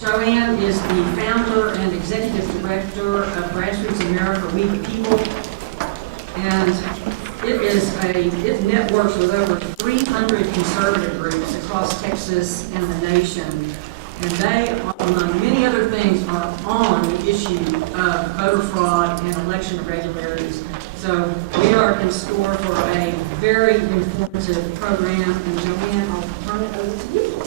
Joanne is the founder and executive director of Grassroots America, We the People. And it networks with over 300 conservative groups across Texas and the nation. And they, among many other things, are on the issue of voter fraud and election irregularities. So we are in store for a very informative program. And Joanne, I'll turn it over to you.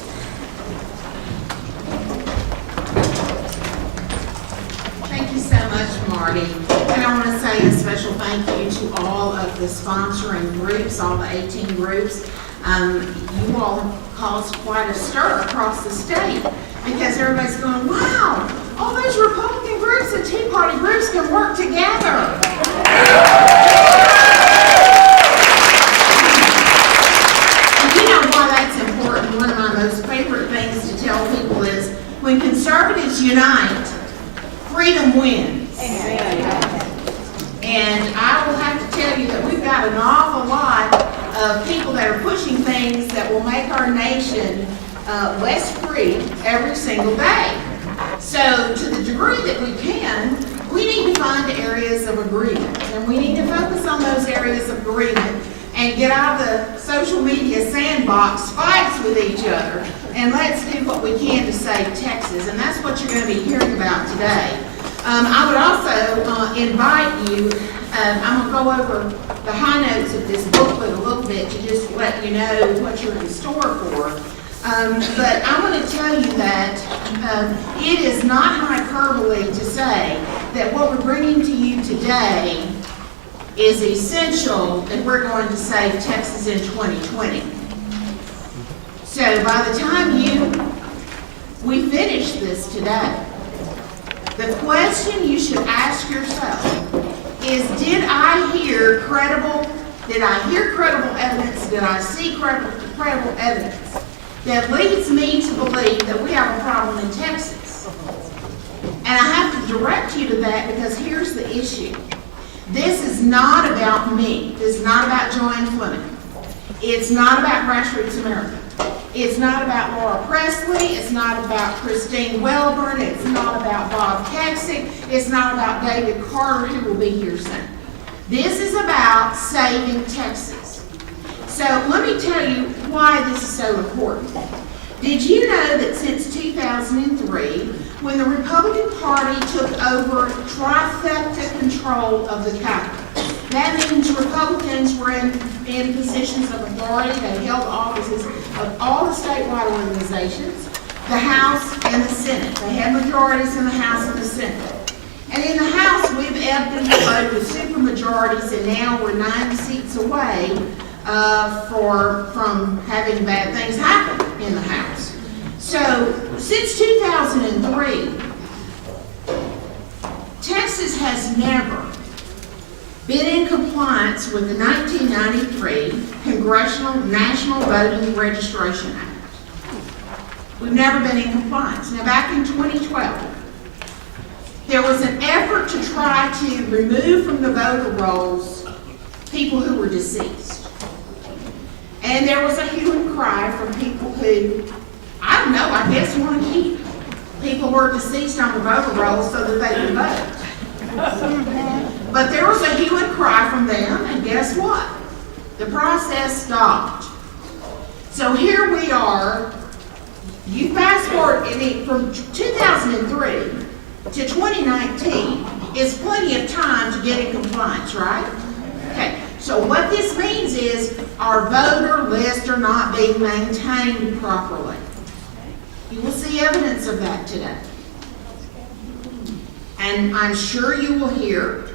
Thank you so much, Marty. And I want to say a special thank you to all of the sponsoring groups, all the 18 groups. You all have caused quite a stir across the state because everybody's going, wow, all those Republican groups and Tea Party groups can work together. And you know why that's important? One of my most favorite things to tell people is when conservatives unite, freedom wins. And I will have to tell you that we've got an awful lot of people that are pushing things that will make our nation less free every single day. So to the degree that we can, we need to find areas of agreement. And we need to focus on those areas of agreement and get out of the social media sandbox fights with each other. And let's do what we can to save Texas. And that's what you're going to be hearing about today. I would also invite you, I'm going to go over the high notes of this booklet a little bit to just let you know what you're in store for. But I want to tell you that it is not hyperbole to say that what we're bringing to you today is essential if we're going to save Texas in 2020. So by the time we finish this today, the question you should ask yourself is, did I hear credible evidence, did I see credible evidence that leads me to believe that we have a problem in Texas? And I have to direct you to that because here's the issue. This is not about me. This is not about Joanne Fleming. It's not about Grassroots America. It's not about Laura Presley. It's not about Christine Welburn. It's not about Bob Kexick. It's not about David Carter, who will be here soon. This is about saving Texas. So let me tell you why this is so important. Did you know that since 2003, when the Republican Party took over trifecta control of the Capitol, that means Republicans were in positions of authority. They held offices of all the statewide organizations, the House and the Senate. They had majorities in the House and the Senate. And in the House, we've ebbed and flowed with supermajorities, and now we're 9 seats away from having bad things happen in the House. So since 2003, Texas has never been in compliance with the 1993 Congressional National Voting Registration Act. We've never been in compliance. Now, back in 2012, there was an effort to try to remove from the voter rolls people who were deceased. And there was a hue and cry from people who, I don't know, I guess want to keep people who were deceased on the voter rolls so that they could vote. But there was a hue and cry from them, and guess what? The process stopped. So here we are. You fast forward from 2003 to 2019 is plenty of time to get in compliance, right? Okay. So what this means is our voter lists are not being maintained properly. You will see evidence of that today. And I'm sure you will hear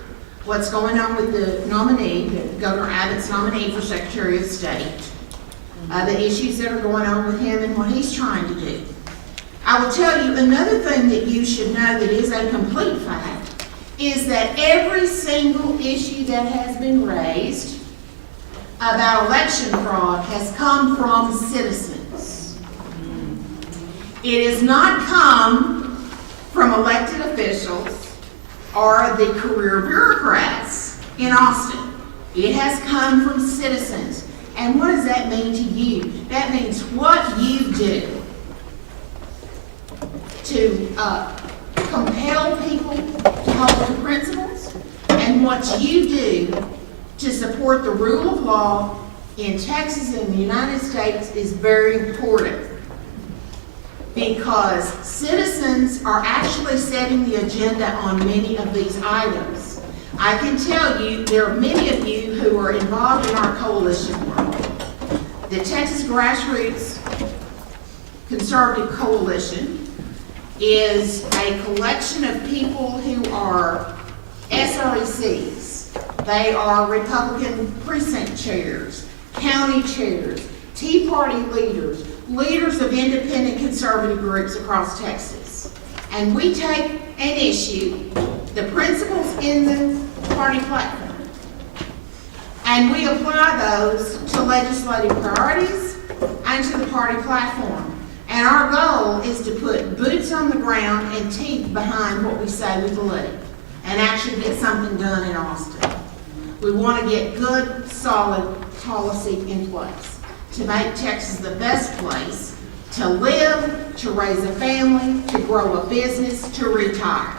what's going on with the nominee, Governor Abbott's nominee for Secretary of State, the issues that are going on with him and what he's trying to do. I will tell you another thing that you should know that is a complete fact is that every single issue that has been raised about election fraud has come from citizens. It has not come from elected officials or the career bureaucrats in Austin. It has come from citizens. And what does that mean to you? That means what you do to compel people to hold to principles, and what you do to support the rule of law in Texas and the United States is very important, because citizens are actually setting the agenda on many of these items. I can tell you, there are many of you who are involved in our coalition work. The Texas Grassroots Conservative Coalition is a collection of people who are SRECs. They are Republican precinct chairs, county chairs, Tea Party leaders, leaders of independent conservative groups across Texas. And we take an issue, the principles in the party platform, and we apply those to legislative priorities and to the party platform. And our goal is to put boots on the ground and teeth behind what we say we believe, and actually get something done in Austin. We want to get good, solid policy in place to make Texas the best place to live, to raise a family, to grow a business, to retire.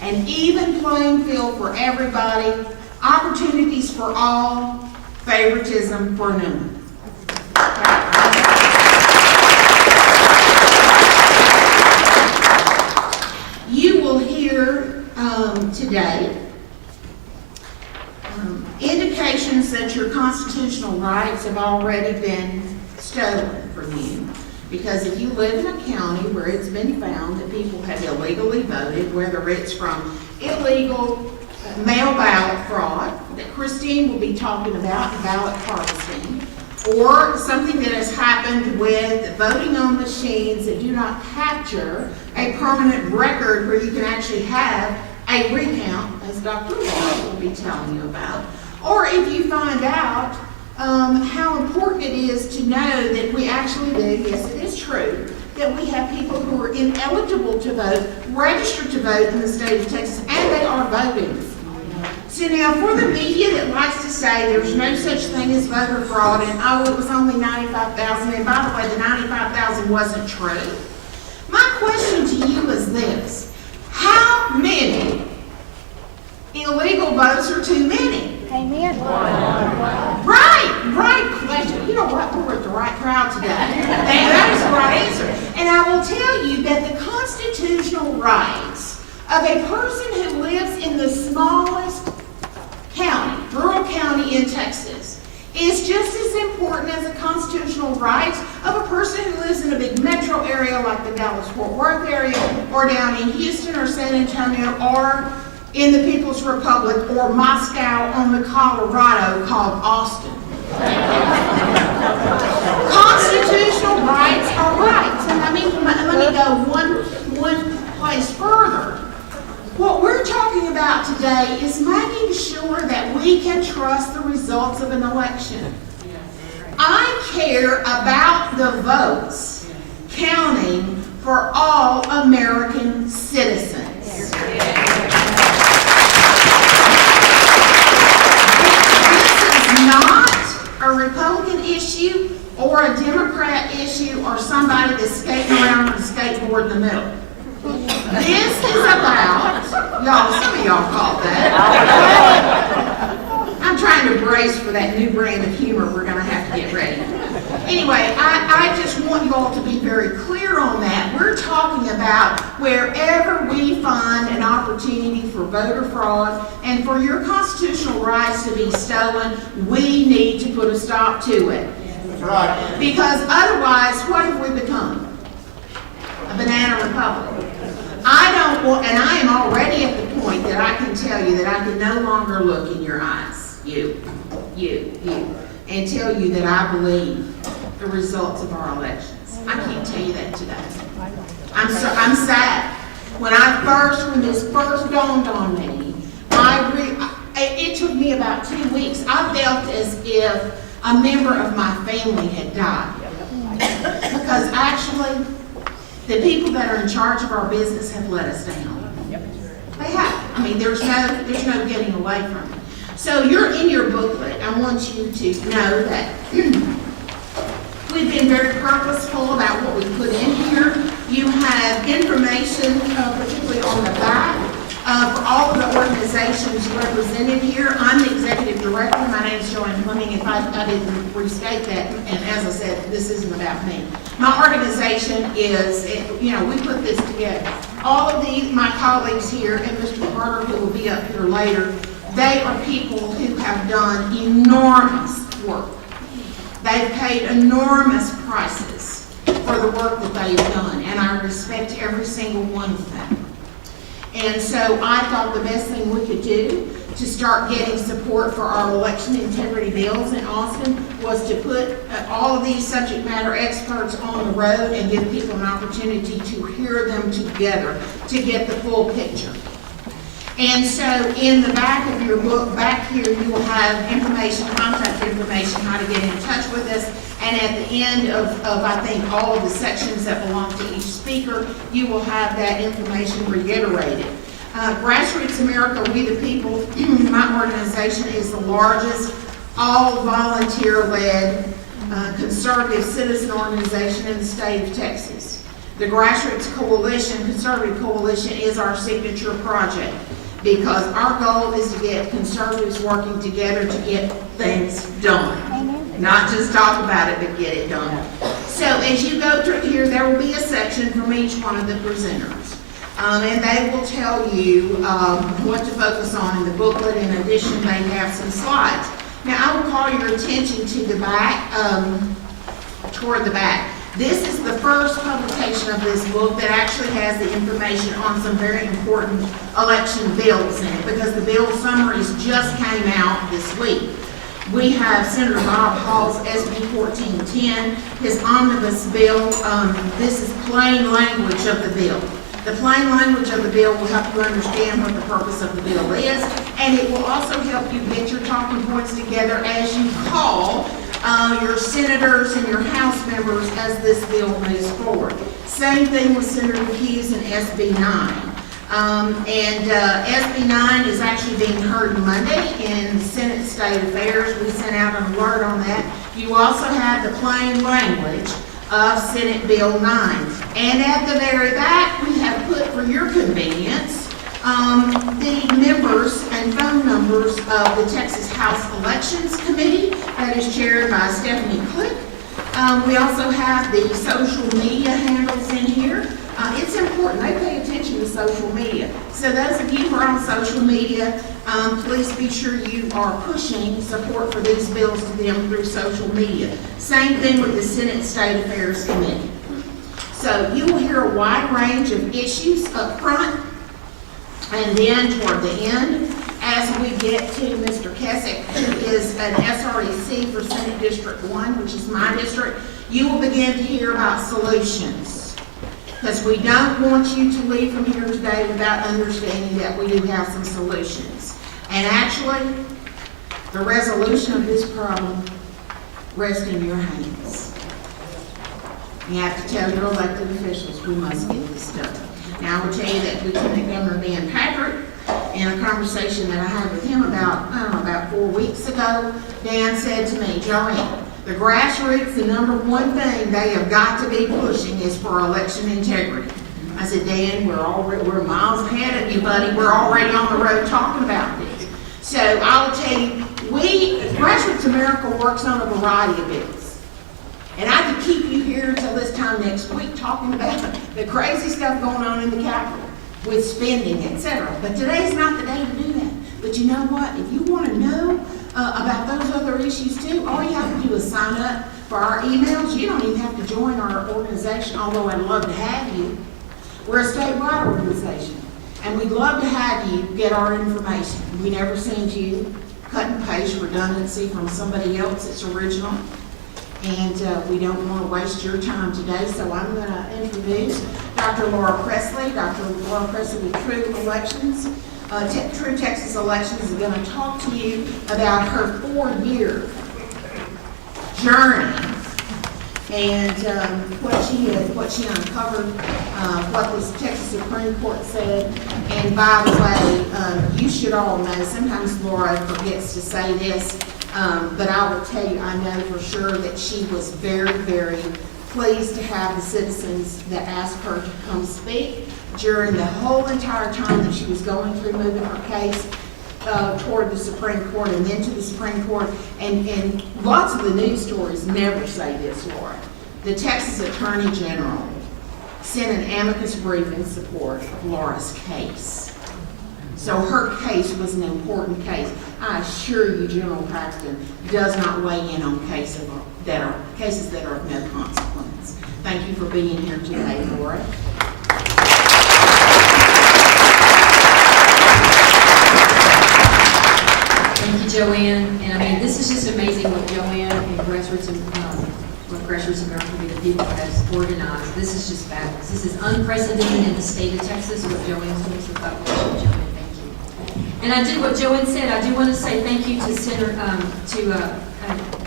An even playing field for everybody, opportunities for all, favoritism for none. You will hear today indications that your constitutional rights have already been stolen from you. Because if you live in a county where it's been found that people have illegally voted, whether it's from illegal mail ballot fraud that Christine will be talking about, ballot harvesting, or something that has happened with voting on machines that do not capture a permanent record where you can actually have a recount, as Dr. Law will be telling you about. Or if you find out how important it is to know that we actually do, yes, it is true, that we have people who are ineligible to vote, registered to vote in the state of Texas, and they are voting. So now, for the media that likes to say there's no such thing as voter fraud, and oh, it was only 95,000, and by the way, the 95,000 wasn't true. My question to you is this: how many illegal votes are too many? Amen. Right question. You know what? We're with the right crowd today. That is the right answer. And I will tell you that the constitutional rights of a person who lives in the smallest county, rural county in Texas, is just as important as the constitutional rights of a person who lives in a big metro area like the Dallas-Fort Worth area, or down in Houston or San Antonio, or in the People's Republic, or Moscow on the Colorado called Austin. Constitutional rights are rights. And let me go one place further. What we're talking about today is making sure that we can trust the results of an election. I care about the votes counting for all American citizens. This is not a Republican issue or a Democrat issue or somebody that's skating around on a skateboard in the middle. This is about, some of y'all caught that. I'm trying to brace for that new brand of humor we're going to have to get ready. Anyway, I just want you all to be very clear on that. We're talking about wherever we find an opportunity for voter fraud and for your constitutional rights to be stolen, we need to put a stop to it. That's right. Because otherwise, what have we become? A banana republic. I don't want, and I am already at the point that I can tell you that I can no longer look in your eyes, you, and tell you that I believe the results of our elections. I can't tell you that today. I'm sad. When this first dawned on me, it took me about 2 weeks. I felt as if a member of my family had died. Because actually, the people that are in charge of our business have let us down. They have. I mean, there's no getting away from it. So you're in your booklet. I want you to know that we've been very purposeful about what we put in here. You have information, particularly on the back, for all of the organizations represented here. I'm the executive director. My name is Joanne Fleming. If I didn't restate that, and as I said, this isn't about me. My organization is, we put this together. All of my colleagues here, and Mr. Carter, who will be up here later, they are people who have done enormous work. They've paid enormous prices for the work that they've done, and I respect every single one of them. And so I thought the best thing we could do to start getting support for our election integrity bills in Austin was to put all of these subject matter experts on the road and give people an opportunity to hear them together to get the full picture. And so in the back of your book, back here, you will have information, contact information, how to get in touch with us. And at the end of I think, all of the sections that belong to each speaker, you will have that information reiterated. Grassroots America, We the People, my organization is the largest all volunteer-led conservative citizen organization in the state of Texas. The Grassroots Coalition, Conservative Coalition, is our signature project, because our goal is to get conservatives working together to get things done. Not just talk about it, but get it done. So as you go through here, there will be a section from each one of the presenters. And they will tell you what to focus on in the booklet. In addition, they have some slides. Now, I will call your attention to the back, toward the back. This is the first publication of this book that actually has the information on some very important election bills in it, because the bill summaries just came out this week. We have Senator Bob Hall's SB 1410, his omnibus bill. This is plain language of the bill. The plain language of the bill will help you understand what the purpose of the bill is, and it will also help you get your talking points together as you call your senators and your House members as this bill moves forward. Same thing with Senator Hughes and SB 9. SB 9 is actually being heard Monday in Senate State Affairs. We sent out an alert on that. You also have the plain language of Senate Bill 9. And at the very back, we have put, for your convenience, the members and phone numbers of the Texas House Elections Committee that is chaired by Stephanie Click. We also have the social media handles in here. It's important. They pay attention to social media. So those of you who are on social media, please be sure you are pushing support for these bills to them through social media. Same thing with the Senate State Affairs Committee. So you will hear a wide range of issues up front, and then toward the end, as we get to Mr. Kessick, who is an SREC for Senate District 1, which is my district, you will begin to hear about solutions. Because we don't want you to leave from here today without understanding that we do have some solutions. And actually, the resolution of this problem rests in your hands. You have to tell your elected officials, we must get this done. Now, I will tell you that Lieutenant Governor Dan Patrick, in a conversation that I had with him about 4 weeks ago, Dan said to me, Joanne, the grassroots, the number one thing they have got to be pushing is for election integrity. I said, Dan, we're miles ahead of you, buddy. We're already on the road talking about this. So I'll tell you, Grassroots America works on a variety of bills. And I could keep you here until this time next week talking about the crazy stuff going on in the Capitol with spending, etc. But today's not the day to do that. But you know what? If you want to know about those other issues too, all you have to do is sign up for our emails. You don't even have to join our organization, although I'd love to have you. We're a statewide organization, and we'd love to have you get our information. We never send you cut and paste redundancy from somebody else. It's original. And we don't want to waste your time today, so I'm going to introduce Dr. Laura Presley. Dr. Laura Presley with True Elections. True Texas Elections is going to talk to you about her 4-year journey and what she uncovered, what the Texas Supreme Court said. And by the way, you should all know, sometimes Laura forgets to say this, but I will tell you, I know for sure that she was very, very pleased to have the citizens that asked her to come speak during the whole entire time that she was going through moving her case toward the Supreme Court and then to the Supreme Court. And lots of the news stories never say this, Laura. The Texas Attorney General sent an amicus brief in support of Laura's case. So her case was an important case. I assure you, General Paxton does not weigh in on cases that are of no consequence. Thank you for being here today, Laura. Thank you, Joanne. And I mean, this is just amazing what Joanne and Grassroots America for the People has organized. This is just fabulous. This is unprecedented in the state of Texas, what Joanne's doing. So God bless you, Joanne. Thank you. And I do what Joanne said. I do want to say thank you to Senator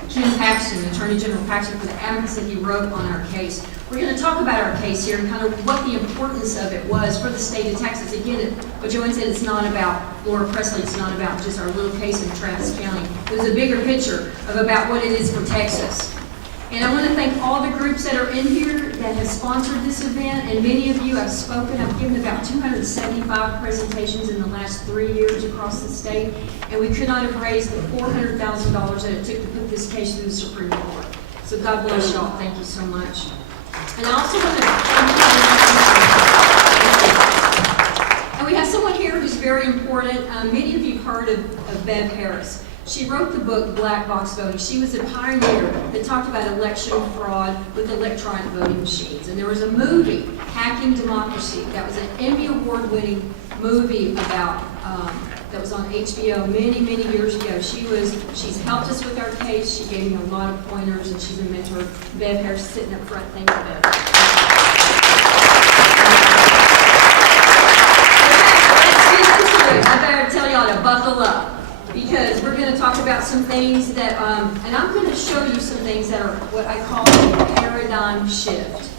Ken Paxton, Attorney General Paxton, for the advocacy that he wrote on our case. We're going to talk about our case here and kind of what the importance of it was for the state of Texas. Again, what Joanne said, it's not about Laura Presley. It's not about just our little case in Travis County. There's a bigger picture of about what it is for Texas. And I want to thank all the groups that are in here that have sponsored this event, and many of you have spoken. I've given about 275 presentations in the last 3 years across the state, and we could not have raised the $400,000 that it took to put this case through the Supreme Court. So God bless y'all. Thank you so much. And I also want to thank you. And we have someone here who's very important. Many of you have heard of Bev Harris. She wrote the book Black Box Voting. She was a pioneer that talked about election fraud with electronic voting machines. And there was a movie, Hacking Democracy, that was an Emmy Award-winning movie about that was on HBO many, many years ago. She's helped us with our case. She gave me a lot of pointers, and she's a mentor. Bev Harris sitting up front. Thank you, Bev. Okay, let's get into it. I better tell y'all to buckle up, because we're going to talk about some things that, and I'm going to show you some things that are what I call a paradigm shift.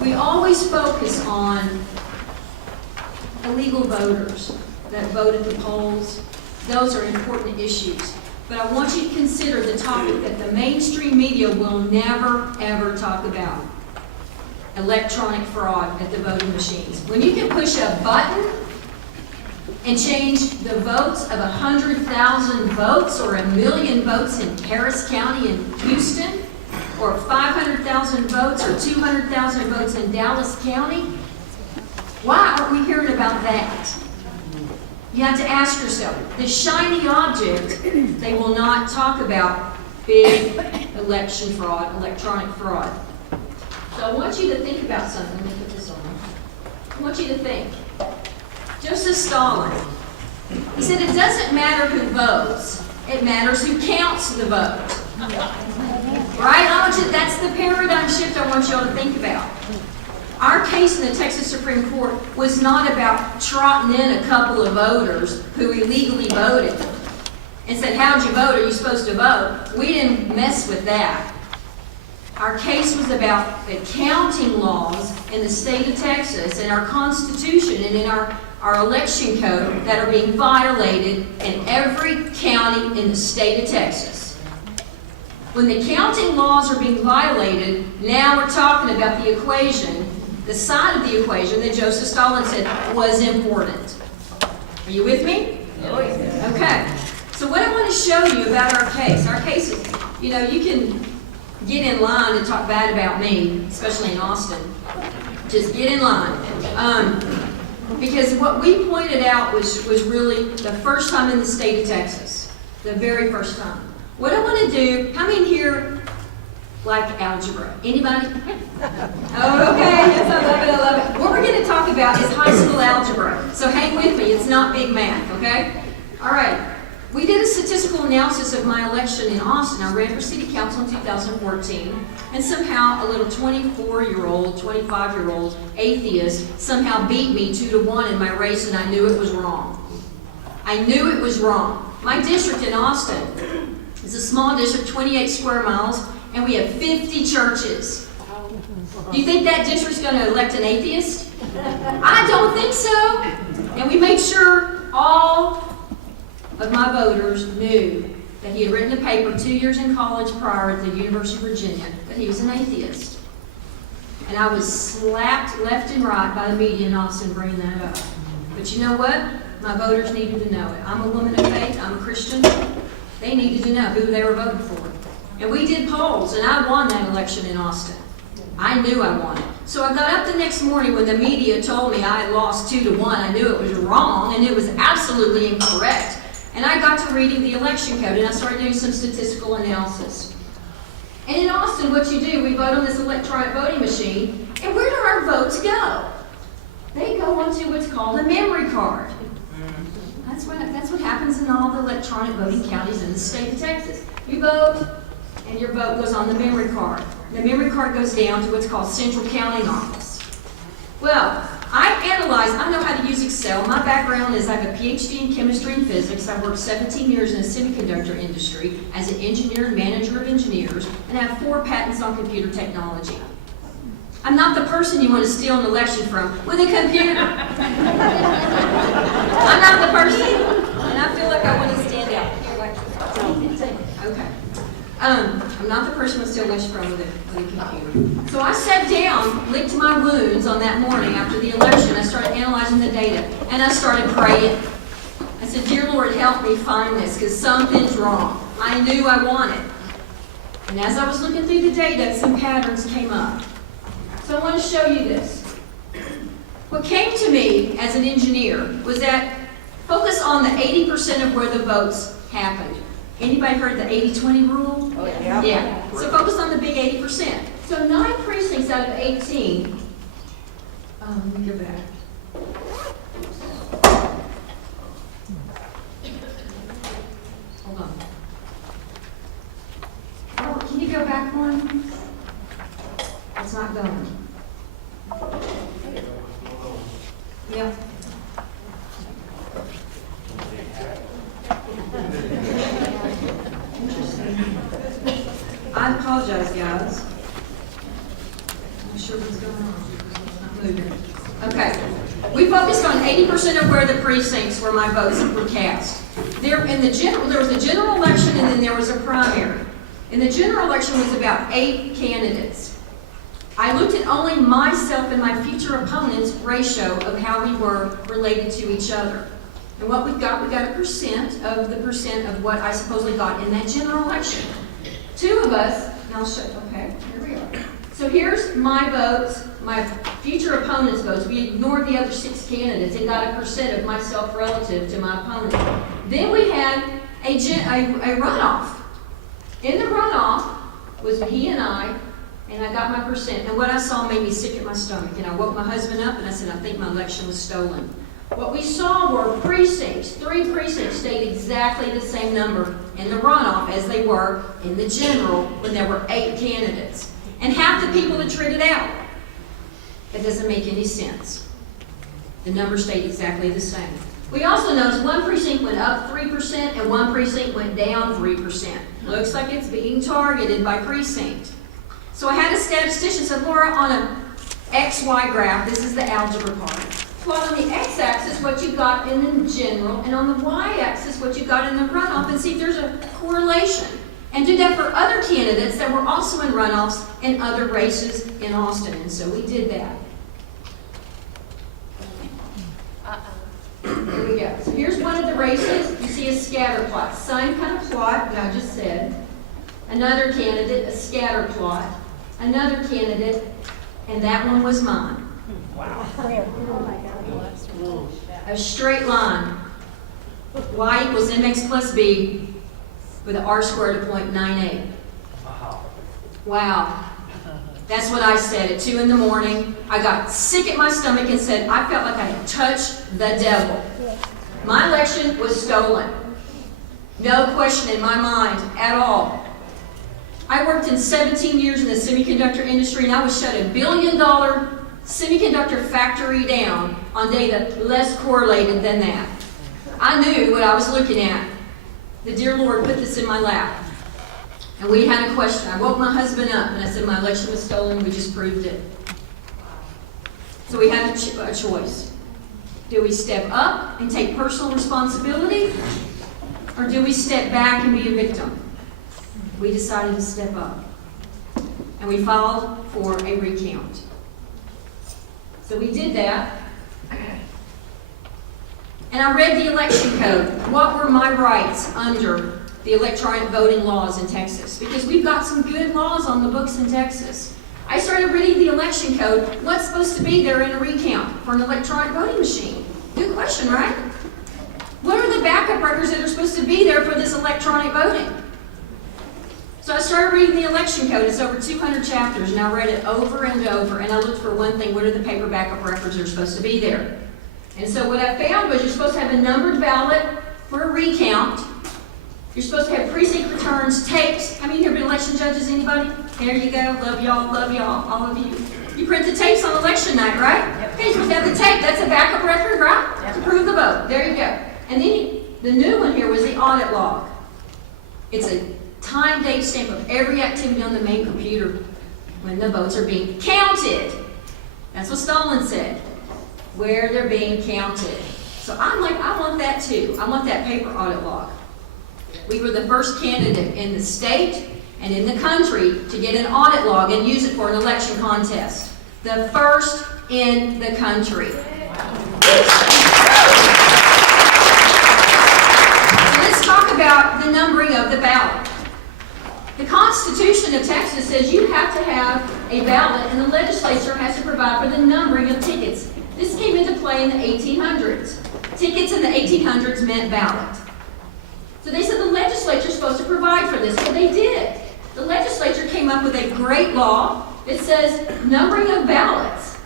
We always focus on illegal voters that vote at the polls. Those are important issues. But I want you to consider the topic that the mainstream media will never, ever talk about: electronic fraud at the voting machines. When you can push a button and change the votes of 100,000 votes or 1 million votes in Harris County and Houston, or 500,000 votes or 200,000 votes in Dallas County, why aren't we hearing about that? You have to ask yourself, the shiny object, they will not talk about big election fraud, electronic fraud. So I want you to think about something. Let me put this on. I want you to think. Joseph Stalin, he said, it doesn't matter who votes, it matters who counts the vote. Right? That's the paradigm shift I want you all to think about. Our case in the Texas Supreme Court was not about trotting in a couple of voters who illegally voted and said, how'd you vote? Are you supposed to vote? We didn't mess with that. Our case was about the counting laws in the state of Texas and our Constitution and in our election code that are being violated in every county in the state of Texas. When the counting laws are being violated, now we're talking about the equation, the side of the equation that Joseph Stalin said was important. Are you with me? Okay. So what I want to show you about our case is, you can get in line and talk bad about me, especially in Austin. Just get in line. Because what we pointed out was really the first time in the state of Texas. The very first time. What I want to do, how many here like algebra? Anybody? Oh, okay. Yes, I love it. What we're going to talk about is high school algebra. So hang with me. It's not big math, okay? All right. We did a statistical analysis of my election in Austin. I ran for city council in 2014, and somehow a little 24-year-old, 25-year-old atheist somehow beat me 2-1 in my race, and I knew it was wrong. I knew it was wrong. My district in Austin is a small district, 28 square miles, and we have 50 churches. Do you think that district's going to elect an atheist? I don't think so. And we made sure all of my voters knew that he had written a paper 2 years in college prior at the University of Virginia that he was an atheist. And I was slapped left and right by the media in Austin bringing that up. But you know what? My voters needed to know it. I'm a woman of faith. I'm a Christian. They needed to know who they were voting for. And we did polls, and I won that election in Austin. I knew I won it. So I got up the next morning when the media told me I had lost 2-1. I knew it was wrong, and it was absolutely incorrect. And I got to reading the election code, and I started doing some statistical analysis. And in Austin, what you do, we vote on this electronic voting machine, and where do our votes go? They go onto what's called a memory card. That's what happens in all the electronic voting counties in the state of Texas. You vote, and your vote goes on the memory card. The memory card goes down to what's called central counting office. Well, I know how to use Excel. My background is I have a PhD in chemistry and physics. I worked 17 years in the semiconductor industry as an engineer and manager of engineers, and I have 4 patents on computer technology. I'm not the person you want to steal an election from with a computer. I'm not the person, and I feel like I want to stand out. Okay. I'm not the person to steal an election from with a computer. So I sat down, licked my wounds on that morning after the election. I started analyzing the data, and I started praying. I said, "Dear Lord, help me find this, because something's wrong." I knew I won it. And as I was looking through the data, some patterns came up. So I want to show you this. What came to me as an engineer was that focus on the 80% of where the votes happened. Anybody heard the 80-20 rule? Oh, yeah. Yeah. So focus on the big 80%. So 9 precincts out of 18. Let me go back. Hold on. Oh, can you go back one? It's not going. Yeah. I apologize, guys. I'm not sure what's going on. It's not moving. Okay. We focused on 80% of where the precincts where my votes were cast. There was a general election, and then there was a primary. And the general election was about 8 candidates. I looked at only myself and my future opponents' ratio of how we were related to each other. And what we got a percent of what I supposedly got in that general election. 2 of us, and I'll show you, okay, here we are. So here's my votes, my future opponents' votes. We ignored the other 6 candidates and got a percent of myself relative to my opponent. Then we had a runoff. In the runoff was he and I got my percent. And what I saw made me sick at my stomach. And I woke my husband up and I said, I think my election was stolen. What we saw were precincts. 3 precincts stayed exactly the same number in the runoff as they were in the general when there were 8 candidates. And half the people had traded out. That doesn't make any sense. The number stayed exactly the same. We also noticed 1 precinct went up 3% and 1 precinct went down 3%. Looks like it's being targeted by precinct. So I had a statistician say, Laura, on a XY graph, this is the algebra part. Plot on the x-axis what you got in the general, and on the y-axis what you got in the runoff, and see if there's a correlation. And do that for other candidates that were also in runoffs and other races in Austin. And so we did that. Here we go. So here's one of the races. You see a scatter plot. Same kind of plot that I just said. Another candidate, a scatter plot. Another candidate, and that one was mine. Wow. A straight line. Y equals mx plus b with an r squared of 0.98. Wow. That's what I said at 2 in the morning. I got sick at my stomach and said, I felt like I had touched the devil. My election was stolen. No question in my mind at all. I worked in 17 years in the semiconductor industry, and I was shut $1 billion semiconductor factory down on data less correlated than that. I knew what I was looking at. The dear Lord put this in my lap. And we had a question. I woke my husband up and I said, my election was stolen. We just proved it. So we had a choice. Do we step up and take personal responsibility? Or do we step back and be a victim? We decided to step up. And we filed for a recount. So we did that. And I read the election code. What were my rights under the electronic voting laws in Texas? Because we've got some good laws on the books in Texas. I started reading the election code. What's supposed to be there in a recount for an electronic voting machine? Good question, right? What are the backup records that are supposed to be there for this electronic voting? So I started reading the election code. It's over 200 chapters, and I read it over and over, and I looked for one thing. What are the paper backup records that are supposed to be there? And so what I found was you're supposed to have a numbered ballot for a recount. You're supposed to have precinct returns, tapes. How many here have been election judges? Anybody? There you go. Love y'all, all of you. You print the tapes on election night, right? Yep. Okay, you're supposed to have the tape. That's a backup record, right? Yep. To prove the vote. There you go. And then the new one here was the audit log. It's a time, date stamp of every activity on the main computer when the votes are being counted. That's what Stalin said. Where they're being counted. So I'm like, I want that too. I want that paper audit log. We were the first candidate in the state and in the country to get an audit log and use it for an election contest. The first in the country. So let's talk about the numbering of the ballot. The Constitution of Texas says you have to have a ballot and the legislature has to provide for the numbering of tickets. This came into play in the 1800s. Tickets in the 1800s meant ballot. So they said the legislature is supposed to provide for this. Well, they did. The legislature came up with a great law that says numbering of ballots.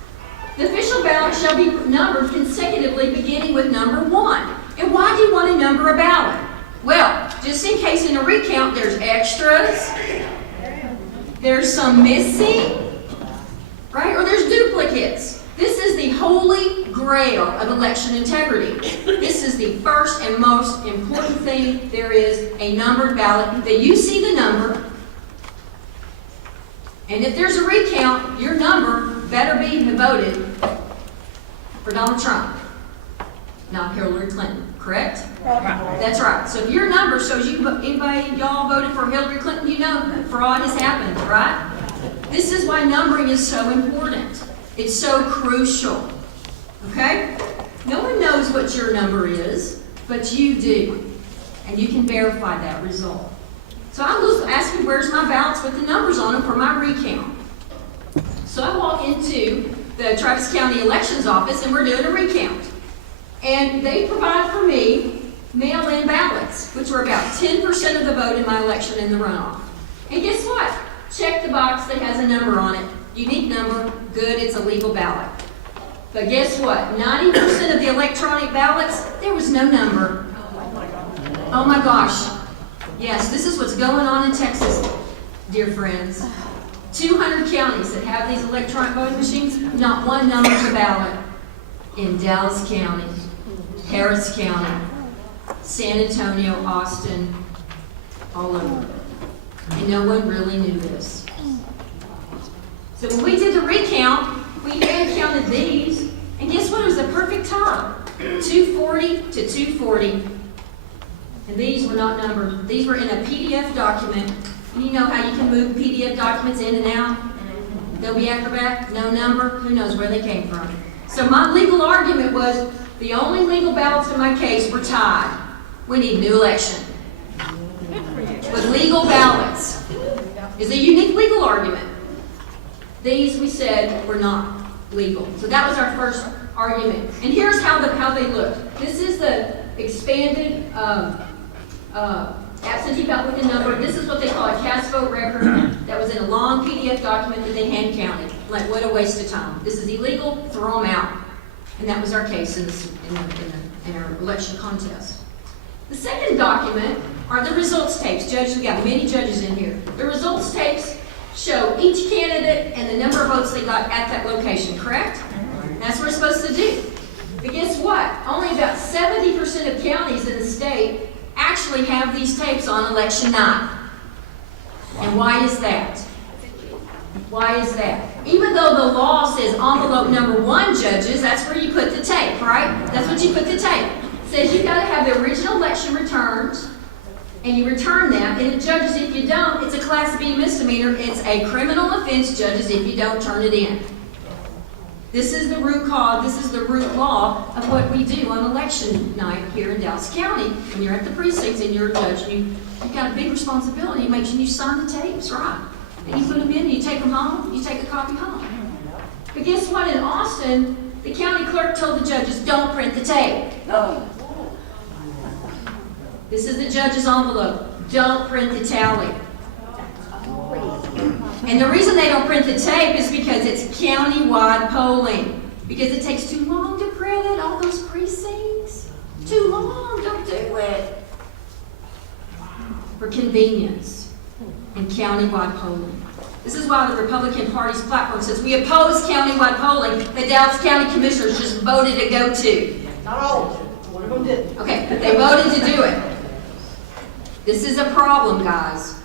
The official ballot shall be numbered consecutively beginning with number 1. And why do you want to number a ballot? Well, just in case in a recount there's extras, there's some missing, right? Or there's duplicates. This is the holy grail of election integrity. This is the first and most important thing there is, a numbered ballot. That you see the number, and if there's a recount, your number better be voted for Donald Trump, not Hillary Clinton, correct? Right. That's right. So if your number shows y'all voted for Hillary Clinton, you know that fraud has happened, right? This is why numbering is so important. It's so crucial, okay? No one knows what your number is, but you do, and you can verify that result. So I was asking, where's my ballots with the numbers on them for my recount? So I walk into the Travis County Elections Office, and we're doing a recount. And they provide for me mail-in ballots, which were about 10% of the vote in my election in the runoff. And guess what? Check the box that has a number on it. Unique number, good, it's a legal ballot. But guess what? 90% of the electronic ballots, there was no number. Oh my gosh. Yes, this is what's going on in Texas, dear friends. 200 counties that have these electronic voting machines, not one number's a ballot. In Dallas County, Harris County, San Antonio, Austin, all over. And no one really knew this. So when we did the recount, we hand counted these, and guess what? It was a perfect tie. 240 to 240. And these were not numbered. These were in a PDF document. And you know how you can move PDF documents in and out? Adobe Acrobat, no number, who knows where they came from. So my legal argument was the only legal ballots in my case were tied. We need a new election. With legal ballots. It's a unique legal argument. These, we said, were not legal. So that was our first argument. And here's how they look. This is the expanded absentee ballot with a number. This is what they call a cast vote record that was in a long PDF document that they hand counted. Like, what a waste of time. This is illegal, throw them out. And that was our case in our election contest. The second document are the results tapes. Judges, we got many judges in here. The results tapes show each candidate and the number of votes they got at that location, correct? That's what we're supposed to do. But guess what? Only about 70% of counties in the state actually have these tapes on election night. And why is that? Why is that? Even though the law says envelope number 1, judges, that's where you put the tape, right? That's what you put the tape. It says you've got to have the original election returns, and you return them, and it judges if you don't, it's a Class B misdemeanor. It's a criminal offense, judges, if you don't turn it in. This is the root cause, this is the root law of what we do on election night here in Dallas County. When you're at the precincts and you're a judge, and you've got a big responsibility, make sure you sign the tapes, right? And you put them in, and you take them home, you take a copy home. But guess what, in Austin, the county clerk told the judges, don't print the tape. This is the judge's envelope, don't print the tally. And the reason they don't print the tape is because it's county-wide polling. Because it takes too long to print it, all those precincts. Too long, don't do it. For convenience and county-wide polling. This is why the Republican Party's platform says, we oppose county-wide polling that Dallas County Commissioners just voted to go to. Not all of them, one of them did. Okay, but they voted to do it. This is a problem, guys.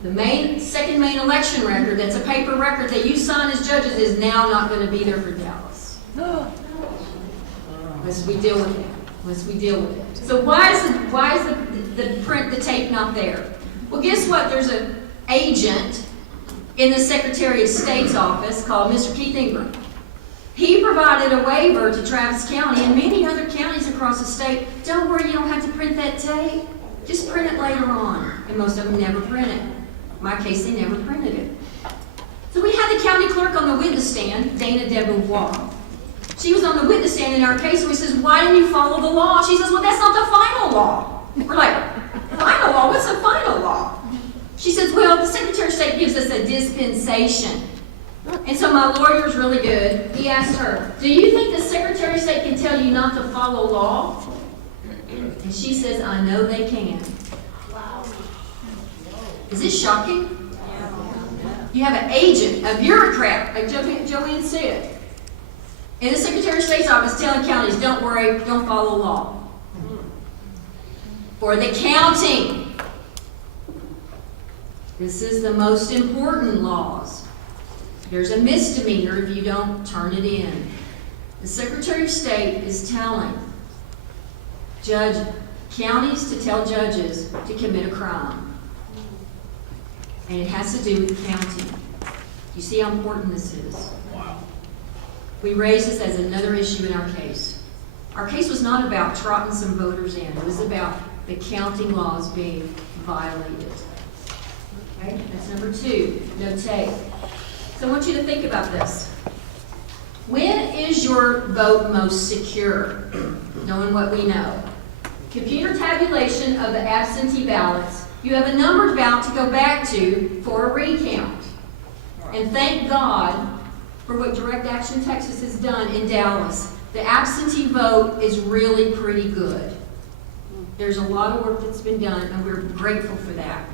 The second main election record, that's a paper record that you sign as judges, is now not going to be there for Dallas. Unless we deal with it. So why is the tape not there? Well, guess what? There's an agent in the Secretary of State's office called Mr. Keith Ingram. He provided a waiver to Travis County and many other counties across the state. Don't worry, you don't have to print that tape. Just print it later on. And most of them never print it. In my case, they never printed it. So we had the county clerk on the witness stand, Dana DeBevois. She was on the witness stand in our case, and we says, why didn't you follow the law? She says, well, that's not the final law. We're like, final law? What's the final law? She says, well, the Secretary of State gives us a dispensation. And so my lawyer's really good. He asked her, do you think the Secretary of State can tell you not to follow law? And she says, I know they can. Is this shocking? You have an agent, a bureaucrat, like Joanne said, in the Secretary of State's office telling counties, don't worry, don't follow law. For the counting. This is the most important laws. There's a misdemeanor if you don't turn it in. The Secretary of State is telling counties to tell judges to commit a crime. And it has to do with counting. You see how important this is? Wow. We raised this as another issue in our case. Our case was not about trotting some voters in. It was about the counting laws being violated. Okay, that's number 2, no tape. So I want you to think about this. When is your vote most secure? Knowing what we know. Computer tabulation of the absentee ballots. You have a numbered ballot to go back to for a recount. And thank God for what Direct Action Texas has done in Dallas. The absentee vote is really pretty good. There's a lot of work that's been done, and we're grateful for that.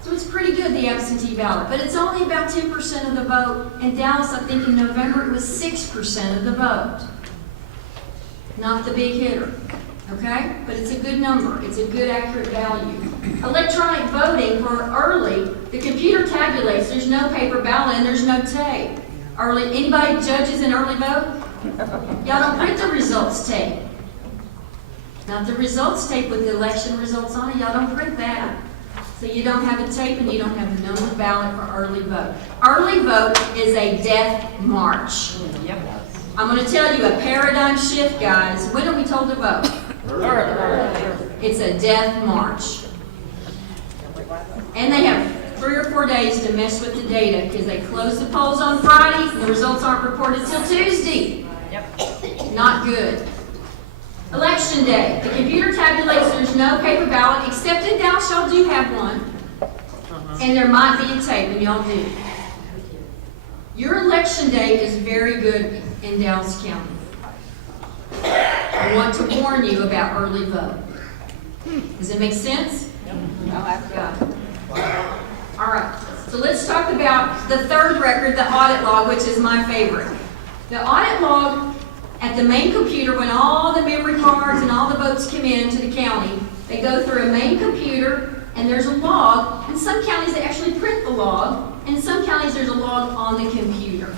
So it's pretty good, the absentee ballot, but it's only about 10% of the vote. In Dallas, I think in November, it was 6% of the vote. Not the big hitter, okay? But it's a good number. It's a good, accurate value. Electronic voting for early, the computer tabulates. There's no paper ballot and there's no tape. Early, anybody judges an early vote? Y'all don't print the results tape. Not the results tape with the election results on it. Y'all don't print that. So you don't have a tape and you don't have a numbered ballot for early vote. Early vote is a death march. Yep. I'm going to tell you a paradigm shift, guys. When are we told to vote? It's a death march. And they have 3 or 4 days to mess with the data because they close the polls on Friday and the results aren't reported till Tuesday. Yep. Not good. Election day. The computer tabulates. There's no paper ballot, except in Dallas, y'all do have one. And there might be a tape, and y'all do. Your election day is very good in Dallas County. I want to warn you about early vote. Does it make sense? Got it. All right. So let's talk about the third record, the audit log, which is my favorite. The audit log at the main computer, when all the memory cards and all the votes come in to the county, they go through a main computer and there's a log. In some counties they actually print the log, and in some counties there's a log on the computer.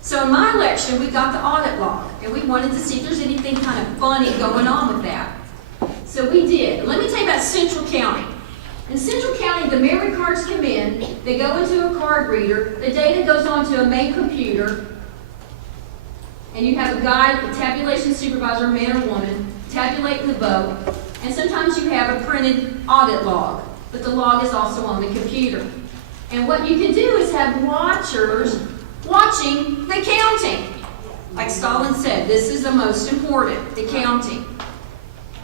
So in my election we got the audit log and we wanted to see if there's anything kind of funny going on with that. So we did. Let me tell you about Central County. In Central County, the memory cards come in, they go into a card reader, the data goes onto a main computer, and you have a guy, a tabulation supervisor, man or woman, tabulating the vote, and sometimes you have a printed audit log, but the log is also on the computer. And what you can do is have watchers watching the counting. Like Stalin said, this is the most important, the counting.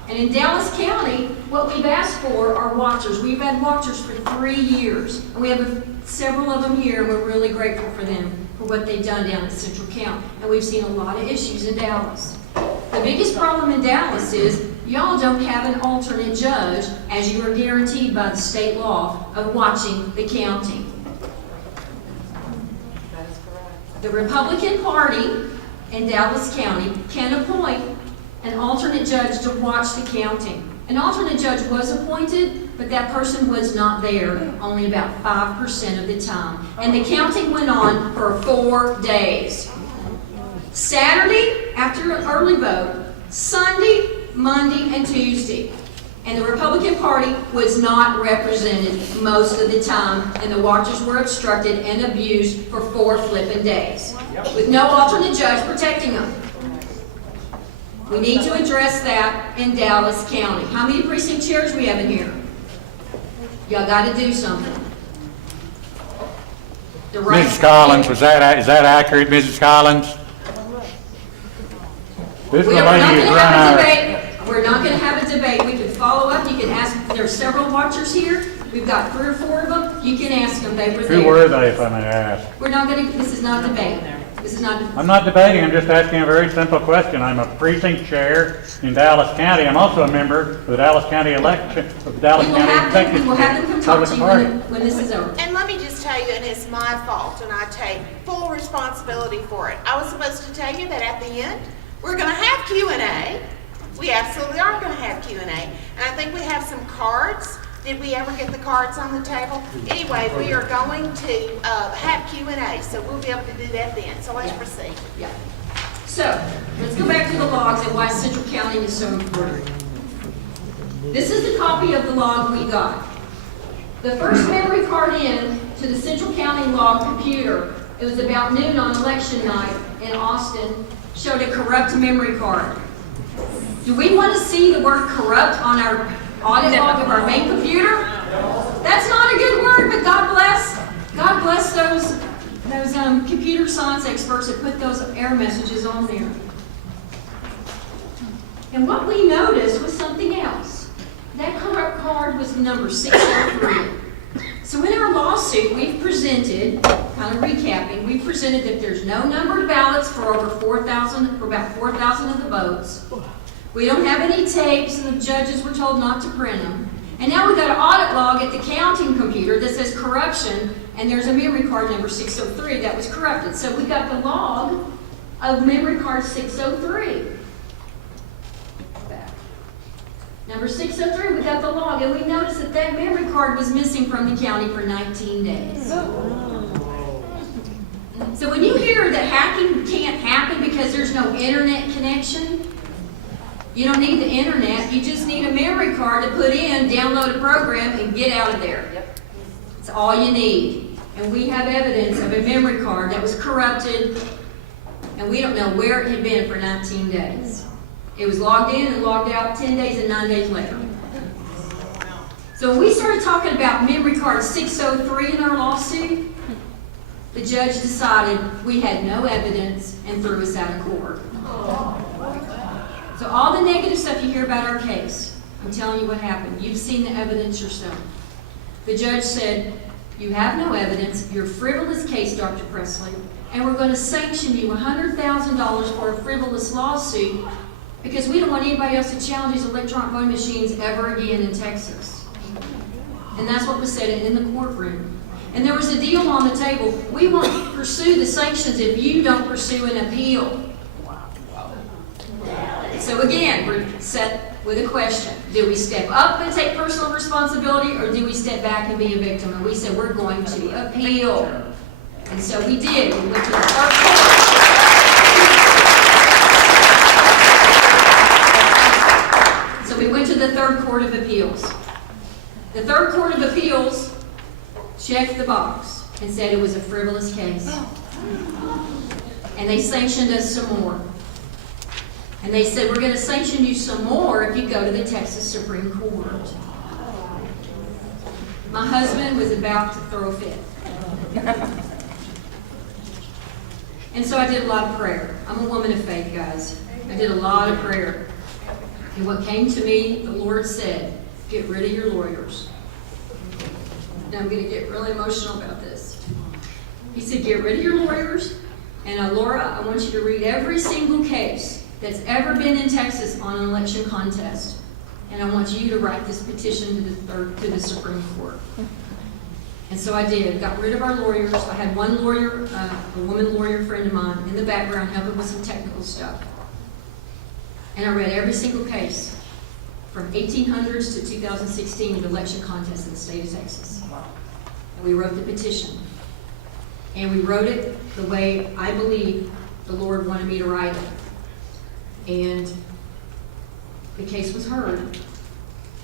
And in Dallas County, what we've asked for are watchers. We've had watchers for 3 years, and we have several of them here, and we're really grateful for them, for what they've done down at Central County. And we've seen a lot of issues in Dallas. The biggest problem in Dallas is y'all don't have an alternate judge, as you are guaranteed by the state law of watching the counting. That is correct. The Republican Party in Dallas County can appoint an alternate judge to watch the counting. An alternate judge was appointed, but that person was not there only about 5% of the time. And the counting went on for 4 days. Saturday, after an early vote, Sunday, Monday, and Tuesday. And the Republican Party was not represented most of the time, and the watchers were obstructed and abused for 4 flipping days, with no alternate judge protecting them. We need to address that in Dallas County. How many precinct chairs we have in here? Y'all got to do something. The right- Mrs. Collins, is that accurate, Mrs. Collins? This is the We're not lady going who's to run have a our... debate. We're not going to have a debate. We can follow up. You can ask. There's several watchers here. We've got 3 or 4 of them. You can ask them. They were there. Who were they, if I may ask? We're not going to. This is not a debate. This is not. I'm not debating, I'm just asking a very simple question. I'm a precinct chair in Dallas County. I'm also a member of the Dallas County election, of the Dallas We will County have them. Executive We will have them come talk to you Republican Party. when this is over. And let me just tell you, and it's my fault, and I take full responsibility for it. I was supposed to tell you that at the end, we're gonna have Q&A. We absolutely are gonna have Q&A. And I think we have some cards. Did we ever get the cards on the table? Anyway, we are going to have Q&A, so we'll be able to do that then. So let's proceed. Yeah. So let's go back to the logs and why Central County is so important. This is the copy of the log we got. The first memory card in to the Central County log computer, it was about noon on election night in Austin, showed a corrupt memory card. Do we want to see the word corrupt on our audit log of our main computer? That's not a good word, but God bless those computer science experts that put those error messages on there. And what we noticed was something else. That corrupt card was number 603. So in our lawsuit, we've presented, kind of recapping, we've presented that there's no numbered ballots for about 4,000 of the votes. We don't have any tapes, and the judges were told not to print them. And now we've got an audit log at the counting computer that says corruption, and there's a memory card number 603 that was corrupted. So we got the log of memory card 603. Back. Number 603, we got the log, and we noticed that that memory card was missing from the county for 19 days. So when you hear that hacking can't happen because there's no internet connection, you don't need the internet, you just need a memory card to put in, download a program, and get out of there. That's all you need. And we have evidence of a memory card that was corrupted, and we don't know where it had been for 19 days. It was logged in and logged out 10 days and 9 days later. So when we started talking about memory card 603 in our lawsuit, the judge decided we had no evidence and threw us out of court. So all the negative stuff you hear about our case, I'm telling you what happened. You've seen the evidence yourself. The judge said, you have no evidence, you're a frivolous case, Dr. Presley, and we're going to sanction you $100,000 for a frivolous lawsuit because we don't want anybody else to challenge these electronic voting machines ever again in Texas. And that's what was said in the courtroom. And there was a deal on the table. We won't pursue the sanctions if you don't pursue an appeal. So again, we're set with a question. Do we step up and take personal responsibility, or do we step back and be a victim? And we said we're going to appeal. And so we did. We went to the third court. So we went to the Third Court of Appeals. The Third Court of Appeals checked the box and said it was a frivolous case. and they sanctioned us some more. And they said, we're gonna sanction you some more if you go to the Texas Supreme Court. My husband was about to throw a fit. And so I did a lot of prayer. I'm a woman of faith, guys. I did a lot of prayer. And what came to me, the Lord said, get rid of your lawyers. And I'm going to get really emotional about this. He said, get rid of your lawyers. And Laura, I want you to read every single case that's ever been in Texas on an election contest. And I want you to write this petition to the Supreme Court. And so I did. Got rid of our lawyers. I had one lawyer, a woman lawyer friend of mine, in the background helping with some technical stuff. And I read every single case from 1800s to 2016 of election contests in the state of Texas. And we wrote the petition. And we wrote it the way I believe the Lord wanted me to write it. And the case was heard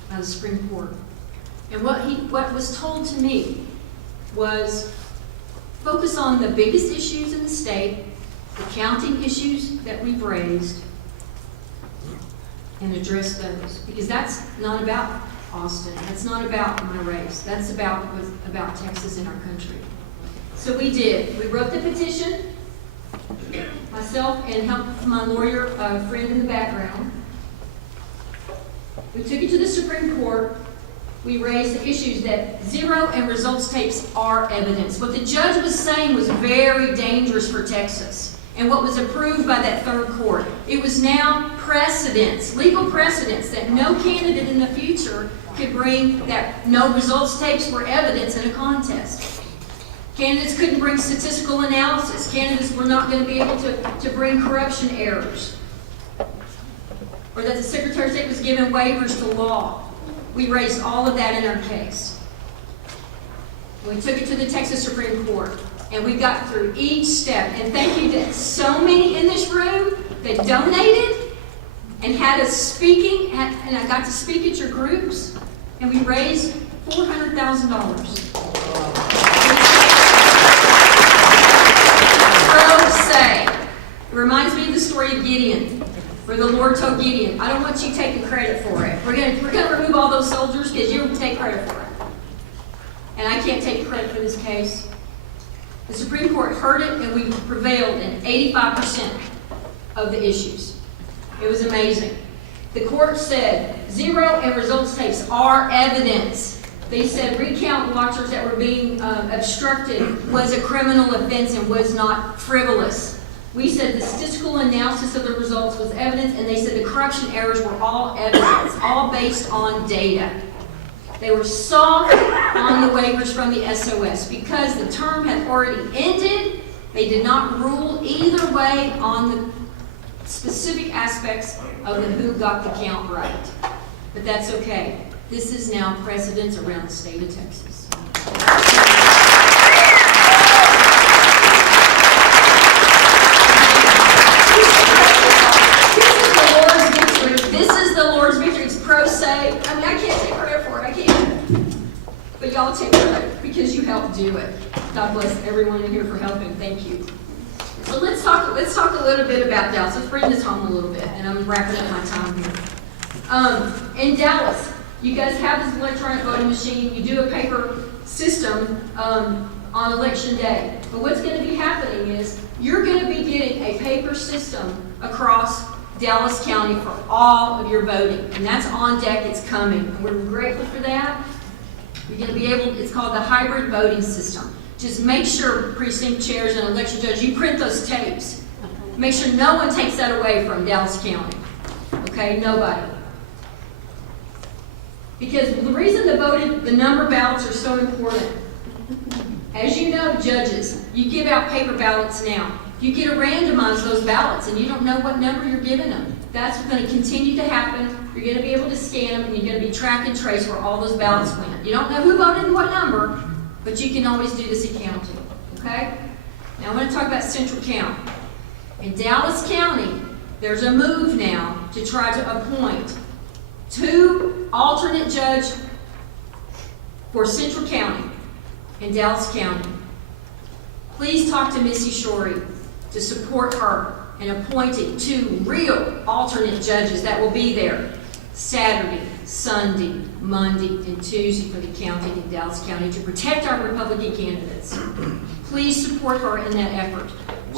by the Supreme Court. And what was told to me was focus on the biggest issues in the state, the counting issues that we've raised, and address those. Because that's not about Austin. That's not about my race. That's about Texas and our country. So we did. We wrote the petition, myself and help from my lawyer friend in the background. We took it to the Supreme Court. We raised the issues that zero and results tapes are evidence. What the judge was saying was very dangerous for Texas, and what was approved by that third court. It was now precedence, legal precedence, that no candidate in the future could bring that no results tapes were evidence in a contest. Candidates couldn't bring statistical analysis. Candidates were not going to be able to bring corruption errors. Or that the Secretary of State was given waivers to law. We raised all of that in our case. We took it to the Texas Supreme Court, and we got through each step. And thank you to so many in this room that donated and had us speaking, and I got to speak at your groups, and we raised $400,000. It reminds me of the story of Gideon, where the Lord told Gideon, I don't want you taking credit for it. We're going to remove all those soldiers because you take credit for it. And I can't take credit for this case. The Supreme Court heard it, and we prevailed in 85% of the issues. It was amazing. The court said zero and results tapes are evidence. They said recount watchers that were being obstructed was a criminal offense and was not frivolous. We said the statistical analysis of the results was evidence, and they said the corruption errors were all evidence, all based on data. They were soft on the waivers from the SOS. Because the term had already ended, they did not rule either way on the specific aspects of the who got the count right. But that's okay. This is now precedence around the state of Texas. This is the Lord's victory. It's pro se. I mean, I can't take credit for it. I can't. But y'all take credit because you helped do it. God bless everyone in here for helping. Thank you. So let's talk a little bit about Dallas. Let's bring this home a little bit, and I'm wrapping up my time here. In Dallas, you guys have this electronic voting machine. You do a paper system on election day. But what's going to be happening is you're going to be getting a paper system across Dallas County for all of your voting. And that's on deck. It's coming. And we're grateful for that. You're going to be able, it's called the hybrid voting system. Just make sure, precinct chairs and election judges, you print those tapes. Make sure no one takes that away from Dallas County. Okay? Nobody. Because the reason the number ballots are so important, as you know, judges, you give out paper ballots now. You get to randomize those ballots, and you don't know what number you're giving them. That's going to continue to happen. You're going to be able to scan them, and you're going to be track and trace where all those ballots went. You don't know who voted and what number, but you can always do this accounting. Okay? Now I want to talk about central count. In Dallas County, there's a move now to try to appoint 2 alternate judges for Central County in Dallas County. Please talk to Missy Shorey. to support her in appointing 2 real alternate judges that will be there Saturday, Sunday, Monday, and Tuesday for the county in Dallas County to protect our Republican candidates. Please support her in that effort.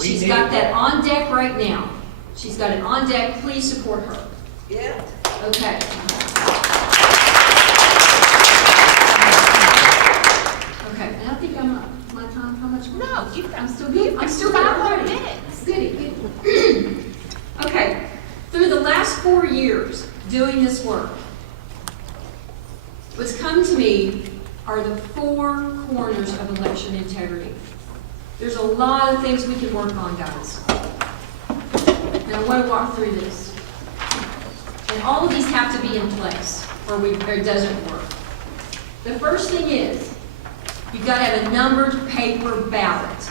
She's got that on deck right now. She's got it on deck. Please support her. Yeah. Okay. Okay, and I think I'm up. My time, how much more? No, you've got, I'm still good. I'm still 5 more good. minutes. Goody, goody. Okay, through the last 4 years doing this work, what's come to me are the 4 corners of election integrity. There's a lot of things we can work on, guys. And I want to walk through this. And all of these have to be in place, or it doesn't work. The first thing is, you've got to have a numbered paper ballot.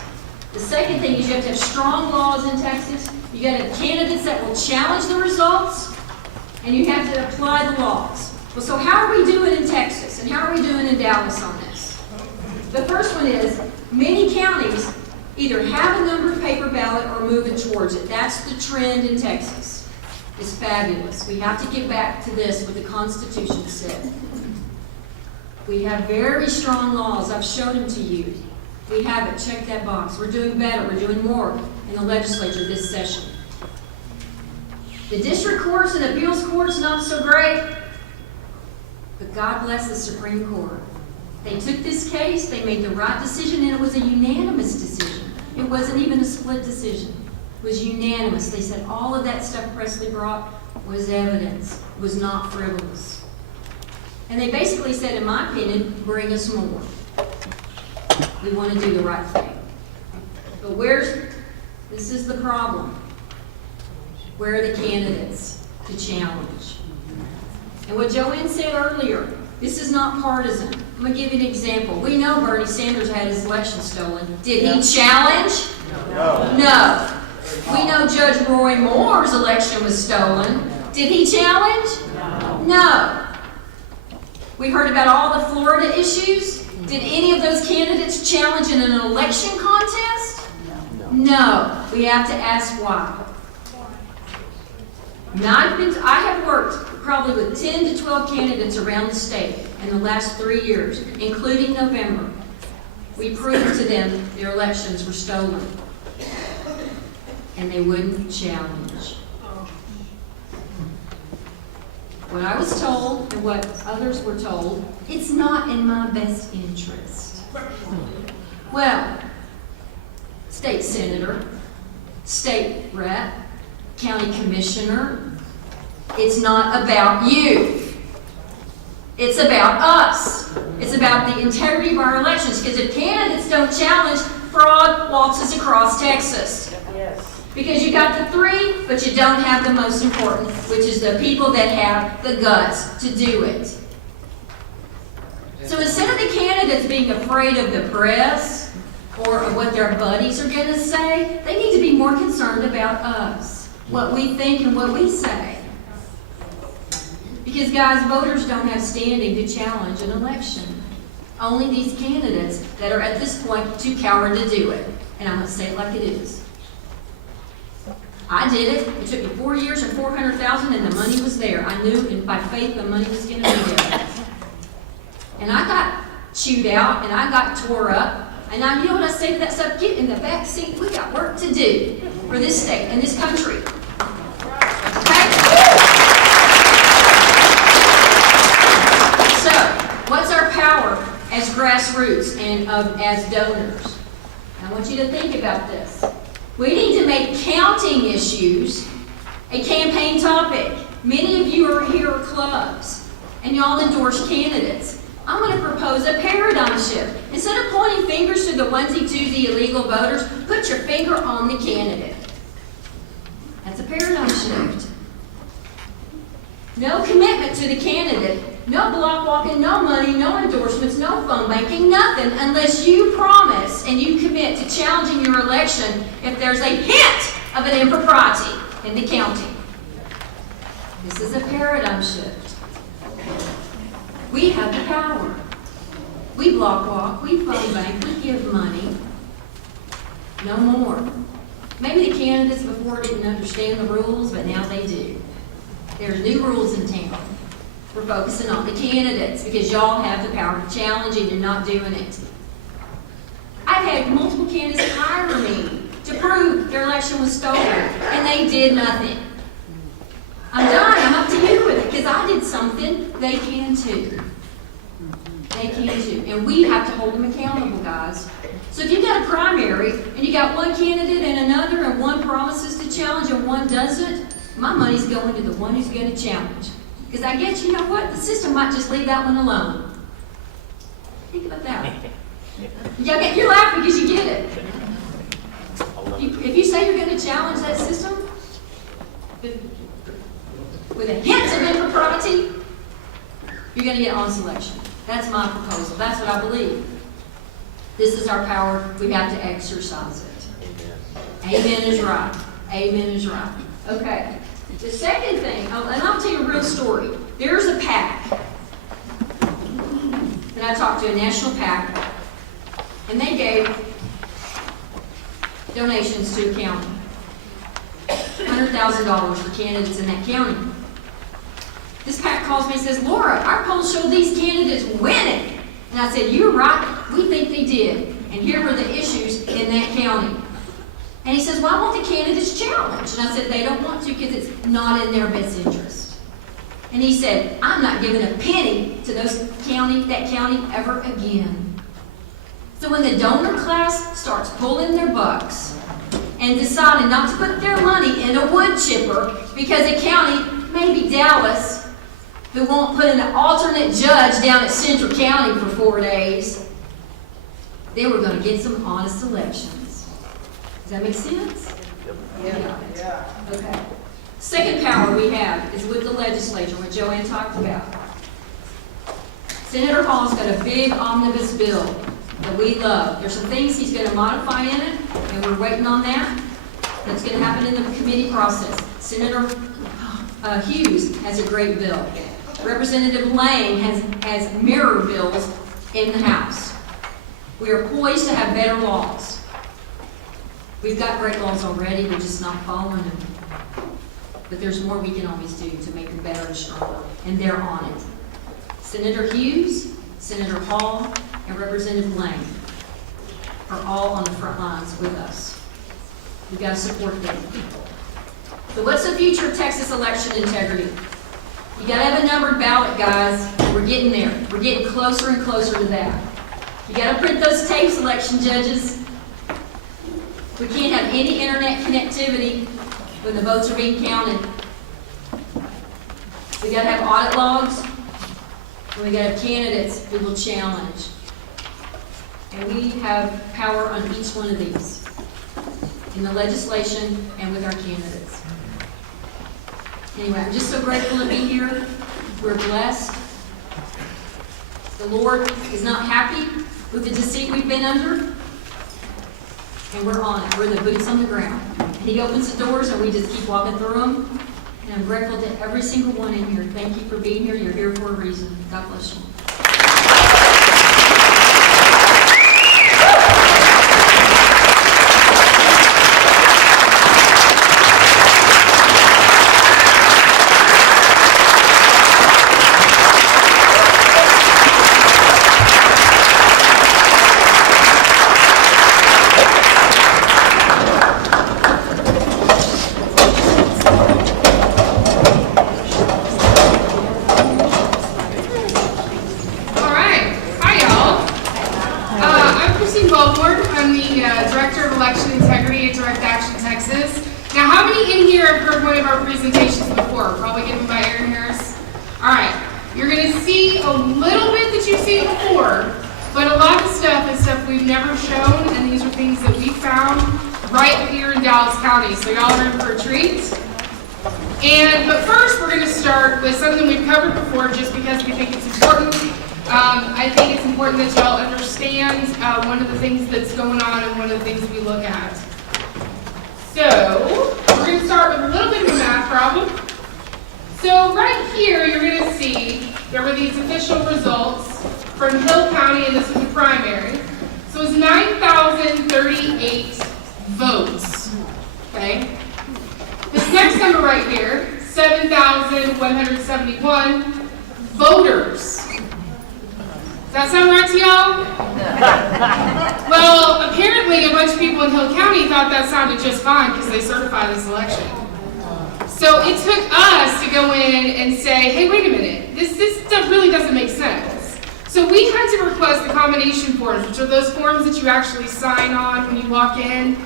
The second thing is you have to have strong laws in Texas. You got to have candidates that will challenge the results, and you have to apply the laws. Well, so how are we doing in Texas, and how are we doing in Dallas on this? The first one is, many counties either have a numbered paper ballot or move it towards it. That's the trend in Texas. It's fabulous. We have to get back to this, what the Constitution said. We have very strong laws. I've showed them to you. We have it. Check that box. We're doing better. We're doing more in the legislature this session. The district courts and appeals courts, not so great. But God bless the Supreme Court. They took this case, they made the right decision, and it was a unanimous decision. It wasn't even a split decision. It was unanimous. They said all of that stuff Presley brought was evidence, was not frivolous. And they basically said, in my opinion, bring us more. We want to do the right thing. But this is the problem. Where are the candidates to challenge? And what Joanne said earlier, this is not partisan. I'm going to give you an example. We know Bernie Sanders had his election stolen. Did he challenge? No. We know Judge Roy Moore's election was stolen. Did he challenge? No. We heard about all the Florida issues. Did any of those candidates challenge in an election contest? No. We have to ask why. Now, I have worked probably with 10 to 12 candidates around the state in the last 3 years, including November. We proved to them their elections were stolen. And they wouldn't challenge. What I was told and what others were told, it's not in my best interest. Well, state senator, state rep, county commissioner, it's not about you. It's about us. It's about the integrity of our elections. Because if candidates don't challenge, fraud waltzes across Texas. Yes. Because you got the 3, but you don't have the most important, which is the people that have the guts to do it. So instead of the candidates being afraid of the press or of what their buddies are going to say, they need to be more concerned about us, what we think and what we say. Because, guys, voters don't have standing to challenge an election. Only these candidates that are at this point too coward to do it. And I'm going to say it like it is. I did it. It took me 4 years and $400,000, and the money was there. I knew, and by faith, the money was going to be there. And I got chewed out, and I got tore up. And you know what I say to that stuff? Get in the back seat. We got work to do for this state and this country. Okay? So, what's our power as grassroots and as donors? I want you to think about this. We need to make counting issues a campaign topic. Many of you are here at clubs, and y'all endorse candidates. I'm going to propose a paradigm shift. Instead of pointing fingers to the onesie-twosie illegal voters, put your finger on the candidate. That's a paradigm shift. No commitment to the candidate, no block walking, no money, no endorsements, no phone banking, nothing unless you promise and you commit to challenging your election if there's a hint of an impropriety in the county. This is a paradigm shift. We have the power. We block walk, we phone bank, we give money. No more. Maybe the candidates before didn't understand the rules, but now they do. There's new rules in town. We're focusing on the candidates because y'all have the power to challenge and you're not doing it. I've had multiple candidates hire me to prove their election was stolen, and they did nothing. I'm done. I'm up to you with it because I did something. They can too. They can too. And we have to hold them accountable, guys. So if you've got a primary and you got one candidate and another, and one promises to challenge and one doesn't, my money's going to the one who's going to challenge. Because I guess, you know what? The system might just leave that one alone. Think about that. You're laughing because you get it. If you say you're going to challenge that system with a hint of impropriety, you're going to get honest election. That's my proposal. That's what I believe. This is our power. We have to exercise it. Amen is right. Amen is right. Okay. The second thing, and I'll tell you a real story. There's a PAC that I talked to, a national PAC, and they gave donations to a county. $100,000 for candidates in that county. This PAC calls me and says, Laura, our polls show these candidates winning. And I said, you're right, we think they did. And here were the issues in that county. And he says, why won't the candidates challenge? And I said, they don't want to because it's not in their best interest. And he said, I'm not giving a penny to that county ever again. So when the donor class starts pulling their bucks and deciding not to put their money in a wood chipper because a county, maybe Dallas, who won't put an alternate judge down at Central County for 4 days, then we're going to get some honest elections. Does that make sense? Yeah. Okay. Second power we have is with the legislature, what Joanne talked about. Senator Hall's got a big omnibus bill that we love. There's some things he's going to modify in it, and we're waiting on that. That's going to happen in the committee process. Senator Hughes has a great bill. Representative Lang has mirror bills in the House. We are poised to have better laws. We've got great laws already, we're just not following them. But there's more we can always do to make them better and stronger, and they're on it. Senator Hughes, Senator Hall, and Representative Lang are all on the front lines with us. We've got to support them. So what's the future of Texas election integrity? You got to have a numbered ballot, guys, and we're getting there. We're getting closer and closer to that. You got to print those tapes, election judges. We can't have any internet connectivity when the votes are being counted. We got to have audit logs, and we got to have candidates who will challenge. And we have power on each one of these, in the legislation and with our candidates. Anyway, I'm just so grateful to be here. We're blessed. The Lord is not happy with the deceit we've been under, and we're on it. We're the boots on the ground. And He opens the doors, and we just keep walking through them. And I'm grateful to every single one in here. Thank you for being here. You're here for a reason. God bless you. presentations before, probably given by Aaron Harris. All right, you're going to see a little bit that you've seen before, but a lot of stuff is stuff we've never shown, and these are things that we found right here in Dallas County. So y'all are in for a treat. But first, we're going to start with something we've covered before, just because we think it's important. I think it's important that y'all understand one of the things that's going on and one of the things we look at. So, we're going to start with a little bit of a math problem. So, right here, you're going to see there were these official results from Hill County, and this was the primary. So, it was 9,038 votes okay? This next number right here, 7,171 voters. Does that sound right to y'all? Well, apparently a bunch of people in Hill County thought that sounded just fine because they certified this election. So it took us to go in and say, hey, wait a minute, this stuff really doesn't make sense. So we had to request the combination forms, which are those forms that you actually sign on when you walk in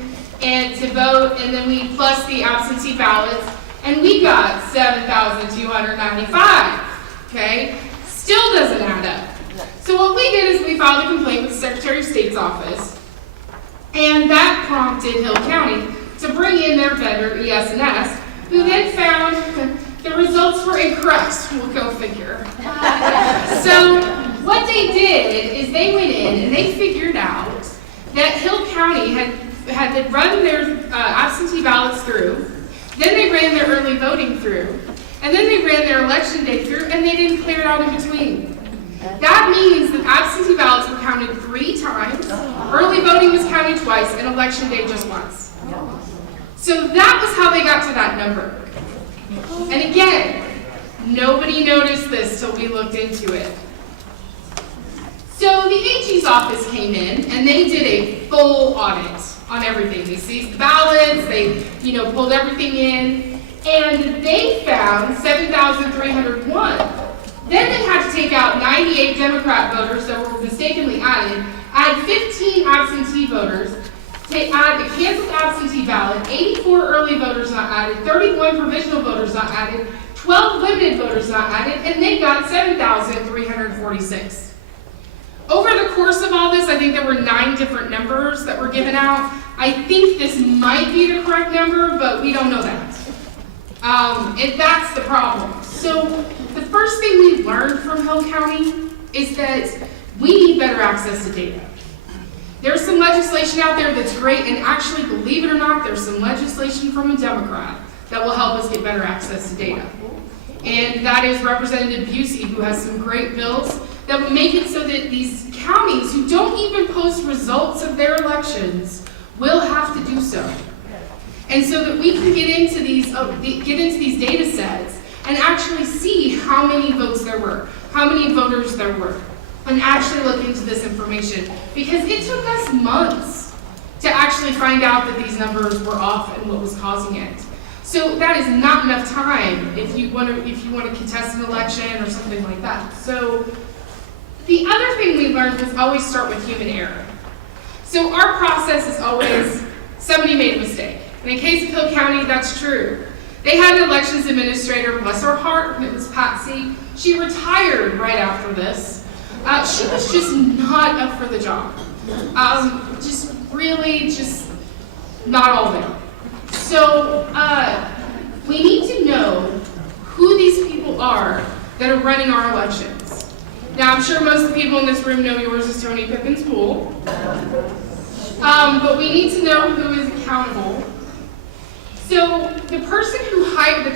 and to vote, and then we plus the absentee ballots, and we got 7,295, okay? Still doesn't add up. So what we did is we filed a complaint with the Secretary of State's office, and that prompted Hill County to bring in their vendor, ES&S, who then found the results were incorrect. We'll go figure. So what they did is they went in and they figured out that Hill County had run their absentee ballots through, then they ran their early voting through, and then they ran their election day through, and they didn't clear it out in between. That means that absentee ballots were counted 3 times, early voting was counted twice, and election day just once. So that was how they got to that number. And again, nobody noticed this till we looked into it. So the AG's office came in and they did a full audit on everything. They seized the ballots, they pulled everything in, and they found 7,301. Then they had to take out 98 Democrat voters that were mistakenly added, add 15 absentee voters, add a canceled absentee ballot, 84 early voters not added, 31 provisional voters not added, 12 limited voters not added, and they got 7,346. Over the course of all this, I think there were 9 different numbers that were given out. I think this might be the correct number, but we don't know that. And that's the problem. So the first thing we learned from Hill County is that we need better access to data. There's some legislation out there that's great, and actually, believe it or not, there's some legislation from a Democrat that will help us get better access to data. And that is Representative Busey, who has some great bills that will make it so that these counties who don't even post results of their elections will have to do so. And so that we can get into these data sets and actually see how many votes there were, how many voters there were, and actually look into this information. Because it took us months to actually find out that these numbers were off and what was causing it. So that is not enough time if you want to contest an election or something like that. So the other thing we learned was always start with human error. So our process is always somebody made a mistake. And in case of Hill County, that's true. They had an elections administrator, bless her heart, and it was Patsy. She retired right after this. She was just not up for the job. Just not all there. So we need to know who these people are that are running our elections. Now, I'm sure most of the people in this room know yours is Tony Pippin's Pool. But we need to know who is accountable. So the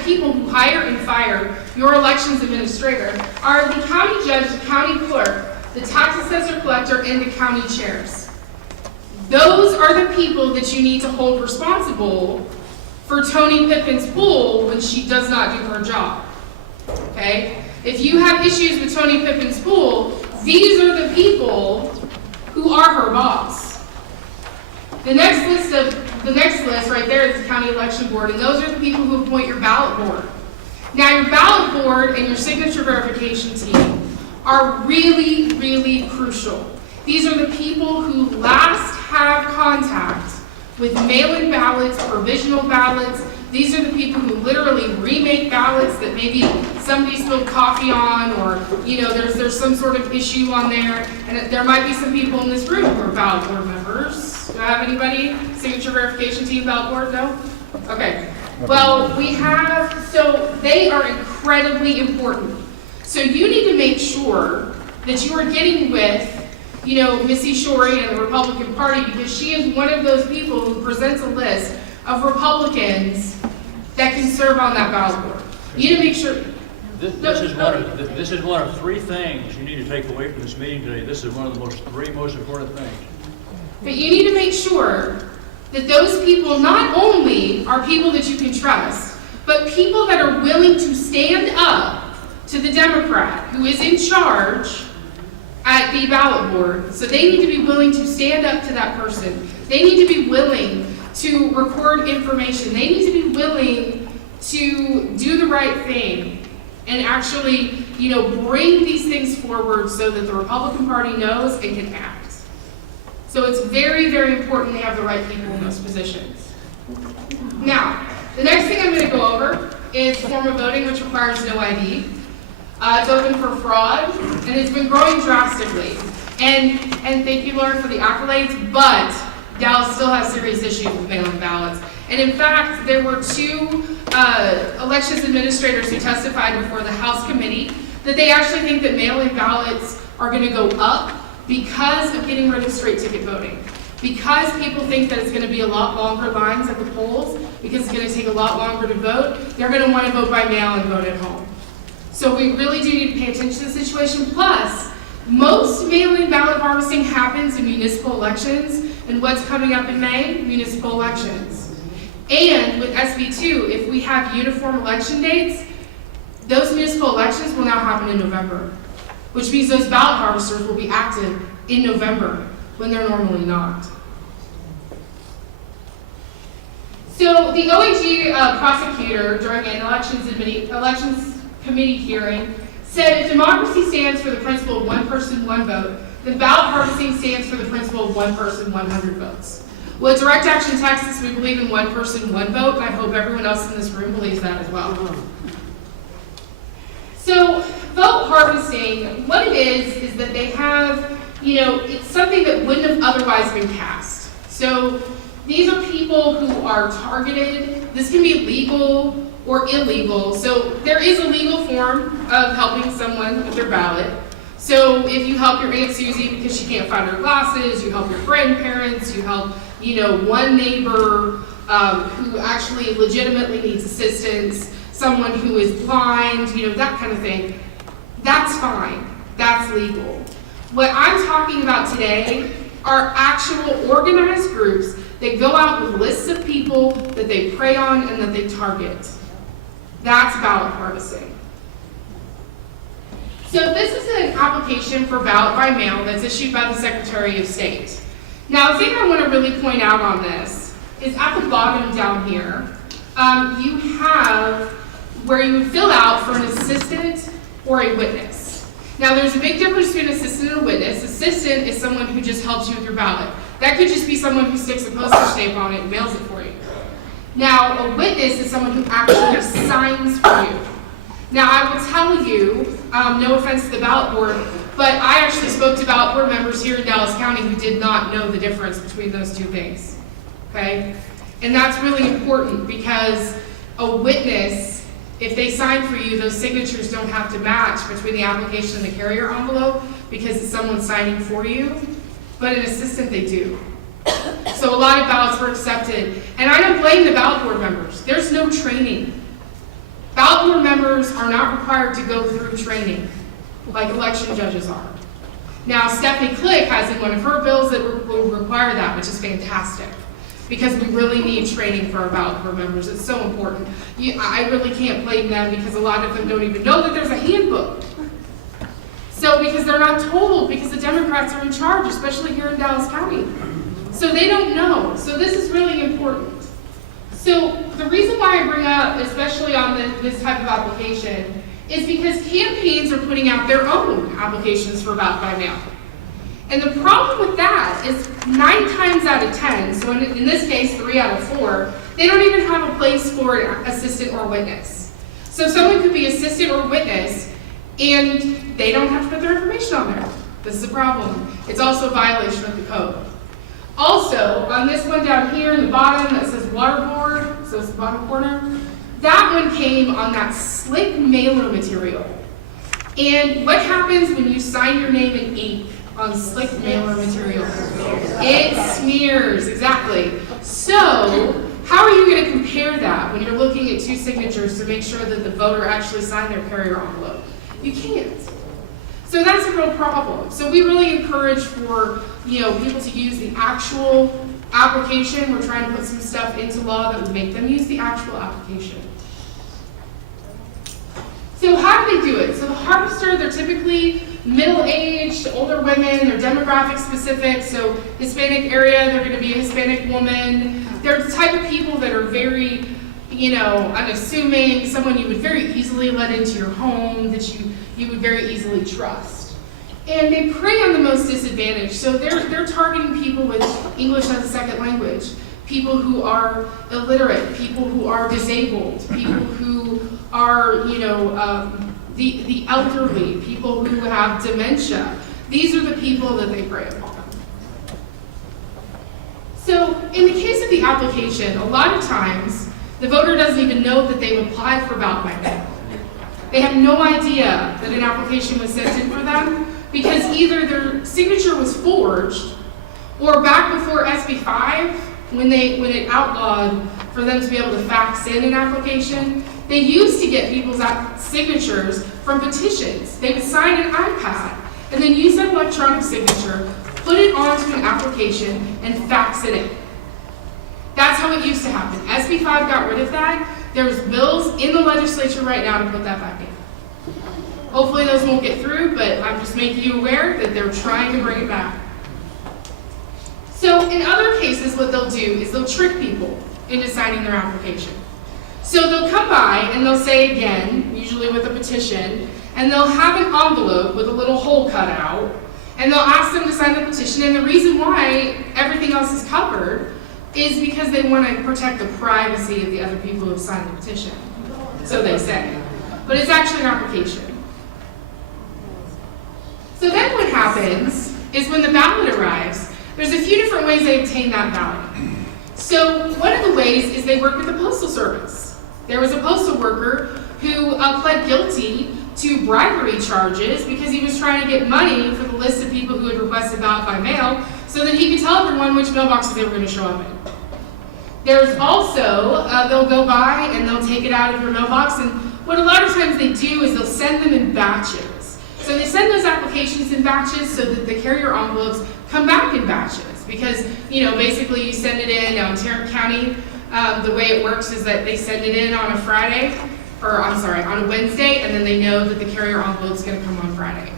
people who hire and fire your elections administrator are the county judge, the county clerk, the tax assessor collector, and the county chairs. Those are the people that you need to hold responsible for Tony Pippin's Pool when she does not do her job. Okay? If you have issues with Tony Pippin's Pool, these are the people who are her boss. The next list right there is the county election board, and those are the people who appoint your ballot board. Now, your ballot board and your signature verification team are really, really crucial. These are the people who last have contact with mail-in ballots, provisional ballots. These are the people who literally remake ballots that maybe somebody spilled coffee on, or there's some sort of issue on there. And there might be some people in this room who are ballot board members. Do I have anybody? Signature verification team, ballot board? No? Okay. Well, so they are incredibly important. So you need to make sure that you are getting with, Missy Shorey and the Republican Party, because she is one of those people who presents a list of Republicans that can serve on that ballot board. You need to make sure. This is one of 3 things you need to take away from this meeting today. This is one of the 3 most important things. But you need to make sure that those people not only are people that you can trust, but people that are willing to stand up to the Democrat who is in charge at the ballot board. So they need to be willing to stand up to that person. They need to be willing to record information. They need to be willing to do the right thing and actually, bring these things forward so that the Republican Party knows and can act. So it's very, very important they have the right people in those positions. Now, the next thing I'm going to go over is form of voting, which requires no ID. It's open for fraud, and it's been growing drastically. And thank you, Lauren, for the accolades, but Dallas still has serious issues with mail-in ballots. And in fact, there were 2 elections administrators who testified before the House committee that they actually think that mail-in ballots are going to go up because of getting rid of straight ticket voting. Because people think that it's going to be a lot longer lines at the polls, because it's going to take a lot longer to vote, they're going to want to vote by mail and vote at home. So we really do need to pay attention to the situation. Plus, most mail-in ballot harvesting happens in municipal elections, and what's coming up in May? Municipal elections. And with SB2, if we have uniform election dates, those municipal elections will now happen in November, which means those ballot harvesters will be active in November when they're normally not. So the OAG prosecutor during an elections committee hearing said if democracy stands for the principle of one person, one vote, then ballot harvesting stands for the principle of one person, 100 votes. Well, at Direct Action Texas, we believe in one person, one vote, and I hope everyone else in this room believes that as well. So, vote harvesting, what it is that they have, it's something that wouldn't have otherwise been cast. So, these are people who are targeted. This can be legal or illegal. So, there is a legal form of helping someone with their ballot. So, if you help your Aunt Susie because she can't find her glasses, you help your grandparents, you help one neighbor who actually legitimately needs assistance, someone who is blind, that kind of thing, that's fine. That's legal. What I'm talking about today are actual organized groups that go out with lists of people that they prey on and that they target. That's ballot harvesting. So this is an application for ballot by mail that's issued by the Secretary of State. Now, the thing I want to really point out on this is at the bottom down here, you have where you would fill out for an assistant or a witness. Now, there's a big difference between an assistant and a witness. Assistant is someone who just helps you with your ballot. That could just be someone who sticks a postage stamp on it and mails it for you. Now, a witness is someone who actually signs for you. Now, I will tell you, no offense to the ballot board, but I actually spoke to ballot board members here in Dallas County who did not know the difference between those two things, okay? And that's really important because a witness, if they sign for you, those signatures don't have to match between the application and the carrier envelope because it's someone signing for you, but an assistant they do. So a lot of ballots were accepted, and I don't blame the ballot board members. There's no training. Ballot board members are not required to go through training like election judges are. Now, Stephanie Click has in one of her bills that will require that, which is fantastic, because we really need training for our ballot board members. It's so important. I really can't blame them because a lot of them don't even know that there's a handbook. So, because they're not told, because the Democrats are in charge, especially here in Dallas County. So they don't know. So this is really important. So the reason why I bring up, especially on this type of application, is because campaigns are putting out their own applications for ballot by mail. And the problem with that is 9 times out of 10, so in this case 3 out of 4, they don't even have a place for an assistant or witness. So someone could be assistant or witness and they don't have to put their information on there. This is a problem. It's also a violation of the code. Also, on this one down here in the bottom that says water board, so it's the bottom corner, that one came on that slick mailer material. And what happens when you sign your name in ink on slick mailer material? It smears, exactly. So, how are you going to compare that when you're looking at 2 signatures to make sure that the voter actually signed their carrier envelope? You can't. So that's a real problem. So we really encourage for people to use the actual Application, we're trying to put some stuff into law that would make them use the actual application. So how do they do it? So the harvester, they're typically middle-aged, older women, they're demographic specific, so Hispanic area, they're gonna be a Hispanic woman. They're the type of people that are very, unassuming, someone you would very easily let into your home, that you would very easily trust. And they prey on the most disadvantaged, so they're targeting people with English as a second language, people who are illiterate, people who are disabled, people who are, the elderly, people who have dementia. These are the people that they prey upon. So in the case of the application, a lot of times, the voter doesn't even know that they've applied for ballot by mail. They have no idea that an application was sent in for them because either their signature was forged or back before SB 5, when it outlawed for them to be able to fax in an application, they used to get people's signatures from petitions. They would sign an iPad and then use that electronic signature, put it onto an application, and fax it in. That's how it used to happen. SB 5 got rid of that. There's bills in the legislature right now to put that back in. Hopefully those won't get through, but I'm just making you aware that they're trying to bring it back. So in other cases, what they'll do is they'll trick people into signing their application. So they'll come by and they'll say again, usually with a petition, and they'll have an envelope with a little hole cut out, and they'll ask them to sign the petition, and the reason why everything else is covered is because they want to protect the privacy of the other people who have signed the petition. So they say. But it's actually an application. So then what happens is when the ballot arrives, there's a few different ways they obtain that ballot. So one of the ways is they work with the Postal Service. There was a postal worker who pled guilty to bribery charges because he was trying to get money for the list of people who had requested ballot by mail so that he could tell everyone which mailboxes they were going to show up in. There's also, they'll go by and they'll take it out of your mailbox, and what a lot of times they do is they'll send them in batches. So they send those applications in batches so that the carrier envelopes come back in batches because, basically you send it in. Now in Tarrant County, the way it works is that they send it in on a Friday, on a Wednesday, and then they know that the carrier envelope is going to come on Friday.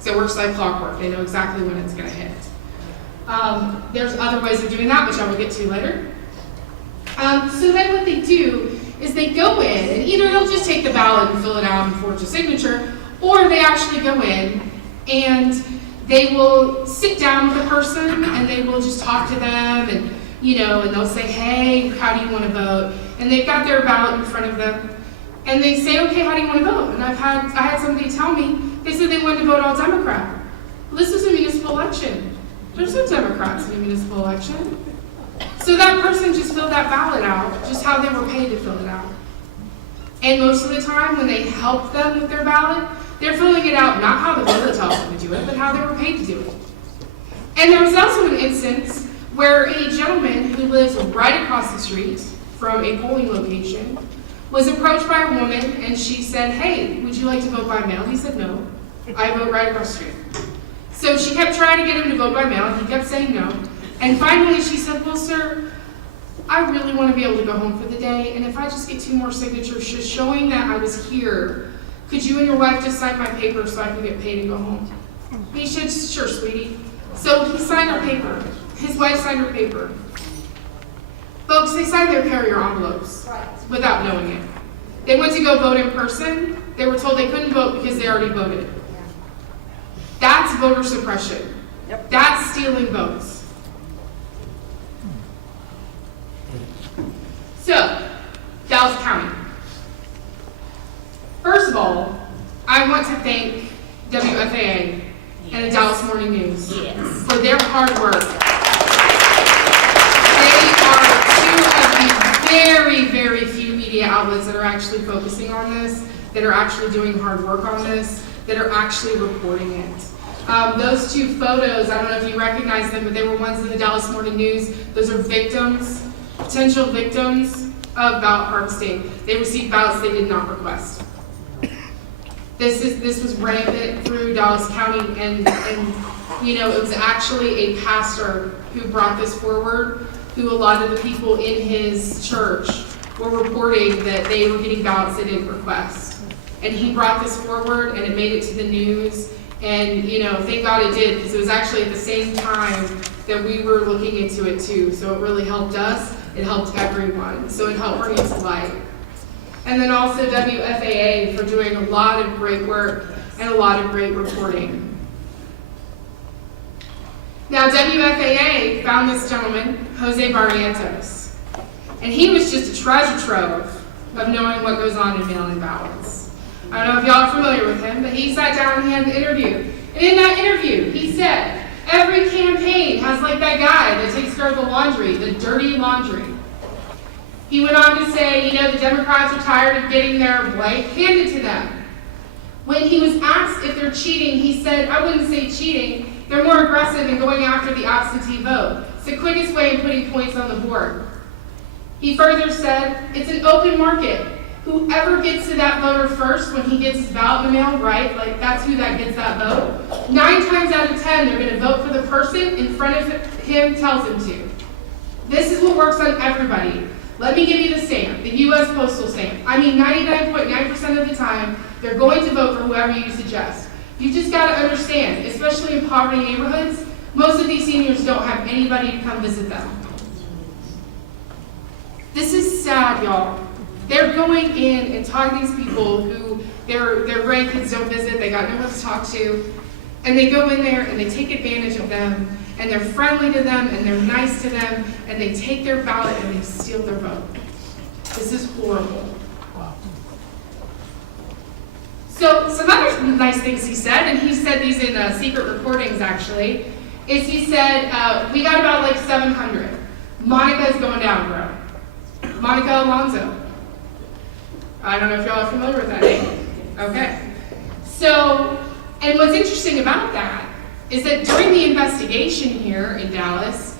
So it works like clockwork. They know exactly when it's going to hit. There's other ways of doing that, which I will get to later. So then what they do is they go in, and either they'll just take the ballot and fill it out and forge a signature, or they actually go in and they will sit down with the person and they will just talk to them and, and they'll say, hey, how do you want to vote? And they've got their ballot in front of them. And they say, okay, how do you want to vote? And I had somebody tell me, they said they wanted to vote all Democrat. Well, this is a municipal election. There's no Democrats in a municipal election. So that person just filled that ballot out, just how they were paid to fill it out. And most of the time, when they help them with their ballot, they're filling it out not how the village tells them to do it, but how they were paid to do it. And there was also an instance where a gentleman who lives right across the street from a polling location was approached by a woman, and she said, hey, would you like to vote by mail? He said, no, I vote right across the street. So she kept trying to get him to vote by mail, and he kept saying no. And finally she said, well, sir, I really want to be able to go home for the day, and if I just get 2 more signatures just showing that I was here, could you and your wife just sign my paper so I can get paid and go home? And he said, sure, sweetie. So he signed her paper. His wife signed her paper. Folks, they signed their carrier envelopes without knowing it. They went to go vote in person. They were told they couldn't vote because they already voted. That's voter suppression. Yep. That's stealing votes. So, Dallas County. First of all, I want to thank WFAA and the Dallas Morning News for their hard work. They are 2 of the very, very few media outlets that are actually focusing on this, that are actually doing hard work on this, that are actually reporting it. Those 2 photos, I don't know if you recognize them, but they were ones in the Dallas Morning News. Those are victims, potential victims of ballot harvesting. They received ballots they did not request. This was rampant through Dallas County, and you know, it was actually a pastor who brought this forward, who a lot of the people in his church were reporting that they were getting ballots they didn't request. And he brought this forward, and it made it to the news, and you know, thank God it did, because it was actually at the same time that we were looking into it too, so it really helped us, it helped everyone, so it helped bring it to light. And then also WFAA for doing a lot of great work and a lot of great reporting. Now, WFAA found this gentleman, Jose Barrientos, and he was just a treasure trove of knowing what goes on in mail-in ballots. I don't know if y'all are familiar with him, but he sat down and he had an interview. And in that interview, he said, every campaign has like that guy that takes care of the laundry, the dirty laundry. He went on to say, you know, the Democrats are tired of getting their blank handed to them. When he was asked if they're cheating, he said, I wouldn't say cheating, they're more aggressive in going after the absentee vote. It's the quickest way of putting points on the board. He further said, it's an open market. Whoever gets to that voter first when he gets his ballot in the mail, right? Like that's who that gets that vote. 9 times out of 10, they're gonna vote for the person in front of him tells him to. This is what works on everybody. Let me give you the stamp, the U.S. Postal stamp. I mean, 99.9% of the time, they're going to vote for whoever you suggest. You just gotta understand, especially in poverty neighborhoods, most of these seniors don't have anybody to come visit them. This is sad, y'all. They're going in and talking to these people who their grandkids don't visit, they got no one to talk to, and they go in there and they take advantage of them, and they're friendly to them, and they're nice to them, and they take their ballot and they steal their vote. This is horrible. So some other nice things he said, and he said these in secret recordings actually, is he said, we got about like 700. Monica's going down, bro. Monica Alonso. I don't know if y'all are familiar with that name. Okay. So, and what's interesting about that is that during the investigation here in Dallas,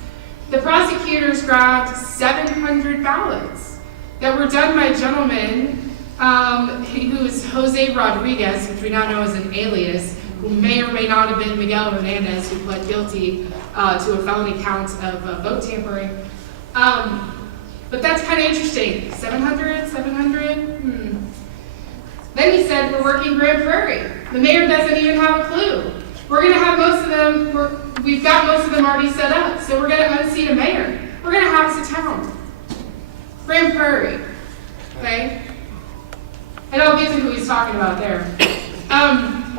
the prosecutors grabbed 700 ballots that were done by a gentleman who is Jose Rodriguez, which we now know as an alias, who may or may not have been Miguel Hernandez, who pled guilty to a felony count of vote tampering. But that's kind of interesting. 700? Then he said, we're working Grand Prairie. The mayor doesn't even have a clue. We're going to have most of them, we've got most of them already set up, so we're going to unseat a mayor. We're going to house a town. Grand Prairie, okay? And I'll get to who he's talking about there. And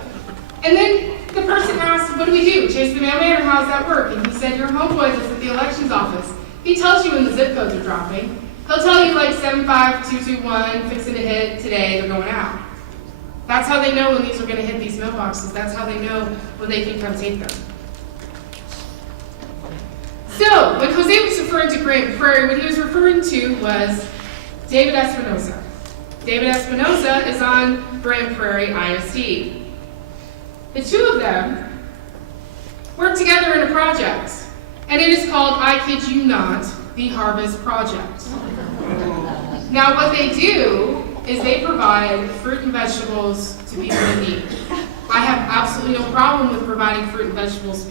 then the person asked, what do we do? Chase the mailman, or how does that work? And he said, your homeboy is at the elections office. He tells you when the zip codes are dropping. He'll tell you like 75221, fixing to hit today, they're going out. That's how they know when these are going to hit these mailboxes. That's how they know when they can come take them. So, when Jose was referring to Grand Prairie, what he was referring to was David Espinoza. David Espinoza is on Grand Prairie ISD. The two of them work together in a project, and it is called, I kid you not, the Harvest Project. Now, what they do is they provide fruit and vegetables to people in need. I have absolutely no problem with providing fruit and vegetables to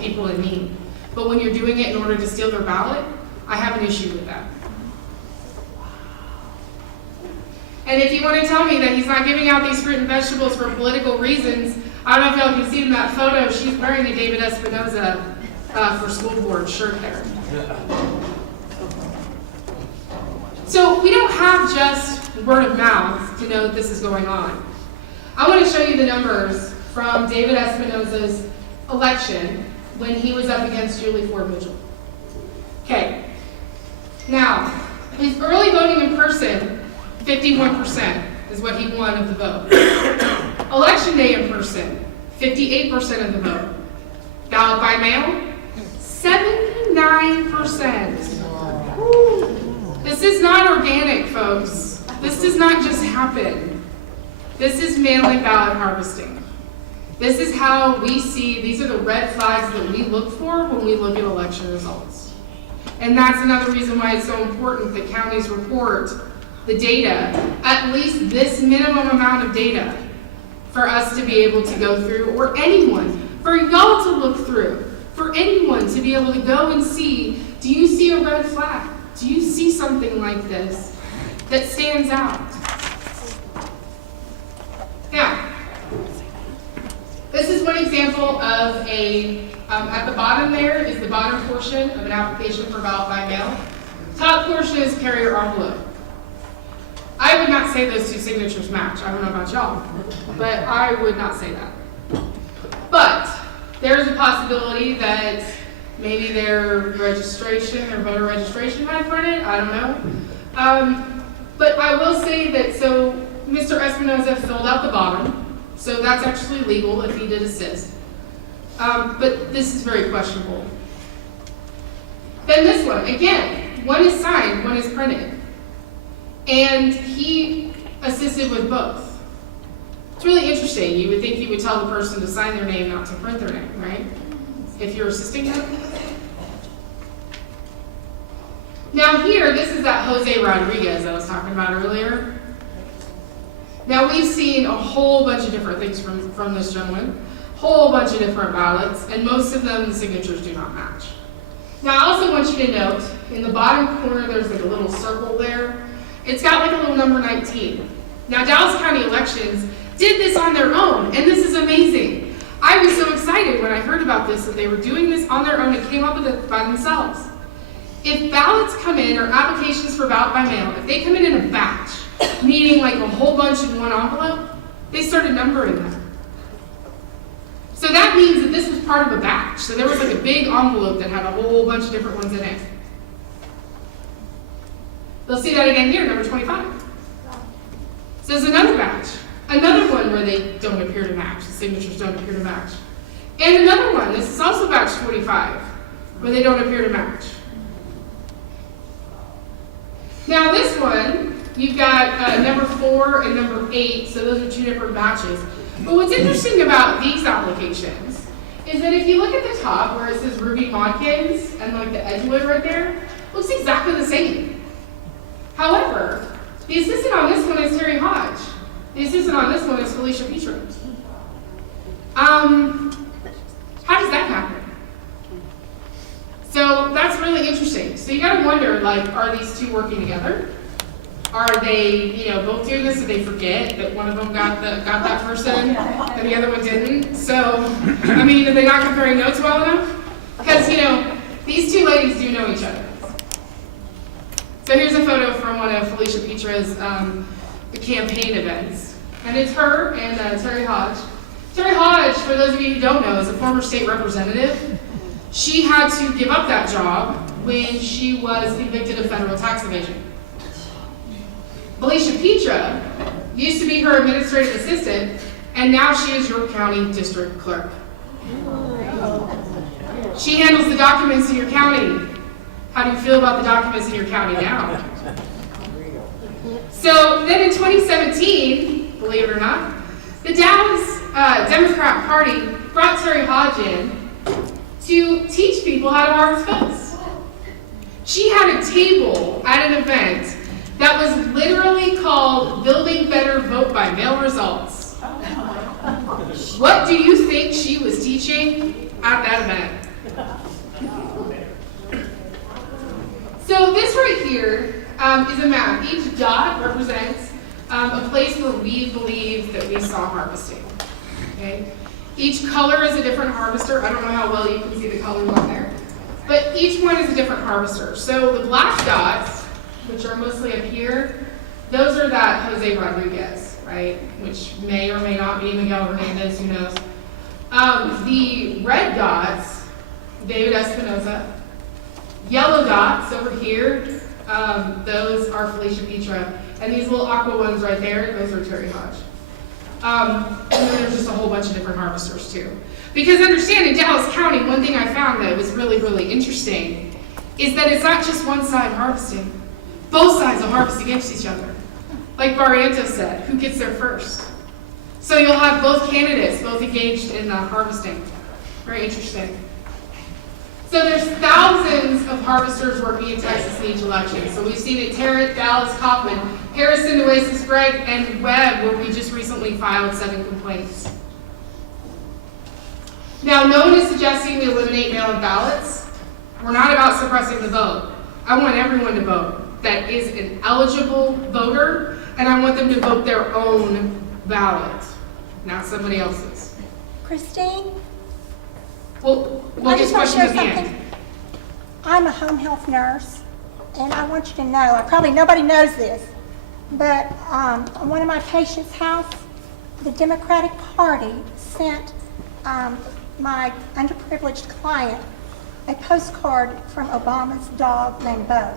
people in need. But when you're doing it in order to steal their ballot, I have an issue with that. And if you want to tell me that he's not giving out these fruit and vegetables for political reasons, I don't know if y'all can see in that photo, she's wearing a David Espinoza for school board shirt there. So we don't have just word of mouth to know that this is going on. I want to show you the numbers from David Espinoza's election when he was up against Julie Ford Mitchell. Okay, now, his early voting in person, 51% is what he won of the vote. Election day in person, 58% of the vote. Ballot by mail, 79%. This is not organic, folks. This does not just happen. This is mail-in ballot harvesting. This is how we see, these are the red flags that we look for when we look at election results. And that's another reason why it's so important that counties report the data, at least this minimum amount of data, for us to be able to go through, or anyone, for y'all to look through, for anyone to be able to go and see, do you see a red flag? Do you see something like this that stands out? Now, this is one example of at the bottom there is the bottom portion of an application for ballot by mail. Top portion is carrier envelope. I would not say those two signatures match. I don't know about y'all, but I would not say that. But there's a possibility that maybe their registration, their voter registration had printed. I don't know. But I will say that, so Mr. Espinoza filled out the bottom, so that's actually legal if he did assist. But this is very questionable. Then this one, again, one is signed, one is printed. And he assisted with both. It's really interesting. You would think you would tell the person to sign their name, not to print their name, right? If you're assisting them. Now here, this is that Jose Rodriguez I was talking about earlier. Now we've seen a whole bunch of different things from this gentleman, whole bunch of different ballots, and most of them, the signatures do not match. Now I also want you to note, in the bottom corner there's like a little circle there. It's got like a little number 19. Now Dallas County Elections did this on their own, and this is amazing. I was so excited when I heard about this, that they were doing this on their own and came up with it by themselves. If ballots come in, or applications for ballot by mail, if they come in a batch, meaning like a whole bunch in one envelope, they started numbering them. So that means that this was part of a batch. So there was like a big envelope that had a whole bunch of different ones in it. They'll see that again here, number 25. So there's another batch. Another one where they don't appear to match. The signatures don't appear to match. And another one, this is also batch 25, where they don't appear to match. Now this one, you've got number 4 and number 8, so those are two different batches. But what's interesting about these applications is that if you look at the top where it says Ruby Modkins and like the Edgewood right there, it looks exactly the same. However, the assistant on this one is Terry Hodge. The assistant on this one is Felicia Petra. How does that happen? So that's really interesting. So you gotta wonder, like, are these two working together? Are they, both doing this? Did they forget that one of them got that person and the other one didn't? So, I mean, are they not comparing notes well enough? Because, these two ladies do know each other. So here's a photo from one of Felicia Petra's the campaign events. And it's her and Terry Hodge. Terry Hodge, for those of you who don't know, is a former state representative. She had to give up that job when she was convicted of federal tax evasion. Felicia Petra used to be her administrative assistant, and now she is York County District Clerk. She handles the documents in your county. How do you feel about the documents in your county now? So then in 2017, believe it or not, the Dallas Democrat Party brought Terry Hodge in to teach people how to harvest votes. She had a table at an event that was literally called Building Better Vote by Mail Results. What do you think she was teaching at that event? So this right here is a map. Each dot represents a place where we believe that we saw harvesting. Okay? Each color is a different harvester. I don't know how well you can see the colors on there. But each one is a different harvester. So the black dots, which are mostly up here, those are that Jose Rodriguez, right? Which may or may not be Miguel Hernandez, who knows. The red dots, David Espinoza. Yellow dots over here, those are Felicia Petra. And these little aqua ones right there, those are Terry Hodge. And then there's just a whole bunch of different harvesters too. Because understand, in Dallas County, one thing I found that was really, really interesting is that it's not just one side harvesting. Both sides will harvest against each other. Like Barrientos said, who gets there first? So you'll have both candidates, both engaged in harvesting. Very interesting. So there's thousands of harvesters working in Texas in each election. So we've seen it Tarrant, Dallas, Kaufman, Harrison, Oasis, Gregg, and Webb, where we just recently filed 7 complaints. Now, no one is suggesting we eliminate mail-in ballots. We're not about suppressing the vote. I want everyone to vote that is an eligible voter, and I want them to vote their own ballot, not somebody else's. Christine, We'll I get just want to questions share at the end. something. I'm a home health nurse, and I want you to know, probably nobody knows this, but on one of my patients' house, the Democratic Party sent my underprivileged client a postcard from Obama's dog named Bo.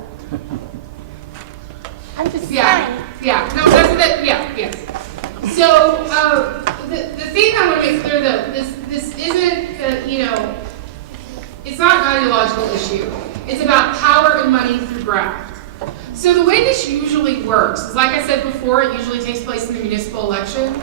I'm just saying. Yeah, no, yes. So, the thing I want to make clear though, this isn't, it's not an ideological issue. It's about power and money through graft. So the way this usually works is, like I said before, it usually takes place in the municipal election.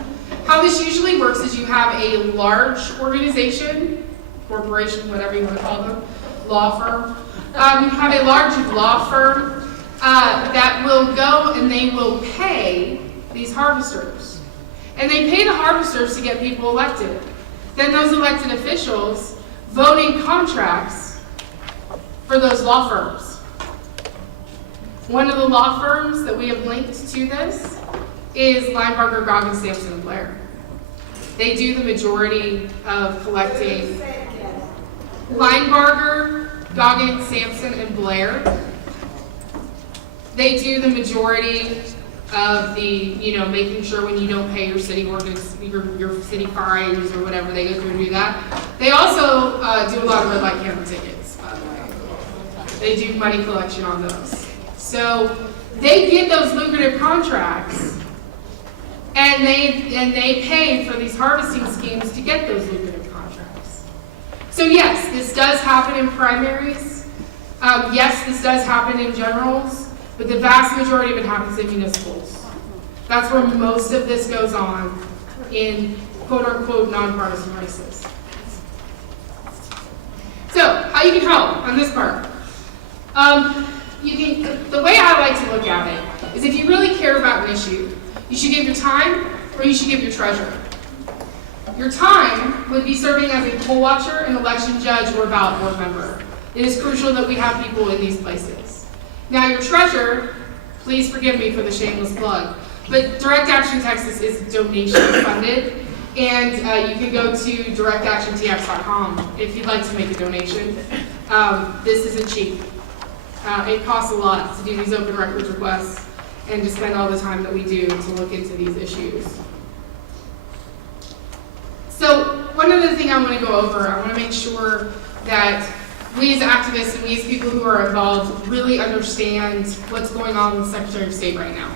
How this usually works is you have a large organization, corporation, whatever you want to call them, law firm. You have a large law firm that will go and they will pay these harvesters. And they pay the harvesters to get people elected. Then those elected officials vote in contracts for those law firms. One of the law firms that we have linked to this is Linebarger, Goggins, Sampson, and Blair. They do the majority of collecting. Linebarger, Goggins, Sampson, and Blair. They do the majority of the, making sure when you don't pay your city your city fines or whatever, they go through and do that. They also do a lot of red light camera tickets, by the way. They do money collection on those. So they get those lucrative contracts, and they pay for these harvesting schemes to get those lucrative contracts. So yes, this does happen in primaries. Yes, this does happen in generals, but the vast majority of it happens in municipals. That's where most of this goes on in quote-unquote nonpartisan races. So, how you can help on this part? The way I like to look at it is, if you really care about an issue, you should give your time or you should give your treasure. Your time would be serving as a poll watcher, an election judge, or a ballot board member. It is crucial that we have people in these places. Now, your treasure, please forgive me for the shameless plug, but Direct Action Texas is donation funded, and you can go to directactiontx.com if you'd like to make a donation. This isn't cheap. It costs a lot to do these open records requests and to spend all the time that we do to look into these issues. So one other thing I want to go over, I want to make sure that we as activists and we as people who are involved really understand what's going on with the Secretary of State right now.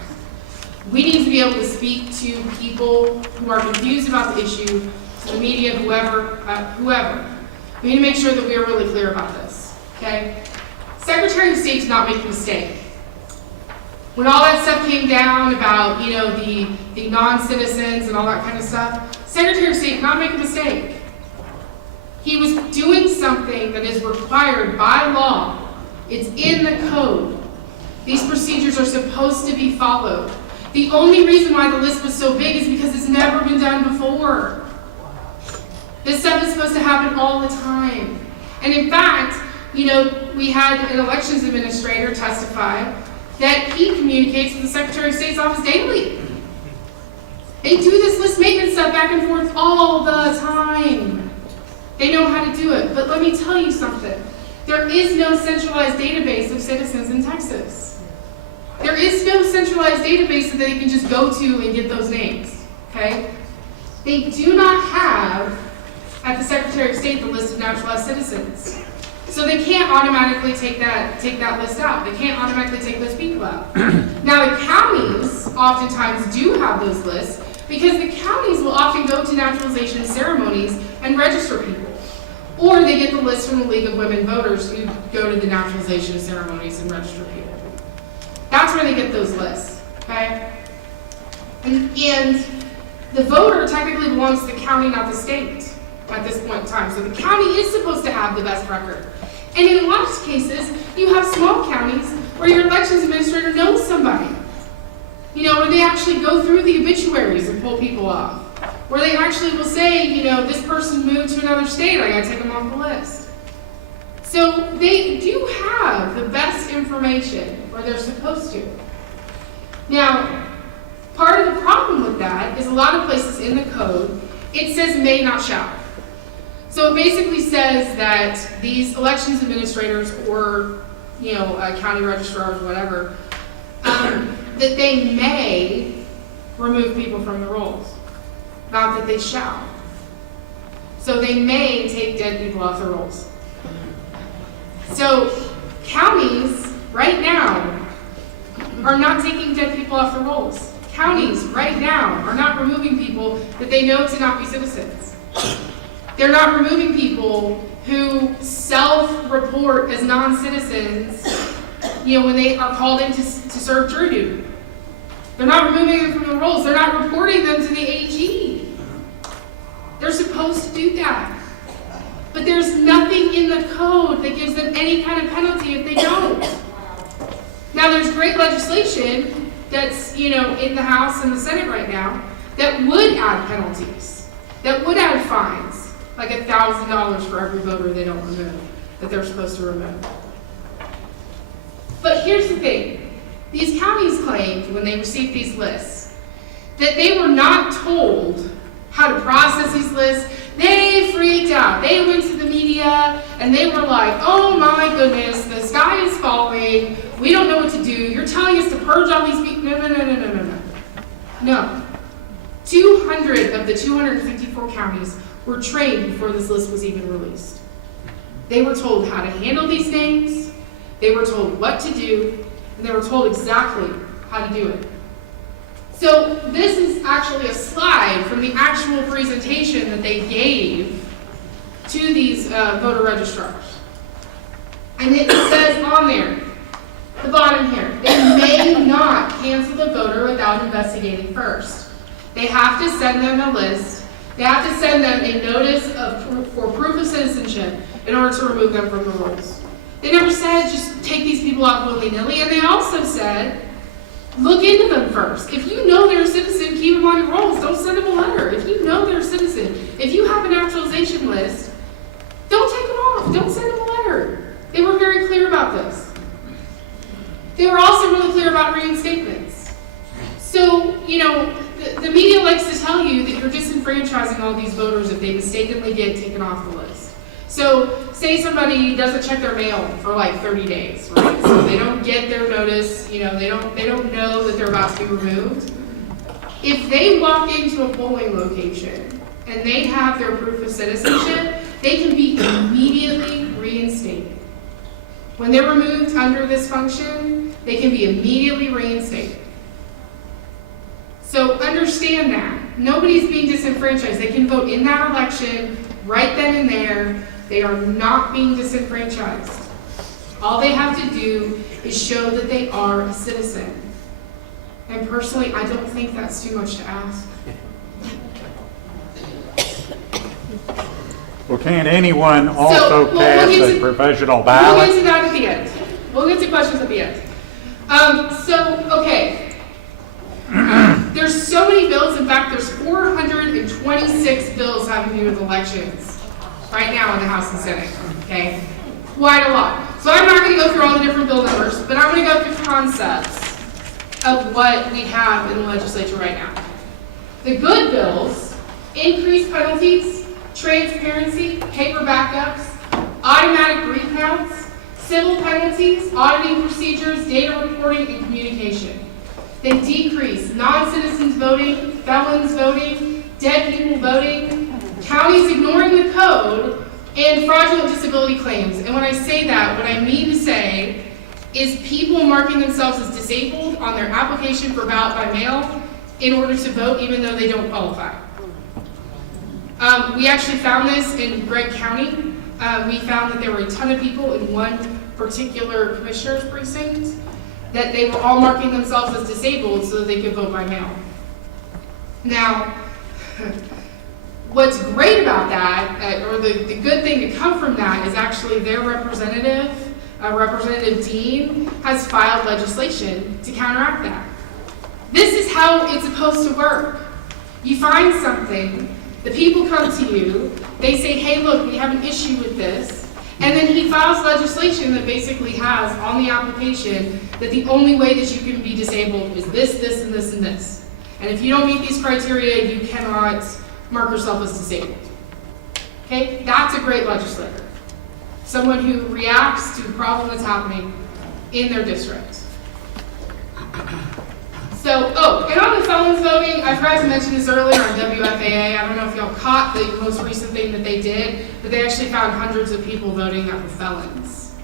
We need to be able to speak to people who are confused about the issue, to the media, whoever. We need to make sure that we are really clear about this, okay? Secretary of State did not make a mistake. When all that stuff came down about, the non-citizens and all that kind of stuff, Secretary of State did not make a mistake. He was doing something that is required by law. It's in the code. These procedures are supposed to be followed. The only reason why the list was so big is because it's never been done before. This stuff is supposed to happen all the time. And in fact, we had an elections administrator testify that he communicates with the Secretary of State's office daily. They do this list maintenance stuff back and forth all the time. They know how to do it. But let me tell you something. There is no centralized database of citizens in Texas. There is no centralized database that they can just go to and get those names, okay? They do not have, at the Secretary of State, the list of naturalized citizens. So they can't automatically take that list out. They can't automatically take those people out. Now, the counties oftentimes do have those lists because the counties will often go to naturalization ceremonies and register people. Or they get the list from the League of Women Voters who go to the naturalization ceremonies and register people. That's where they get those lists, okay? And the voter technically belongs to the county, not the state, at this point in time. So the county is supposed to have the best record. And in a lot of cases, you have small counties where your elections administrator knows somebody. You know, where they actually go through the obituaries and pull people off. Where they actually will say, you know, this person moved to another state, I gotta take them off the list. So they do have the best information where they're supposed to. Now, part of the problem with that is a lot of places in the code, it says may not shall. So it basically says that these elections administrators or, you know, county registrars or whatever, that they may remove people from the rolls, not that they shall. So they may take dead people off the rolls. So counties right now are not taking dead people off the rolls. Counties right now are not removing people that they know to not be citizens. They're not removing people who self-report as non-citizens, you know, when they are called in to serve jury duty. They're not removing them from the rolls. They're not reporting them to the AG. They're supposed to do that. But there's nothing in the code that gives them any kind of penalty if they don't. Now, there's great legislation that's, you know, in the House and the Senate right now that would add penalties, that would add fines, like $1,000 for every voter they don't remove, that they're supposed to remove. But here's the thing. These counties claimed when they received these lists that they were not told how to process these lists. They freaked out. They went to the media and they were like, oh my goodness, the sky is falling. We don't know what to do. You're telling us to purge all these people. No. No. 200 of the 254 counties were trained before this list was even released. They were told how to handle these names. They were told what to do. And they were told exactly how to do it. So this is actually a slide from the actual presentation that they gave to these voter registrars. And it says on there, the bottom here, they may not cancel the voter without investigating first. They have to send them a list. They have to send them a notice for proof of citizenship in order to remove them from the rolls. They never said just take these people out willy-nilly, and they also said look into them first. If you know they're a citizen, keep them on your rolls. Don't send them a letter. If you know they're a citizen, if you have a naturalization list, don't take them off. Don't send them a letter. They were very clear about this. They were also really clear about reinstatements. So, you know, the media likes to tell you that you're disenfranchising all these voters if they mistakenly get taken off the list. So, say somebody doesn't check their mail for like 30 days, right? So they don't get their notice, you know, they don't know that they're about to be removed. If they walk into a polling location and they have their proof of citizenship, they can be immediately reinstated. When they're removed under this function, they can be immediately reinstated. So understand that. Nobody's being disenfranchised. They can vote in that election right then and there. They are not being disenfranchised. All they have to do is show that they are a citizen. And personally, I don't think that's too much to ask. Well, can't anyone also we'll cast get a to- provisional We'll ballot? get to that at the end. We'll get to questions at the end. Okay. There's so many bills. In fact, there's 426 bills having to do with elections right now in the House and Senate. Okay? Quite a lot. So I'm not going to go through all the different bill numbers, but I'm going to go through concepts of what we have in the legislature right now. The good bills: increased penalties, transparency, paper backups, automatic recounts, civil penalties, auditing procedures, data reporting, and communication. They decrease non-citizens voting, felons voting, dead people voting, counties ignoring the code, and fraudulent disability claims. And when I say that, what I mean to say is people marking themselves as disabled on their application for ballot by mail in order to vote even though they don't qualify. We actually found this in Gregg County. We found that there were a ton of people in one particular commissioner's precinct that they were all marking themselves as disabled so that they could vote by mail. Now, what's great about that, or the good thing to come from that, is actually actually their representative, Representative Dean, has filed legislation to counteract that. This is how it's supposed to work. You find something, the people come to you, they say, hey, look, we have an issue with this, and then he files legislation that basically has on the application that the only way that you can be disabled is this, this, and this, and this. And if you don't meet these criteria, you cannot mark yourself as disabled. Okay, that's a great legislator. Someone who reacts to the problem that's happening in their district. So, oh, and on the felons voting, I forgot to mention this earlier on WFAA. I don't know if y'all caught the most recent thing that they did, but they actually found hundreds of people voting that were felons.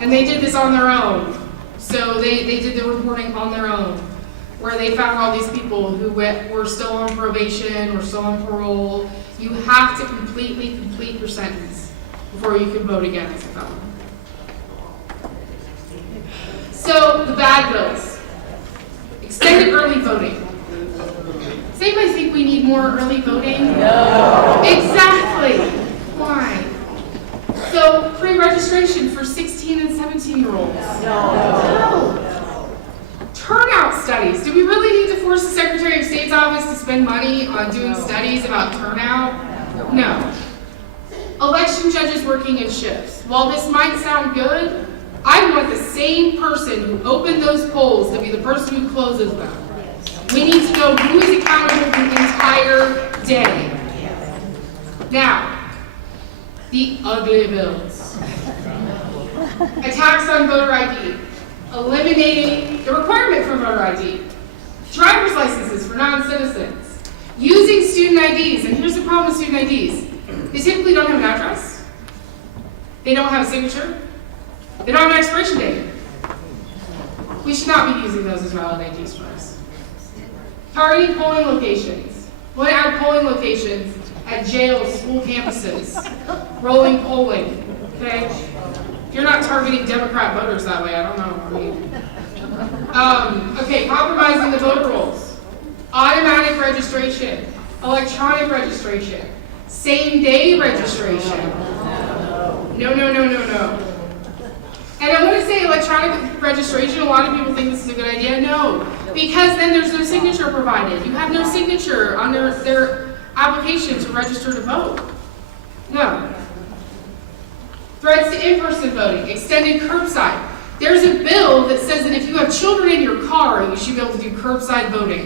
And they did this on their own. So they did the reporting on their own, where they found all these people who were still on probation or still on parole. You have to completely complete your sentence before you can vote again as a felon. So, the bad bills. Extended early voting. Does anybody think we need more early voting? No. Exactly. Why? So, pre-registration for 16 and 17-year-olds. No. Turnout studies. Do we really need to force the Secretary of State's office to spend money on doing studies about turnout? No. Election judges working in shifts. While this might sound good, I want the same person who opened those polls to be the person who closes them. We need to know who is accountable the entire day. Now, the ugly bills. A tax on voter ID. Eliminating the requirement for voter ID. Driver's licenses for non-citizens. Using student IDs, and here's the problem with student IDs. They typically don't have an address. They don't have a signature. They don't have an expiration date. We should not be using those as valid IDs for us. Targeting polling locations. We want to add polling locations at jails, school campuses. Rolling polling, okay? If you're not targeting Democrat voters that way, I don't know. Okay, compromising the voter rolls. Automatic registration. Electronic registration. Same-day registration. No, no, no, no, no. And I want to say electronic registration, a lot of people think this is a good idea. No, because then there's no signature provided. You have no signature on their application to register to vote. No. Threats to in-person voting, extended curbside. There's a bill that says that if you have children in your car, you should be able to do curbside voting.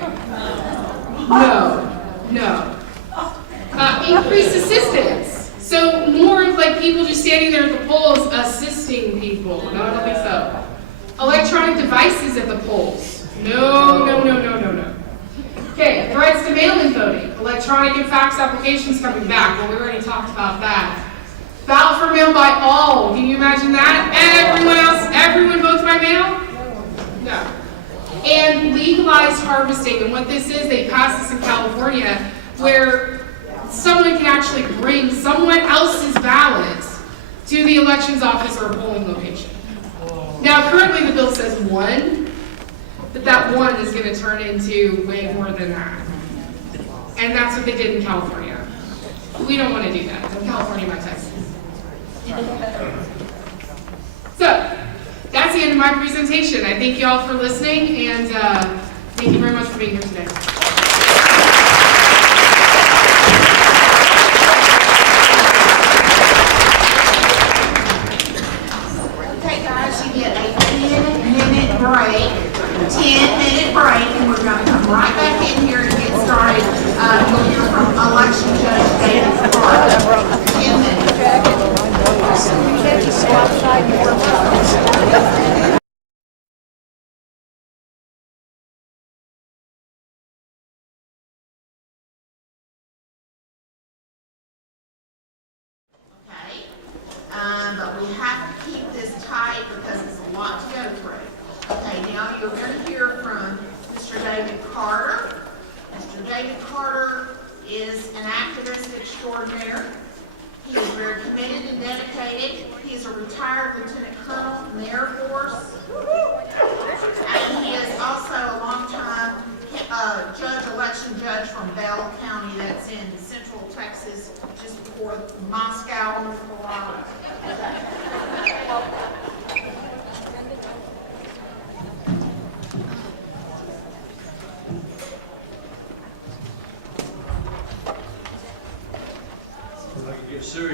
No, no. Increased assistance. So more of like people just standing there at the polls assisting people. No, I don't think so. Electronic devices at the polls. No, no, no, no, no, no. Okay, threats to mail-in voting. Electronic and fax applications coming back. Well, we already talked about that. Ballot for mail by all. Can you imagine that? Everyone else, everyone votes by mail? No. And legalized harvesting. And what this is, they passed this in California, where someone can actually bring someone else's ballot to the elections office or a polling location. Now, currently the bill says one, but that one is going to turn into way more than that. And that's what they did in California. We don't want to do that. So California, my Texas. So, that's the end of my presentation. I thank you all for listening, and thank you very much for being here today. Okay, guys, you get a 10-minute break. 10-minute break, and we're going to come right back in here and get started. We'll hear from Election Judge David Clark. 10 minutes. But we have to keep this tight because it's a lot to go through. Okay, now you're going to hear from Mr. David Carter. Mr. David Carter is an activist extraordinaire. He is very committed and dedicated. He is a retired lieutenant colonel in the Air Force. And he is also a longtime election judge from Bell County, that's in central Texas, just before Moscow, North Carolina.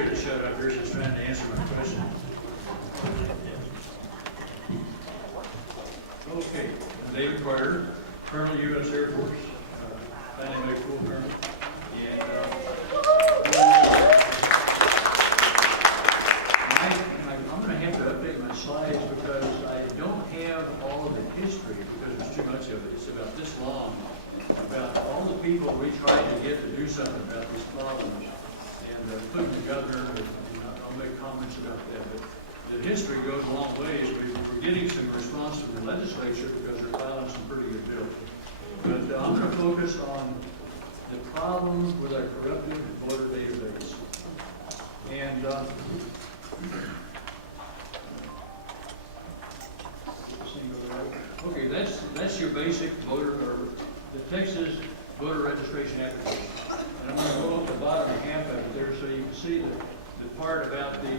Gary to shut up here, she's trying to answer my question. Okay, David Carter, Colonel U.S. Air Force, planning to make full colonel. And, I'm gonna have to update my slides because I don't have all of the history because there's too much of it. It's about this long, about all the people we tried to get to do something about these problems. And including the governor, and I'll make comments about that. But the history goes a long ways. We're getting some response from the legislature because they're filing some pretty good bills. But I'm going to focus on the problems with our corrupted voter database. And okay, that's your basic voter, or the Texas voter registration application. And I'm going to go up the bottom half of it there so you can see the part about the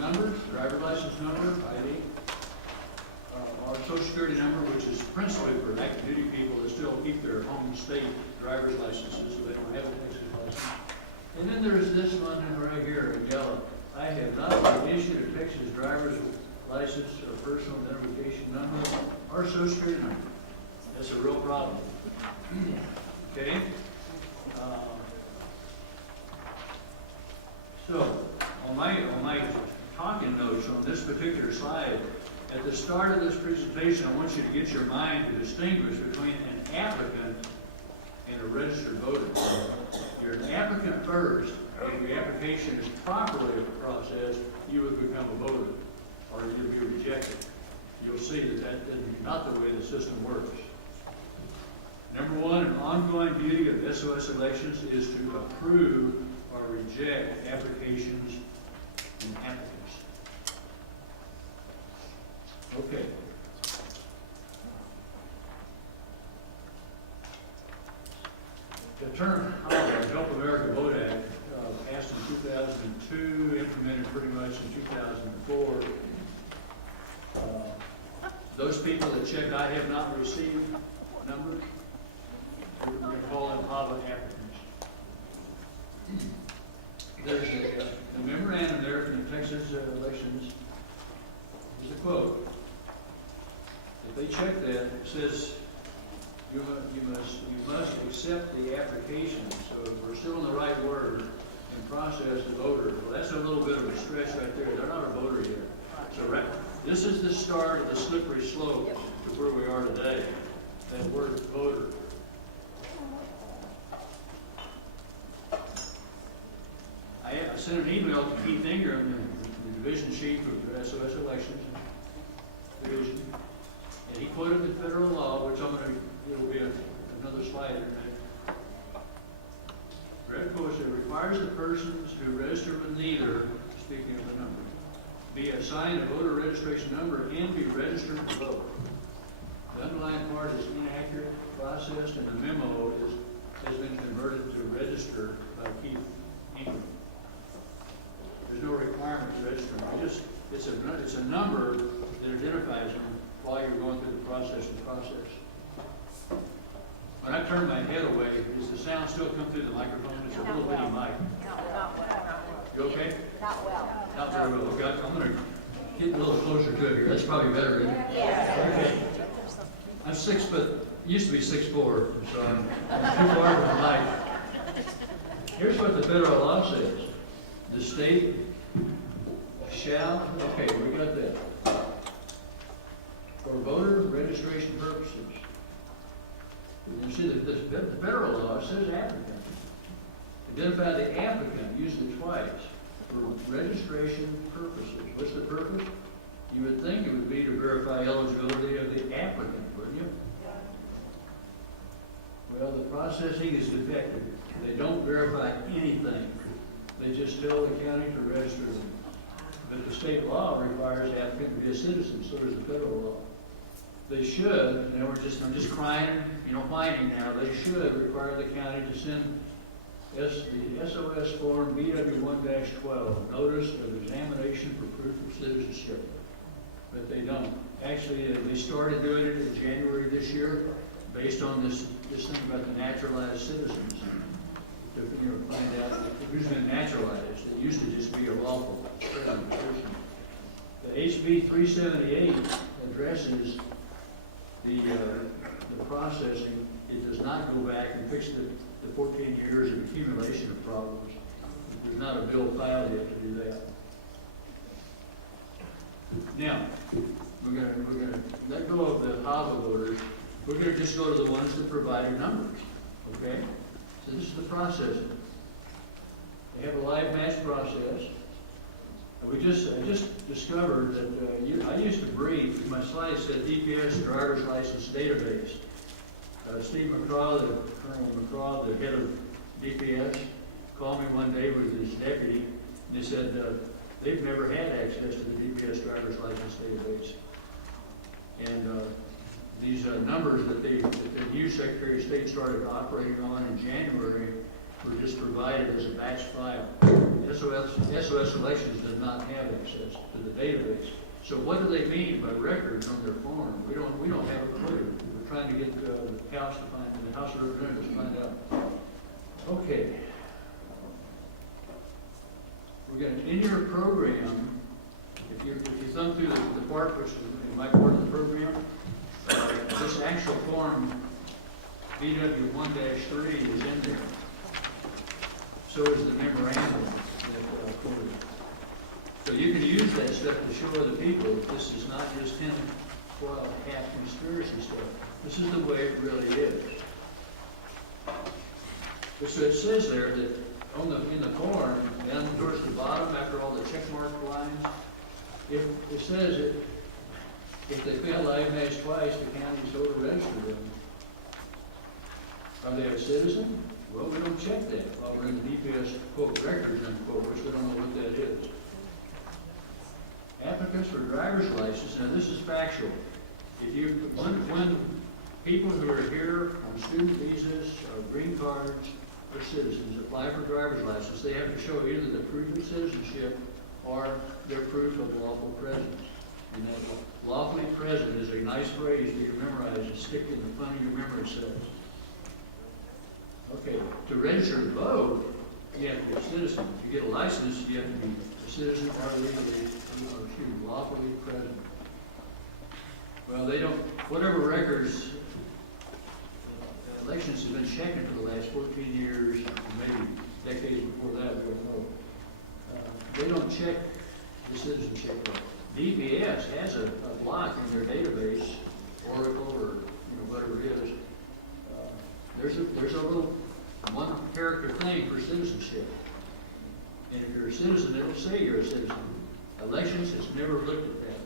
numbers, driver license number, ID, our social security number, which is principally for active duty people that still keep their home state driver's licenses, so they don't have a Texas license. And then there's this one right here in yellow. I have not been issued a Texas driver's license or personal identification number or social security number. That's a real problem. Okay? So, on my talking notes on this particular slide, at the start of this presentation, I want you to get your mind to distinguish between an applicant and a registered voter. You're an applicant first. If the application is properly processed, you would become a voter, or you'd be rejected. You'll see that is not the way the system works. Number one, an ongoing duty of SOS Elections is to approve or reject applications and applicants. Okay. The term Help America Vote Act, passed in 2002, implemented pretty much in 2004. Those people that checked I have not received numbers, we call them HAVA applicants. There's a memorandum there from the Texas elections. There's a quote. If they check that, it says you must accept the application. So if we're still in the right word and process the voter, well, that's a little bit of a stretch right there. They're not a voter yet. So this is the start of the slippery slope to where we are today. That word voter. I sent an email to Keith Ingram, the division chief of SOS Elections Division, and he quoted the federal law, which it'll be another slide here. Red quotes, it requires the persons who register with neither, speaking of the number, be assigned a voter registration number and be registered to vote. The underlying part is inaccurate, processed, and the memo has been converted to register by Keith Ingram. There's no requirement to register them. It's a number that identifies them while you're going through the process. When I turn my head away, does the sound still come through the microphone? It's a little bitty mic. Not well. You okay? Not well. Not very well. Okay, I'm going to get a little closer to it here. That's probably better, isn't it? Okay. I'm 6 foot, used to be 6'4", so I'm too far from the mic. Here's what the federal law says. The state shall, okay, we got that. For voter registration purposes. You see that the federal law says applicant. Identify the applicant, use it twice, for registration purposes. What's the purpose? You would think it would be to verify eligibility of the applicant, wouldn't you? Well, the processing is defective. They don't verify anything. They just tell the county to register them. But the state law requires the applicant to be a citizen, so does the federal law. They should, and I'm just crying, whining now, they should require the county to send the SOS form BW1-12, Notice of Examination for Proof of Citizenship. But they don't. Actually, they started doing it in January this year, based on this thing about the naturalized citizens. find out who's been naturalized. It used to just be a lawful present person. The HB 378 addresses the processing. It does not go back and fix the 14 years of accumulation of problems. There's not a bill filed yet to do that. Now, we're gonna let go of the HAVA voters. We're gonna just go to the ones that provided numbers, okay? So this is the processing. They have a live match process. I just discovered that I used to brief, my slide said DPS Driver's License Database. Steve McCraw, Colonel McCraw, the head of DPS, called me one day with his deputy, and they said they've never had access to the DPS Driver's License Database. And these numbers that the new Secretary of State started operating on in January were just provided as a batch file. SOS Elections does not have access to the database. So what do they mean by records on their form? We don't have a clue. We're trying to get the House of Representatives to find out. Okay. We're going to, in your program, if you thumb through the part which is my part of the program, this actual form BW1-3 is in there. So is the memorandum that quoted. So you can use that stuff to show other people that this is not just tinfoil hat conspiracy stuff. This is the way it really is. So it says there that in the form, down towards the bottom, after all the check mark lines, if it says that if they fail live match twice, the county's over register them. Are they a citizen? Well, we don't check that while we're in the DPS quote records unquote, which we don't know what that is. Applicants for driver's license. Now this is factual. When people who are here on student visas or green cards or citizens apply for driver's license, they have to show either the proof of citizenship or their proof of lawful presence. And that lawfully present is a nice phrase you can memorize and stick in the front of your memory set. Okay, to register to vote, you have to be a citizen. To get a license, you have to be a citizen or legally, lawfully present. Well, they don't, whatever records, elections have been checking for the last 14 years, maybe decades before that, we don't know. They don't check the citizenship. DPS has a block in their database, Oracle or whatever it is. There's a little one character thing for citizenship. And if you're a citizen, it'll say you're a citizen. Elections has never looked at that.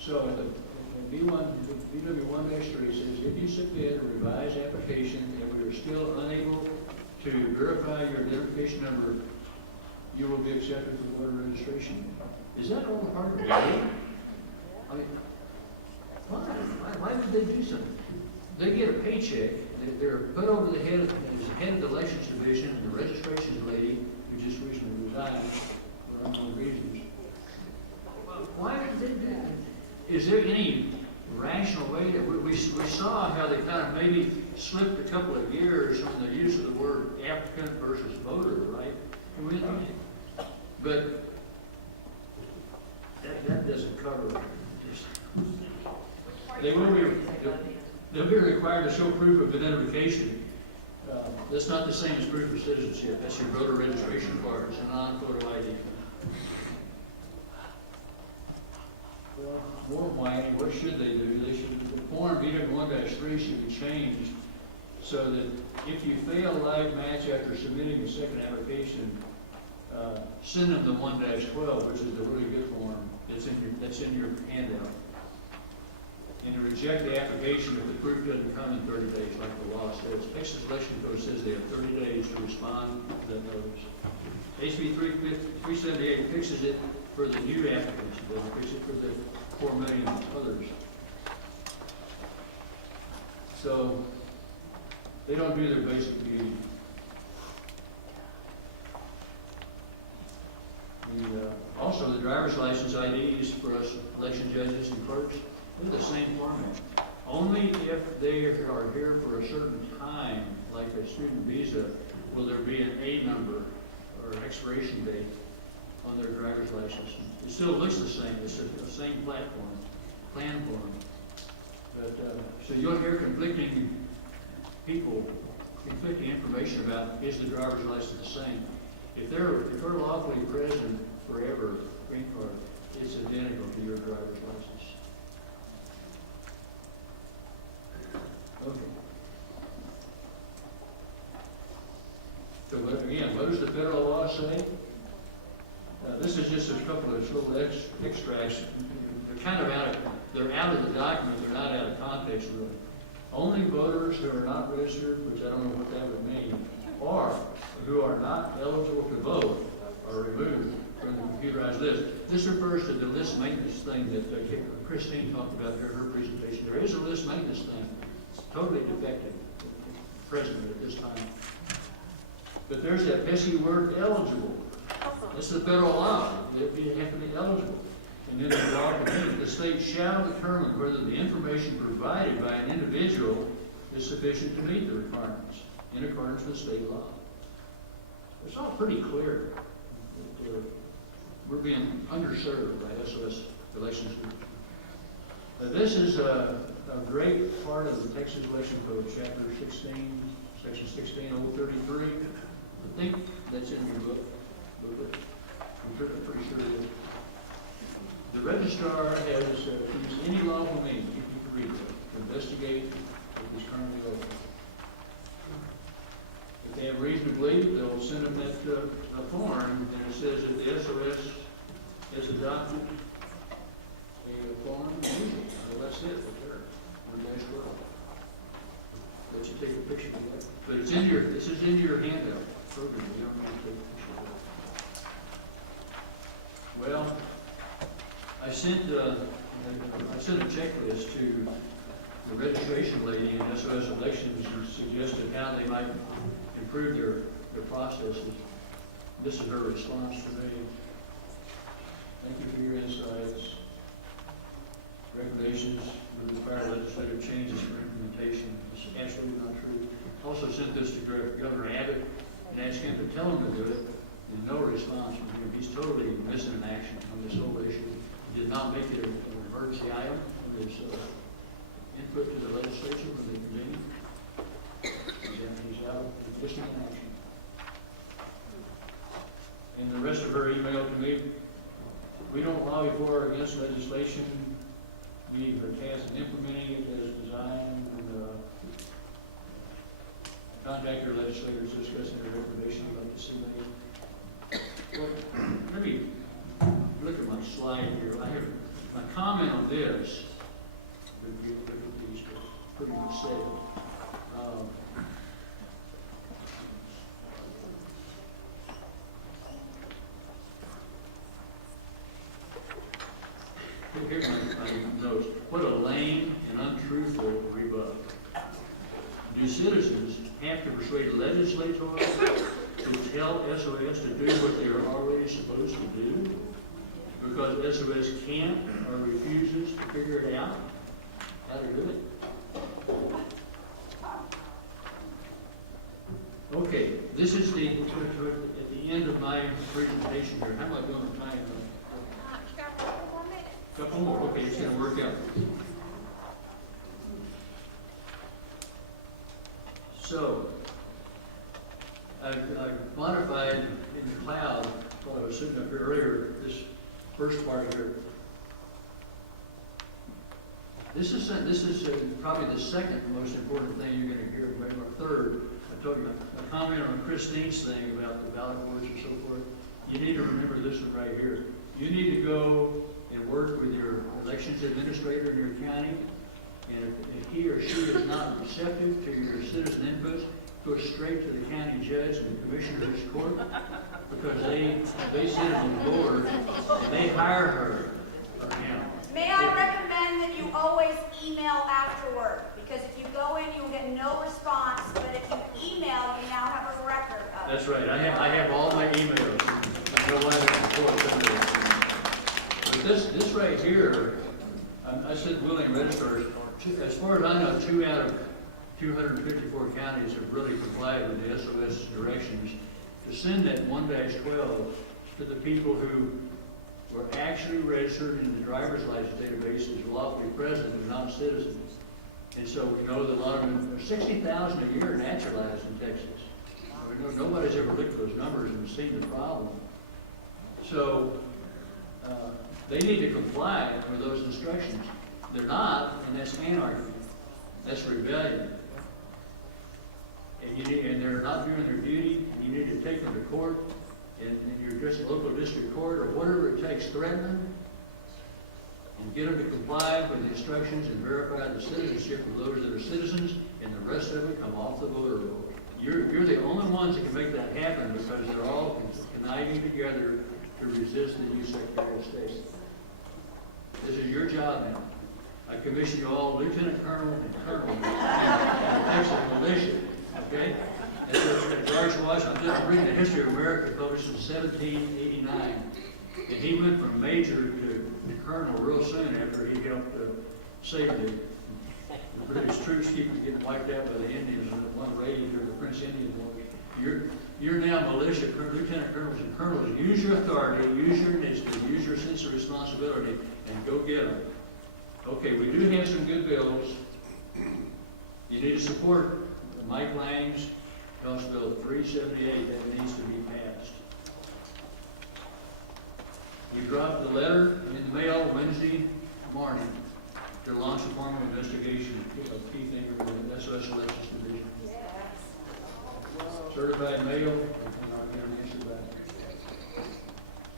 So the BW1-3 says, if you submit a revised application and we are still unable to verify your identification number, you will be accepted for voter registration. Is that all part of the deal? I mean, why would they do something? They get a paycheck, they're put over the head of the elections division and the registrations lady who just recently resigned for unknown reasons. Why did they do that? Is there any rational way that we saw how they kind of maybe slipped a couple of years on the use of the word applicant versus voter, right? But that doesn't cover it. They'll be required to show proof of identification. That's not the same as proof of citizenship. That's your voter registration card. It's a non-photo ID. Well, more whiny, what should they do? They should, the form BW1-3 should be changed so that if you fail live match after submitting a second application, send them the 1-12, which is the really good form that's in your handout. And to reject the application if the proof doesn't come in 30 days, like the law says. Texas Election Code says they have 30 days to respond to that notice. HB 378 fixes it for the new applicants, it doesn't fix it for the 4 million others. So they don't do their basic duty. Also, the driver's license IDs judges and clerks, they're the same format. Only if they are here for a certain time, like a student visa, will there be an A number or expiration date on their driver's license. It still looks the same, it's the same platform, plan form. But, so you'll hear conflicting people, conflicting information about is the driver's license the same. If they're lawfully present forever, green card, it's identical to your driver's license. Okay. So again, what does the federal law say? This is just a couple of little extracts. They're kind of they're out of the document, they're not out of context really. Only voters who are not registered, which I don't know what that would mean, or who are not eligible to vote are removed from the computerized list. This refers to the list maintenance thing that Christine talked about in her presentation. There is a list maintenance thing. It's totally defective presently at this time. But there's that pesky word eligible. That's the federal law. You have to be eligible. And then the law continues, the state shall determine whether the information provided by an individual is sufficient to meet the requirements in accordance with state law. It's all pretty clear. We're being underserved by SOS Elections Group. This is a great part of the Texas Election Code, Chapter 16, Section 16033. I think that's in your book. I'm pretty sure it is. The registrar has used any lawful means, you can read it, to investigate what is currently open. If they have reason to believe, they'll send them that form, and it says that the SOS has adopted a form and use it. Well, that's it, right there, on -12. Let you take a picture of that. But it's in this is in your handout program. You don't need to take a picture of that. Well, I sent a checklist to the registration lady in SOS Elections who suggested how they might improve their processes. This is her response to me. Thank you for your insights. Recommendations would require legislative changes for implementation. This is absolutely not true. Also sent this to Governor Abbott and asked him to tell him to do it, and no response from him. He's totally missing in action on this whole issue. He did not make it an emergency item in his input to the legislature when they convened. He's out of missing in action. And the rest of her email to me, we don't lobby for or against legislation, meeting her task in implementing it as designed, and contact your legislators discussing their recommendation you'd like to see made. Well, let me look at my slide here. I have my comment on this. Look at these, pretty much said. Here's my notes. What a lame and untruthful rebuttal. Do citizens have to persuade legislators to tell SOS to do what they are already supposed to do because SOS can't or refuses to figure it out how to do it? Okay, this is at the end of my presentation here. How am I doing on time? Couple more. Okay, it's going to work out. So, I've modified in the cloud while I was sitting up here earlier, this first part here. This is probably the second most important thing you're going to hear, maybe or third. I told you a comment on Christine's thing about the ballot boards and so forth. You need to remember this one right here. You need to go and work with your elections administrator in your county, and if he or she is not receptive to your citizen inputs, go straight to the county judge and the commissioner's court, because they sit on the board and they hire her or him. May I recommend that you always email afterward, because if you go in, you'll get no response, but if you email, you now have a record of it. That's right. I have all my emails. I know why they're important. But this right here I said willing registrars. As far as I know, 2 out of 254 counties have really complied with the SOS directions to send that 1-12 to the people who were actually registered in the driver's license database as lawfully present and non-citizens. And so we know that a lot of them, there's 60,000 a year naturalized in Texas. I mean, nobody's ever looked at those numbers and seen the problem. So they need to comply with those instructions. They're not, and that's anarchy. That's rebellion. And they're not doing their duty, and you need to take them to court, and your local district court, or whatever it takes, threaten them, and get them to comply with the instructions and verify the citizenship of those that are citizens, and the rest of it come off the voter roll. You're the only ones that can make that happen, because they're all conniving together to resist the new Secretary of State. This is your job now. I commission you all lieutenant colonel and colonel in the Texas militia, okay? And so George Washington, I'm just reading the History of America, published in 1789. And he went from major to colonel real soon after he helped save the British troops keep from getting wiped out by the Indians in one raid during the French Indian War. You're now militia, lieutenant colonels and colonels. Use your authority, use your initiative, use your sense of responsibility, and go get them. Okay, we do have some good bills. You need to support Mike Lang's House Bill 378 that needs to be passed. We dropped the letter in the mail Wednesday morning to launch a formal investigation of key things in the SOS Elections Division. Certified mail, and I'll get an answer back.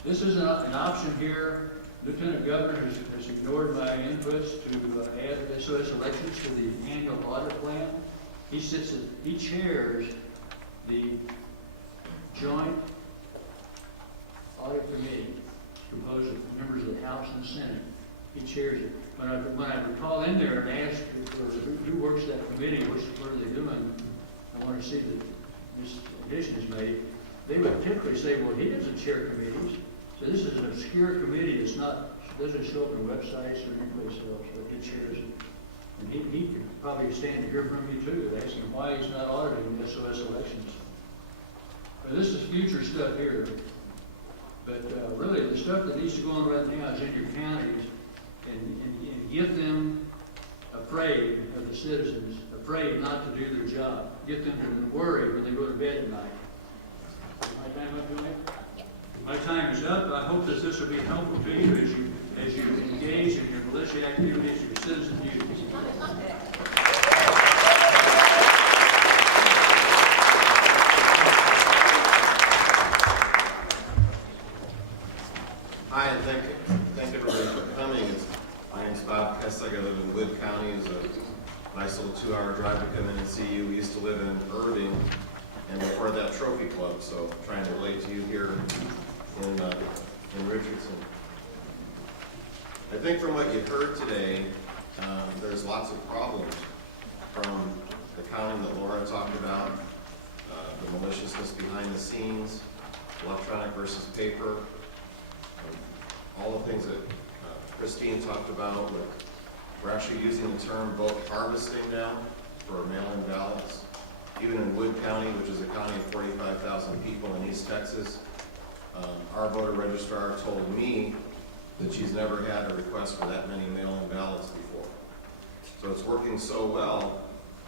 This is an option here. Lieutenant Governor has ignored my inputs to add SOS Elections to the annual audit plan. He chairs the Joint Audit Committee, composed of members of the House and the Senate. He chairs it. When I call in there and ask who works that committee, what are they doing, I want to see that this addition is made, they would typically say, well, he doesn't chair committees. So this is an obscure committee. It's not, doesn't show up in websites or anyplace else, but he chairs it. And he could probably stand to hear from me too, asking why he's not auditing SOS Elections. But this is future stuff here. But really, the stuff that needs to go on right now is in your counties, and get them afraid of the citizens, afraid not to do their job. Get them to worry when they go to bed at night. Is my time up tonight? My time is up. I hope that this will be helpful to you as you engage in your militia activities, your citizen duties. Hi, and thank everybody for coming. My name's Bob Kessler. I live in Wood County. It's a nice little 2-hour drive to come in and see you. We used to live in Irving, and we're part of that trophy club, so trying to relate to you here in Richardson. I think from what you've heard today, there's lots of problems, from the counting that Laura talked about, the maliciousness behind the scenes, electronic versus paper, all the things that Christine talked about. We're actually using the term vote harvesting now for mail-in ballots. Even in Wood County, which is a county of 45,000 people in East Texas, our voter registrar told me that she's never had a request for that many mail-in ballots before. So it's working so well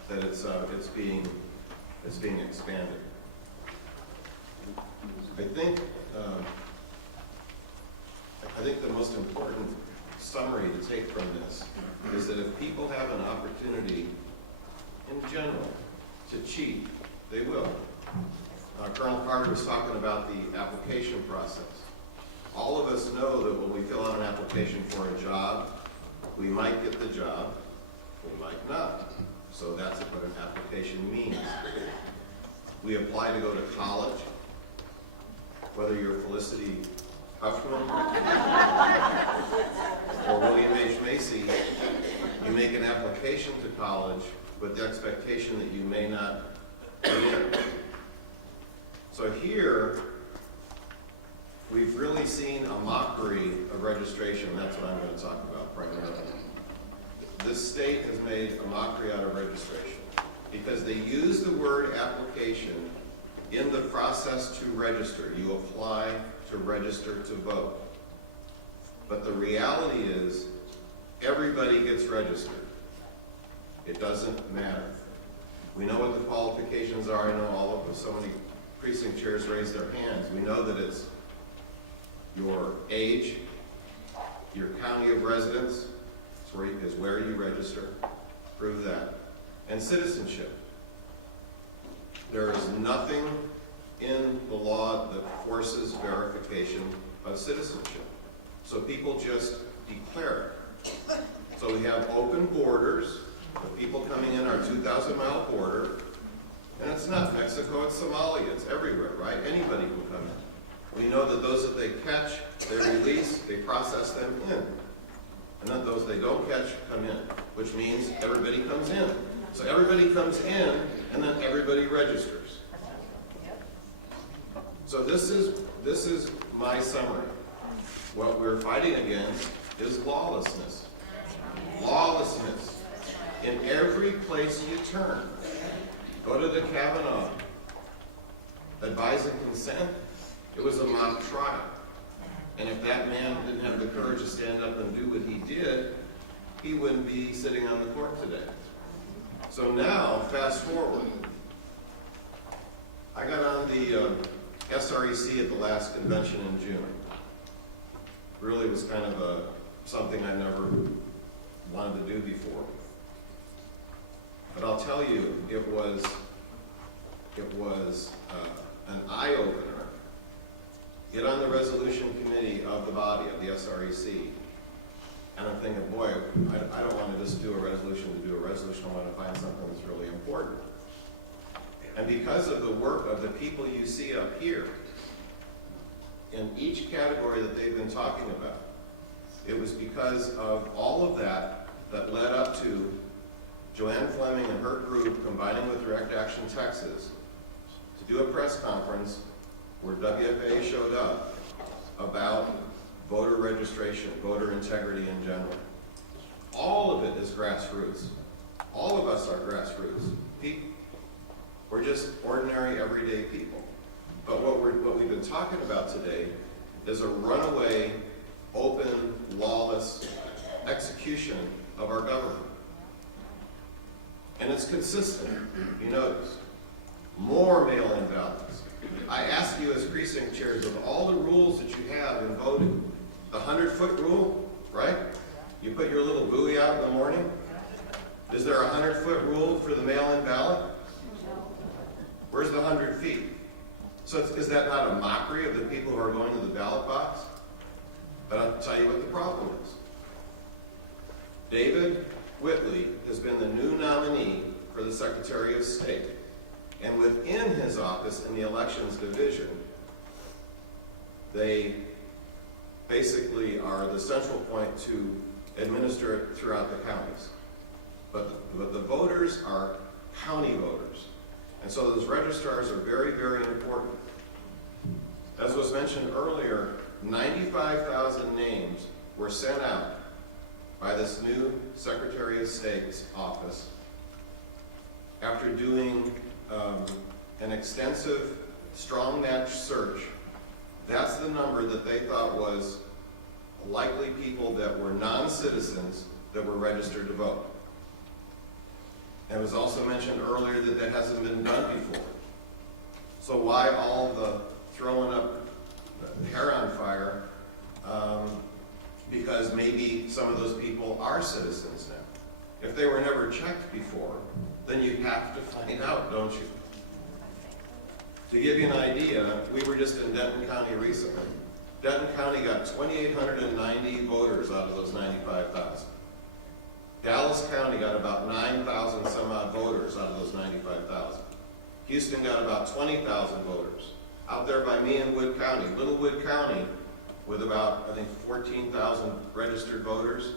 that it's being expanded. I think the most important summary to take from this is that if people have an opportunity in general to cheat, they will. Colonel Carter was talking about the application process. All of us know that when we fill out an application for a job, we might get the job, we might not. So that's what an application means. We apply to go to college, whether you're Felicity Huffman or William H. Macy, you make an application to college with the expectation that you may not get in. So here, we've really seen a mockery of registration. That's what I'm going to talk about primarily. this state has made a mockery out of registration because they use the word application in the process to register. You apply to register to vote. But the reality is, everybody gets registered. It doesn't matter. We know what the qualifications are. I know all of them. So many precinct chairs raise their hands. We know that it's your age, your county of residence is where you register. Prove that. And citizenship. There is nothing in the law that forces verification of citizenship. So people just declare it. So we have open borders, with people coming in our 2,000-mile border, and it's not Mexico, it's Somalia, it's everywhere, right? Anybody can come in. We know that those that they catch, they release, they process them in. And then those they don't catch come in, which means everybody comes in. So everybody comes in, and then everybody registers. So this is my summary. What we're fighting against is lawlessness. Lawlessness. In every place you turn. Go to the Kavanaugh advise and consent. It was a mock trial. And if that man didn't have the courage to stand up and do what he did, he wouldn't be sitting on the court today. So now, fast forward. I got on the SREC at the last convention in June. Really was kind of something I never wanted to do before. But I'll tell you, it was an eye-opener. Get on the resolution committee of the body of the SREC, and I'm thinking, boy, I don't want to just do a resolution to do a resolution. I want to find something that's really important. And because of the work of the people you see up here, in each category that they've been talking about, it was because of all of that that led up to Joanne Fleming and her group combining with Direct Action Texas to do a press conference where WFA showed up about voter registration, voter integrity in general. All of it is grassroots. All of us are grassroots people. We're just ordinary, everyday people. But what we've been talking about today is a runaway, open, lawless execution of our government. And it's consistent, you notice. More mail-in ballots. I ask you as precinct chairs, of all the rules that you have in voting, the 100-foot rule, right? You put your little buoy out in the morning. Is there a 100-foot rule for the mail-in ballot? Where's the 100 feet? So is that not a mockery of the people who are going to the ballot box? But I'll tell you what the problem is. David Whitley has been the new nominee for the Secretary of State. And within his office in the elections division, they basically are the central point to administer it throughout the counties. But the voters are county voters. And so those registrars are very, very important. As was mentioned earlier, 95,000 names were sent out by this new Secretary of State's office after doing an extensive strong match search. That's the number that they thought was likely people that were non-citizens that were registered to vote. And it was also mentioned earlier that that hasn't been done before. So why all the throwing up hair on fire? Because maybe some of those people are citizens now. If they were never checked before, then you have to find out, don't you? To give you an idea, we were just in Denton County recently. Denton County got 2,890 voters out of those 95,000. Dallas County got about 9,000 some odd voters out of those 95,000. Houston got about 20,000 voters. Out there by me in Wood County, Little Wood County, with about, I think, 14,000 registered voters,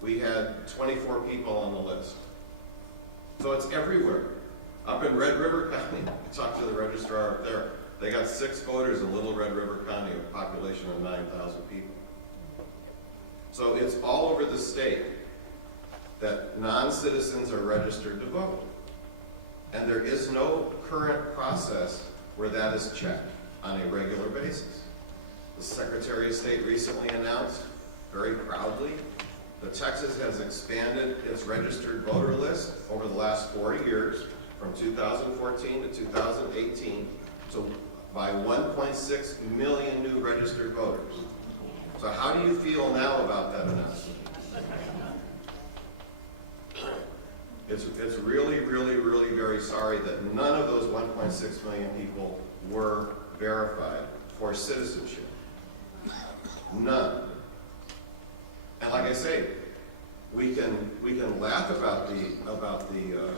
we had 24 people on the list. So it's everywhere. Up in Red River County, I talked to the registrar up there. They got 6 voters in Little Red River County, a population of 9,000 people. So it's all over the state. that non-citizens are registered to vote. And there is no current process where that is checked on a regular basis. The Secretary of State recently announced, very proudly, that Texas has expanded its registered voter list over the last 4 years, from 2014 to 2018, by 1.6 million new registered voters. So how do you feel now about that announcement? It's really, really, really very sorry that none of those 1.6 million people were verified for citizenship. None. And like I say, we can laugh about the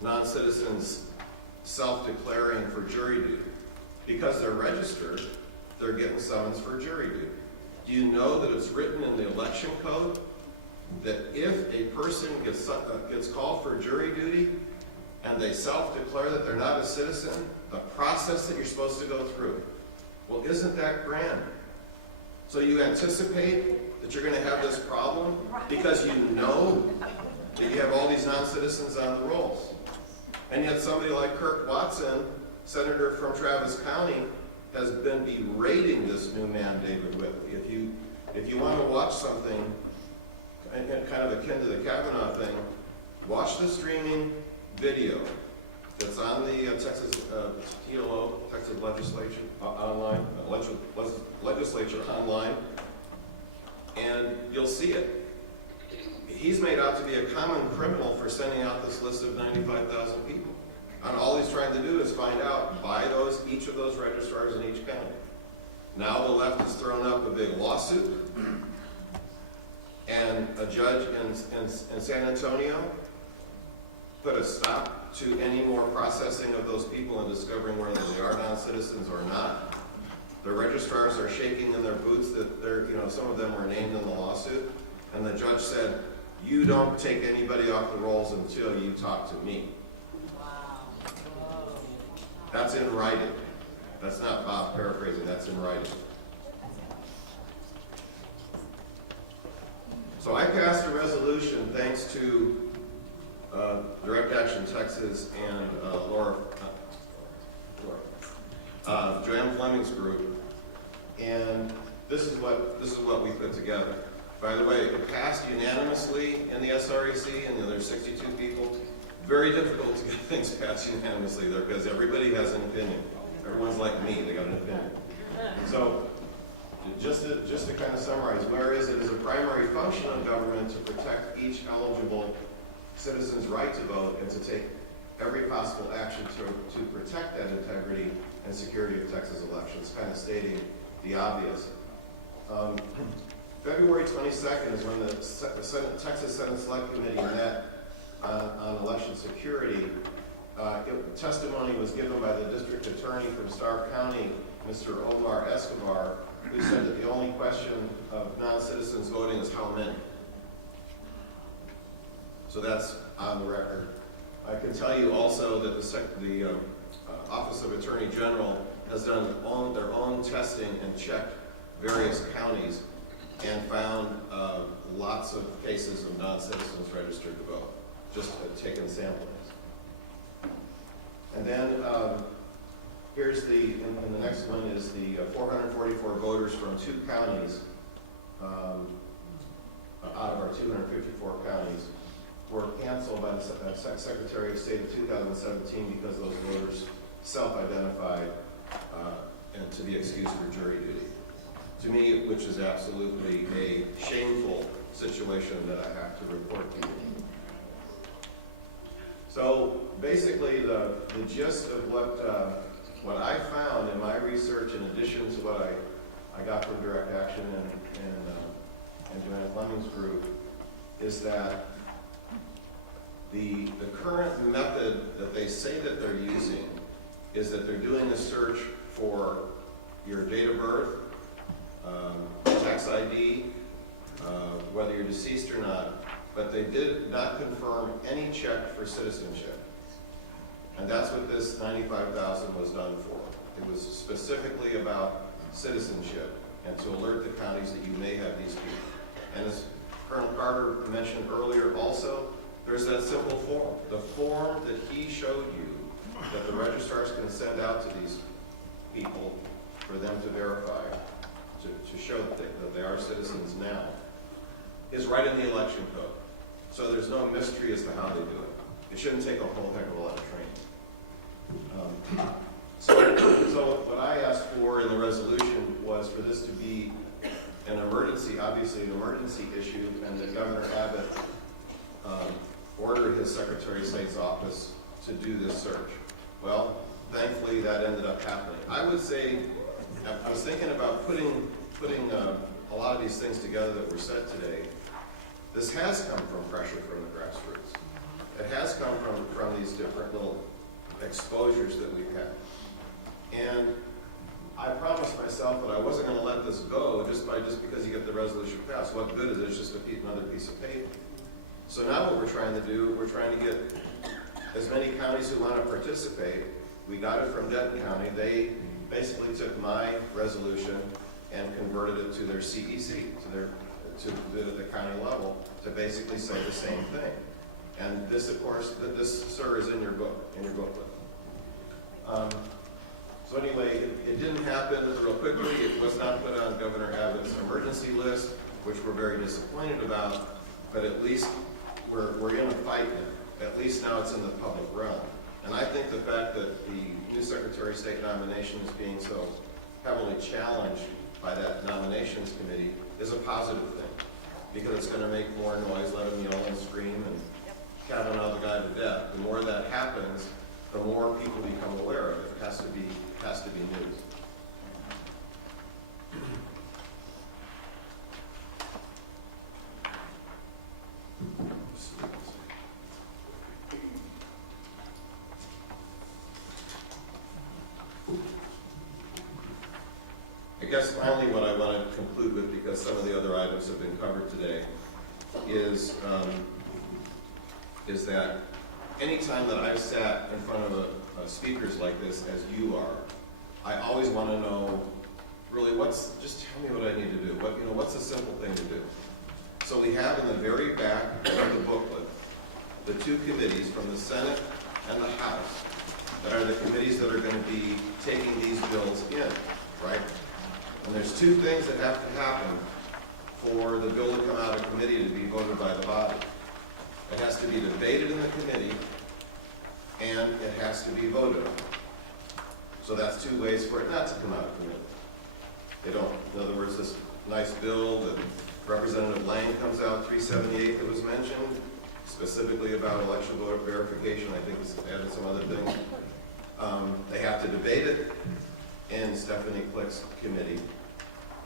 non-citizens self-declaring for jury duty. Because they're registered, they're getting summons for jury duty. Do you know that it's written in the election code that if a person gets called for jury duty and they self-declare that they're not a citizen, the process that you're supposed to go through? Well, isn't that grand? So you anticipate that you're going to have this problem because you know that you have all these non-citizens on the rolls. And yet somebody like Kirk Watson, senator from Travis County, has been berating this new man, David Whitley. If you want to watch something kind of akin to the Kavanaugh thing, watch the streaming video that's on the Texas TLO, Texas Legislature online, Legislature online, and you'll see it. He's made out to be a common criminal for sending out this list of 95,000 people. And all he's trying to do is find out by each of those registrars in each county. Now the left has thrown up a big lawsuit, and a judge in San Antonio put a stop to any more processing of those people and discovering whether they are non-citizens or not. The registrars are shaking in their boots that some of them were named in the lawsuit, and the judge said, "You don't take anybody off the rolls until you talk to me." That's in writing. That's not Bob paraphrasing, that's in writing. So I passed a resolution thanks to Direct Action Texas and Joanne Fleming's group, and this is what we put together. By the way, it passed unanimously in the SREC, and there's 62 people. Very difficult to get things passed unanimously there because everybody has an opinion. Everyone's like me, they got an opinion. So just to kind of summarize, whereas it is a primary function of government to protect each eligible citizen's right to vote and to take every possible action to protect that integrity and security of Texas elections, kind of stating the obvious. February 22nd is when the Texas Senate Select Committee met on election security. Testimony was given by the district attorney from Stark County, Mr. Omar Escobar, who said that the only question of non-citizens voting is how many. So that's on the record. I can tell you also that the Office of Attorney General has done their own testing and checked various counties and found lots of cases of non-citizens registered to vote, just taken samplings. And then here's and the next one is the 444 voters from 2 counties out of our 254 counties were canceled by the Secretary of State of 2017 because those voters self-identified and to be excused for jury duty. To me, which is absolutely a shameful situation that I have to report to you. So basically, the gist of what I found in my research, in addition to what I got from Direct Action and Joanne Fleming's group, is that the current method that they say that they're using is that they're doing a search for your date of birth, tax ID, whether you're deceased or not, but they did not confirm any check for citizenship. And that's what this 95,000 was done for. It was specifically about citizenship. and to alert the counties that you may have these people. And as Colonel Carter mentioned earlier also, there's that simple form. The form that he showed you that the registrars can send out to these people for them to verify, to show that they are citizens now, is right in the election code. So there's no mystery as to how they do it. It shouldn't take a whole heck of a lot of training. So what I asked for in the resolution was for this to be an emergency, obviously an emergency issue, and that Governor Abbott ordered his Secretary of State's office to do this search. Well, thankfully that ended up happening. I would say, I was thinking about putting a lot of these things together that were said today. This has come from pressure from the grassroots. It has come from these different little exposures that we've had. And I promised myself that I wasn't going to let this go just because you get the resolution passed. What good is it? It's just another piece of paper. So now what we're trying to do, we're trying to get as many counties who want to participate. We got it from Denton County. They basically took my resolution and converted it to their CEC, to the county level, to basically say the same thing. And this, of course, this, sir, is in your booklet. So anyway, it didn't happen real quickly. It was not put on Governor Abbott's emergency list, which we're very disappointed about, but at least we're in a fight now. At least now it's in the public realm. And I think the fact that the new Secretary of State nomination is being so heavily challenged by that nominations committee is a positive thing, because it's going to make more noise, let them yell and scream and Kavanaugh the guy to death. The more that happens, the more people become aware of it. It has to be news. I guess finally what I want to conclude with, because some of the other items have been covered today, is that anytime that I've sat in front of speakers like this, as you are, I always want to know, really, just tell me what I need to do. What's a simple thing to do? So we have in the very back of the booklet, the two committees from the Senate and the House that are the committees that are going to be taking these bills in, right? And there's two things that have to happen for the bill to come out of committee to be voted by the body. It has to be debated in the committee, and it has to be voted on. So that's two ways for it not to come out of committee. They don't, in other words, this nice bill that Representative Lang comes out, 378 that was mentioned, specifically about election voter verification, I think it's added some other things. They have to debate it in Stephanie Click's committee,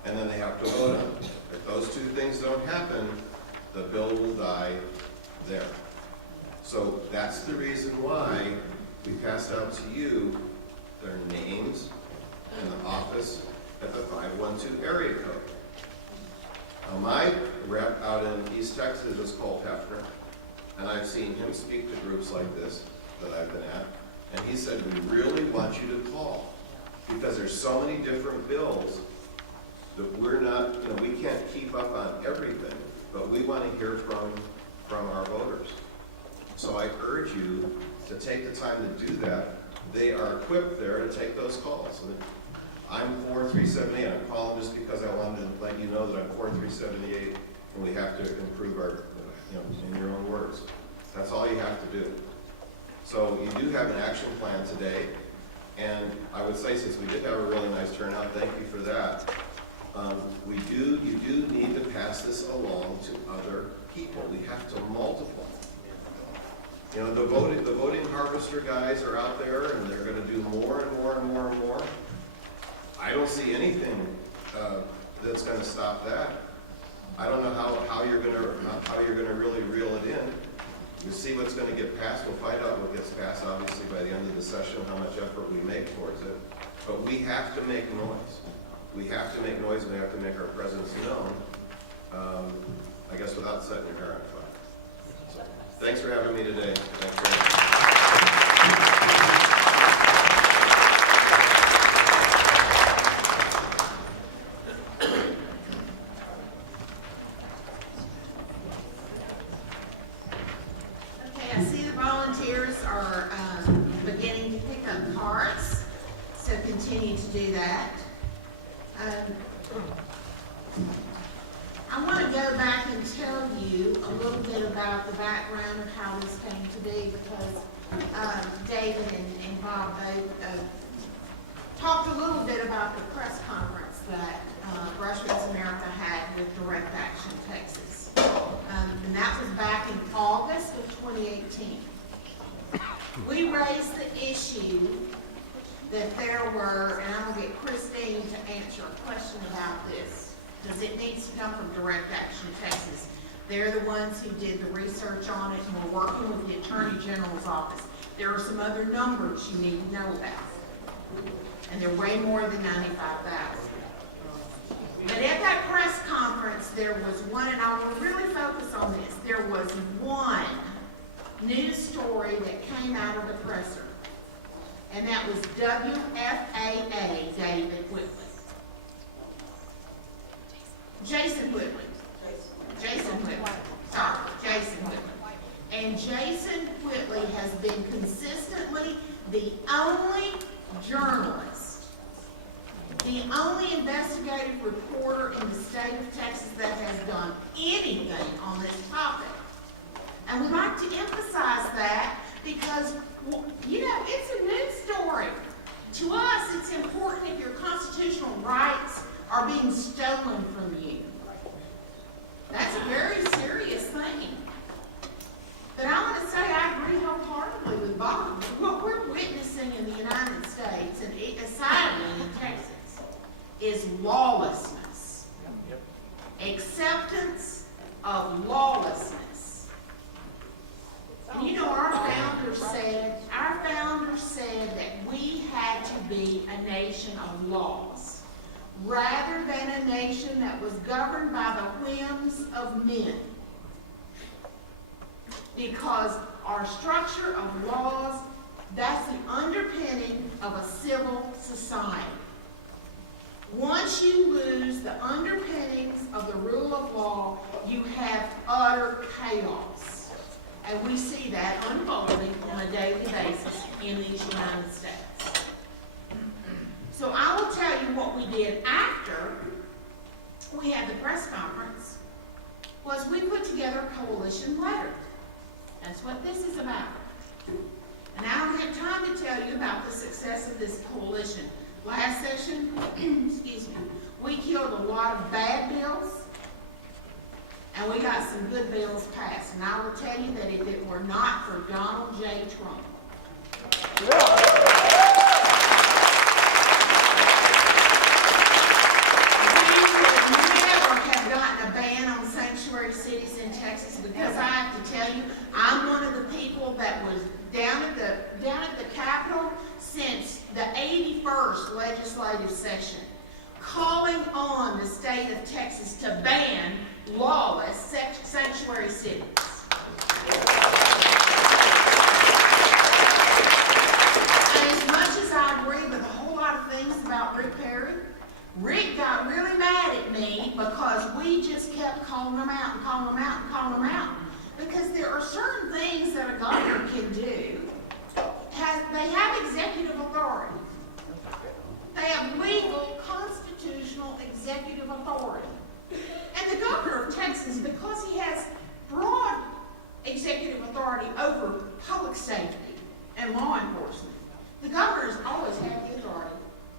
and then they have to vote on it. If those two things don't happen, the bill will die there. So that's the reason why we passed out to you their names and the office at the 512 area code. Now my rep out in East Texas is Colt Hefner, and I've seen him speak to groups like this that I've been at, and he said, we really want you to call, because there's so many different bills that we're not, we can't keep up on everything, but we want to hear from our voters. So I urge you to take the time to do that. They are equipped there to take those calls. And I'm 4378. I'm calling just because I wanted to let you know that I'm 4378, and we have to improve our, in your own words. That's all you have to do. So you do have an action plan today, and I would say, since we did have a really nice turnout, thank you for that. You do need to pass this along to other people. We have to multiply. The voting harvester guys are out there, and they're going to do more and more and more and more. I don't see anything that's going to stop that. I don't know how you're going to really reel it in. We'll see what's going to get passed. We'll find out what gets passed, obviously, by the end of the session, how much effort we make towards it. But we have to make noise. We have to make noise, and we have to make our presence known, I guess, without setting your hair on fire. So, thanks for having me today. Thanks very much. continue to do that. I want to go back and tell you a little bit about the background of how this came to be, because David and Bob both talked a little bit about the press conference that Grassroots America had with Direct Action Texas. And that was back in August of 2018. We raised the issue that there were, and I'm going to get Christine to answer a question about this, because it needs to come from Direct Action Texas. They're the ones who did the research on it, and we're working with the Attorney General's office. There are some other numbers you need to know about, and they're way more than 95,000. But at that press conference, there was one, and I will really focus on this, there was one news story that came out of the presser, and that was WFAA David Whitley. Jason Whitley. Jason Whitley. Sorry, Jason Whitley. And Jason Whitley has been consistently the only journalist, the only investigative reporter in the state of Texas that has done anything on this topic. And we like to emphasize that because, you know, it's a news story. To us, it's important if your constitutional rights are being stolen from you. That's a very serious thing. But I want to say I agree wholeheartedly with Bob. What we're witnessing in the United States, and aside in Texas, is lawlessness. Acceptance of lawlessness. And you know, our founder said that we had to be a nation of laws, rather than a nation that was governed by the whims of men. Because our structure of laws, that's the underpinning of a civil society. Once you lose the underpinnings of the rule of law, you have utter chaos. And we see that unfolding on a daily basis in these United States. So I will tell you what we did after we had the press conference, was we put together a coalition letter. That's what this is about. And I don't have time to tell you about the success of this coalition. Last session, excuse me, we killed a lot of bad bills, and we got some good bills passed. And I will tell you that if it were not for Donald J. Trump, gotten a ban on sanctuary cities in Texas, because I have to tell you, I'm one of the people that was down at the Capitol since the 81st legislative session, calling on the state of Texas to ban lawless sanctuary cities. And as much as I agree with a whole lot of things about Rick Perry, Rick got really mad at me because we just kept calling them out and calling them out and calling them out. Because there are certain things that a governor can do. They have executive authority. They have legal, constitutional executive authority. And the governor of Texas, because he has broad executive authority over public safety and law enforcement, the governor has always had the authority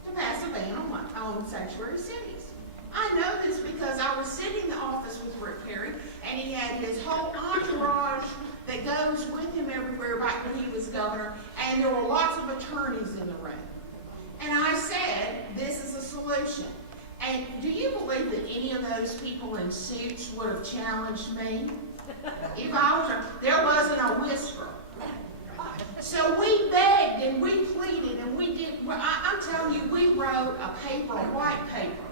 to pass a ban on sanctuary cities. I know this because I was sitting in the office with Rick Perry, and he had his whole entourage that goes with him everywhere back when he was governor, and there were lots of attorneys in the room. And I said, this is a solution. And do you believe that any of those people in suits would have challenged me? If I was, there wasn't a whisper. So we begged and we pleaded and we did, I'm telling you, we wrote a paper, a white paper,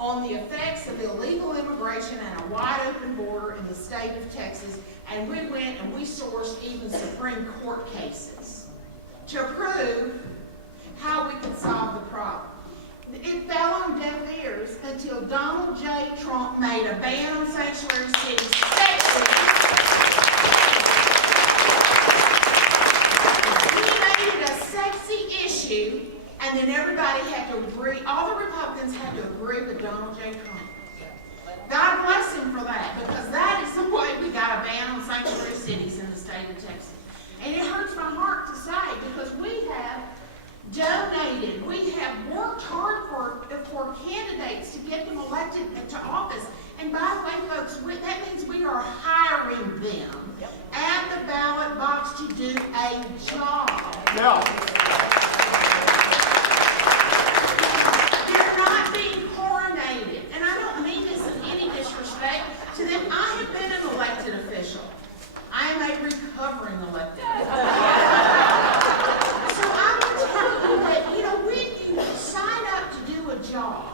on the effects of illegal immigration and a wide open border in the state of Texas, and we went and we sourced even Supreme Court cases to prove how we could solve the problem. It fell on deaf ears until Donald J. Trump made a ban on sanctuary cities sexy. He made it a sexy issue, and then everybody official. I am a recovering elected official. So I'm going to tell you that, you know, when you sign up to do a job,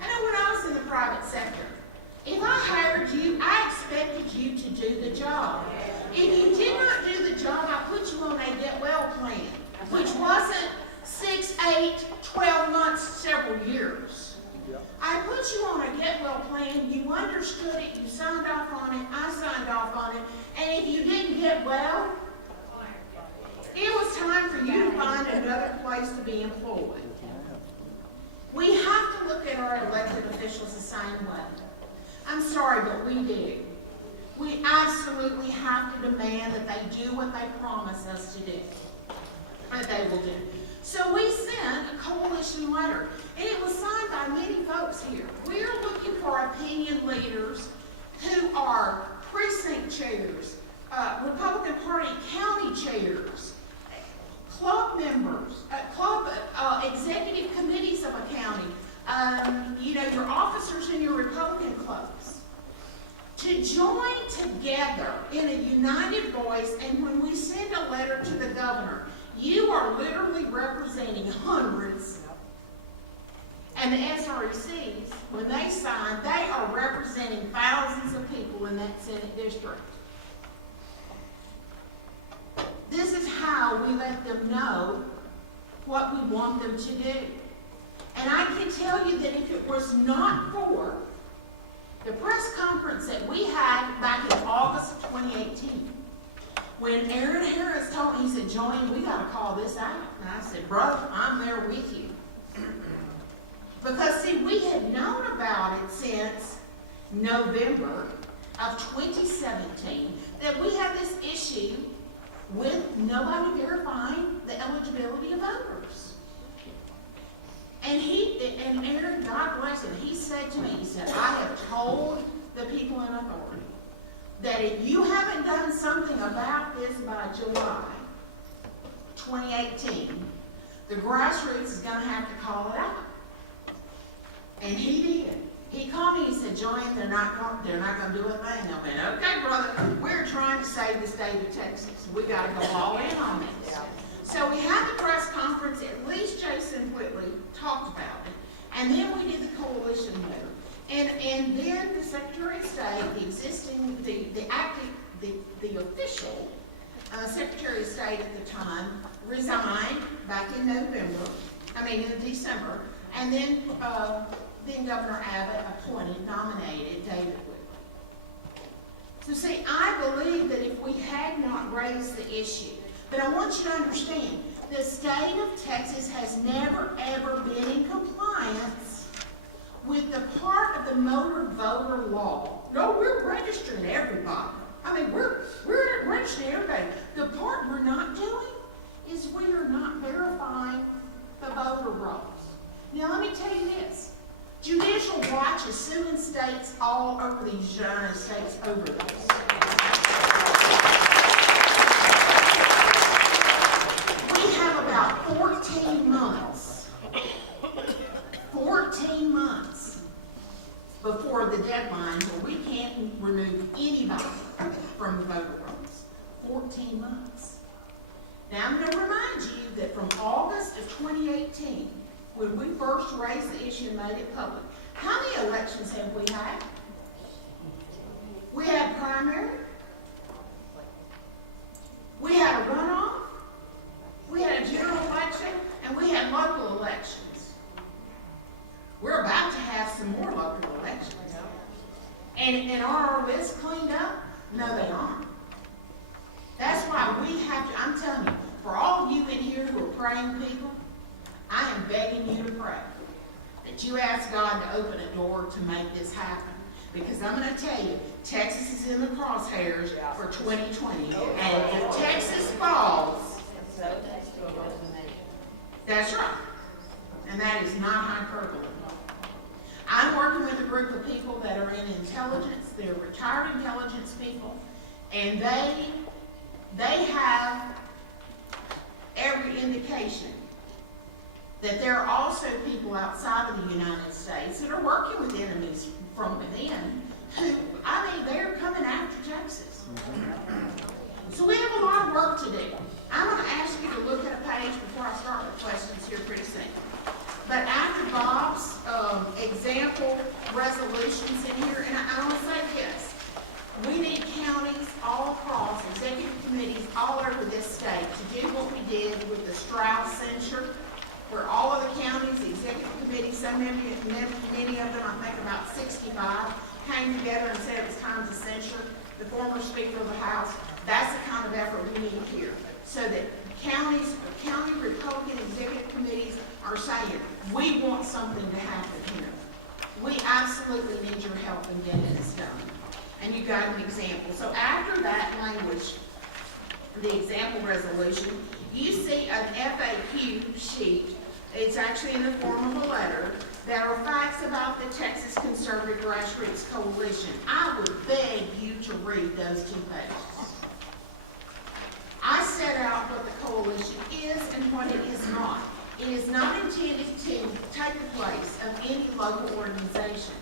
I know when I was in the private sector, if I hired you, I expected you to do the job. If you did not do the job, I put you on a get well plan, which wasn't 6, 8, 12 months, several years. I put you on a get well plan, you understood it, you signed off on it, I signed off on it, and if you didn't get well, it was time for you to find another place to be employed. We have to look at our elected officials the same way. I'm sorry, but we do. We absolutely have to demand that they do what they promise us to do, that they will do. So we sent a coalition letter, and it was signed by many folks here. We're looking for opinion leaders who are precinct chairs, Republican Party county chairs, club members, executive committees of a county, you know, your officers in your Republican clubs, to join together in a united voice. And when we send a letter to the governor, you are literally representing hundreds. And the SRECs, when they sign, they are representing thousands of people in that Senate district. This is how we let them know what we want them to do. And I can tell you that if it was not for the press conference that we had back in August of 2018, when Aaron Harris told me, he said, Joanne, we got to call this out. And I said, brother, I'm there with you. Because, see, we had known about it since November of 2017, that we have this issue with nobody verifying the eligibility of voters. And Aaron, God bless him, he said to me, he said, I have told the people in authority that if you haven't done something about this by July 2018, the grassroots is going to have to call it out. And he did. He called me and said, Joanne, they're not going to do a thing. I went, okay, brother, we're trying to save the state of Texas. We got to go all in on this. So we had the press conference, at least Jason Whitley talked about it, and then we did the coalition letter. And then the Secretary of State, the official Secretary of State at the time, resigned back in December, and then Governor Abbott nominated David Whitley. So see, I believe that if we had not raised the issue, but I want you to understand, the state of Texas has never, ever been in compliance with the part of the motor voter law. No, we're registering everybody. I mean, we're registering everybody. The part we're not doing is we are not verifying the voter rolls. Now, let me tell you this. Judicial Watch is suing states all over the United States over this. We have about 14 months before the deadline where we can't remove anybody from the voter rolls. 14 months. Now, I'm going to remind you that from August of 2018, when we first raised the issue and made it public, how many elections have we had? We had primary. We had a runoff. We had a general election, and we had local elections. We're about to have some more local elections. And are our lists cleaned up? No, they aren't. That's why we have to, I'm telling you, for all of you in here who are praying people, I am begging you to pray that you ask God to open a door to make this happen. Because I'm going to tell you, Texas is in the crosshairs for 2020. And if Texas falls, that's right. And that is not hyperbole. I'm working with a group of people that are in intelligence. They're retired intelligence people. And they have every indication that there are also people outside of the United States that are working with enemies from within who, they're coming after Texas. came together and said it was time to censure the former Speaker of the House. That's the kind of effort we need here, so that county Republican executive committees are saying, we want something to happen here. We absolutely need your help in getting this done. And you got an example. So after that language, the example resolution, you see an FAQ sheet. It's actually in the form of a letter. There are facts about the Texas Conservative Grassroots Coalition. I would beg you to read those 2 pages. I set out what the coalition is and what it is not. It is not intended to take the place of any local organization.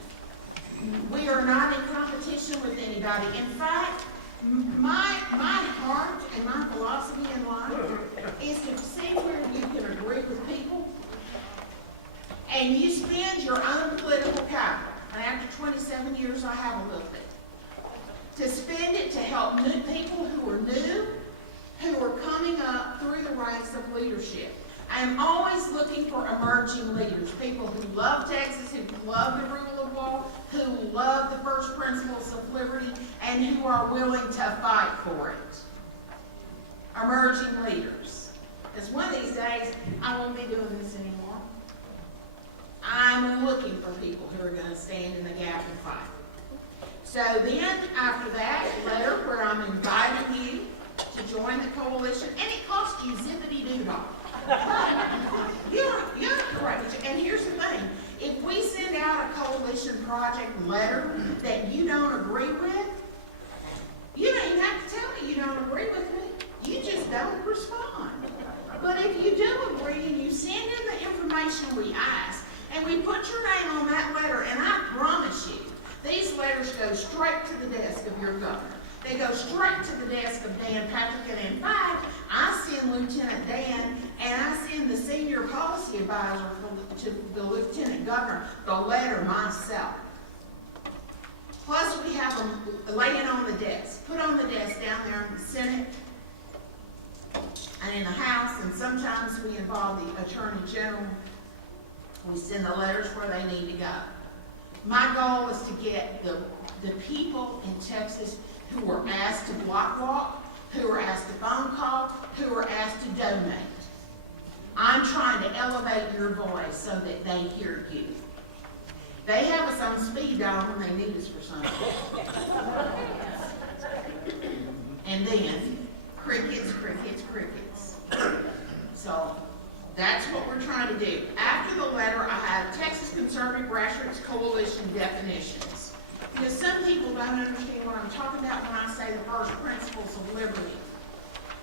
We are not in competition with anybody. In fact, my heart and my philosophy in life is to see where you can agree with people and you spend your own political capital. And after 27 years, I have a little bit. To spend it to help new people who are new, who are coming up through the ranks of leadership. I am always looking for emerging leaders, people who love Texas, who love the rule of law, who love the first principles of liberty, and who are willing to fight for it. Emerging leaders. Because one of these days, I won't be doing this anymore. I'm looking for people who are going to stand in the gap and fight. So then, after that letter where I'm inviting you to join the coalition, and it costs you zippity-doo-dah. You're correct. And here's the thing. If we send out a coalition project letter that you don't agree with, you don't even have to tell me you don't agree with me. You just don't respond. But if you do agree and you send in the information we ask, and we put your name on that letter, and I promise you, these letters go straight to the desk of your governor. They go straight to the desk of Dan Patrick, and in fact, I send Lieutenant Dan and I send the senior policy advisor to the Lieutenant Governor the letter myself. Plus, we have them laying on the desk, put on the desk down there in the Senate and in the House, and sometimes we involve the Attorney General. We send the letters where they need to go. My goal is to get the people in Texas who are asked to block walk, who are asked to phone call, who are asked to donate. I'm trying to elevate your voice so that they hear you. They have us on speed dial when they need us for something. And then, crickets, crickets, crickets. So, that's what we're trying to do. After the letter, I have Texas Conservative Grassroots Coalition definitions. Because some people don't understand what I'm talking about when I say the first principles of liberty.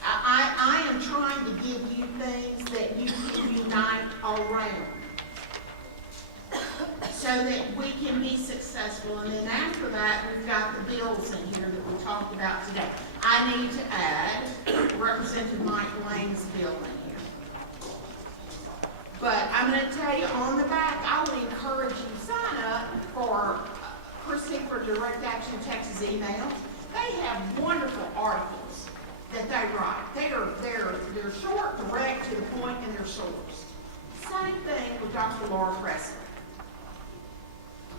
I am trying to give you things that you can unite around so that we can be successful. And then after that, we've got the bills in here that we talked about today. I need to add Representative Mike Lane's bill in here. But I'm going to tell you on the back, I would encourage you to sign up for Christine for Direct Action Texas email. They have wonderful articles that they write. They're short, direct, to the point, and they're sourced. Same thing with Dr. Laura Presley.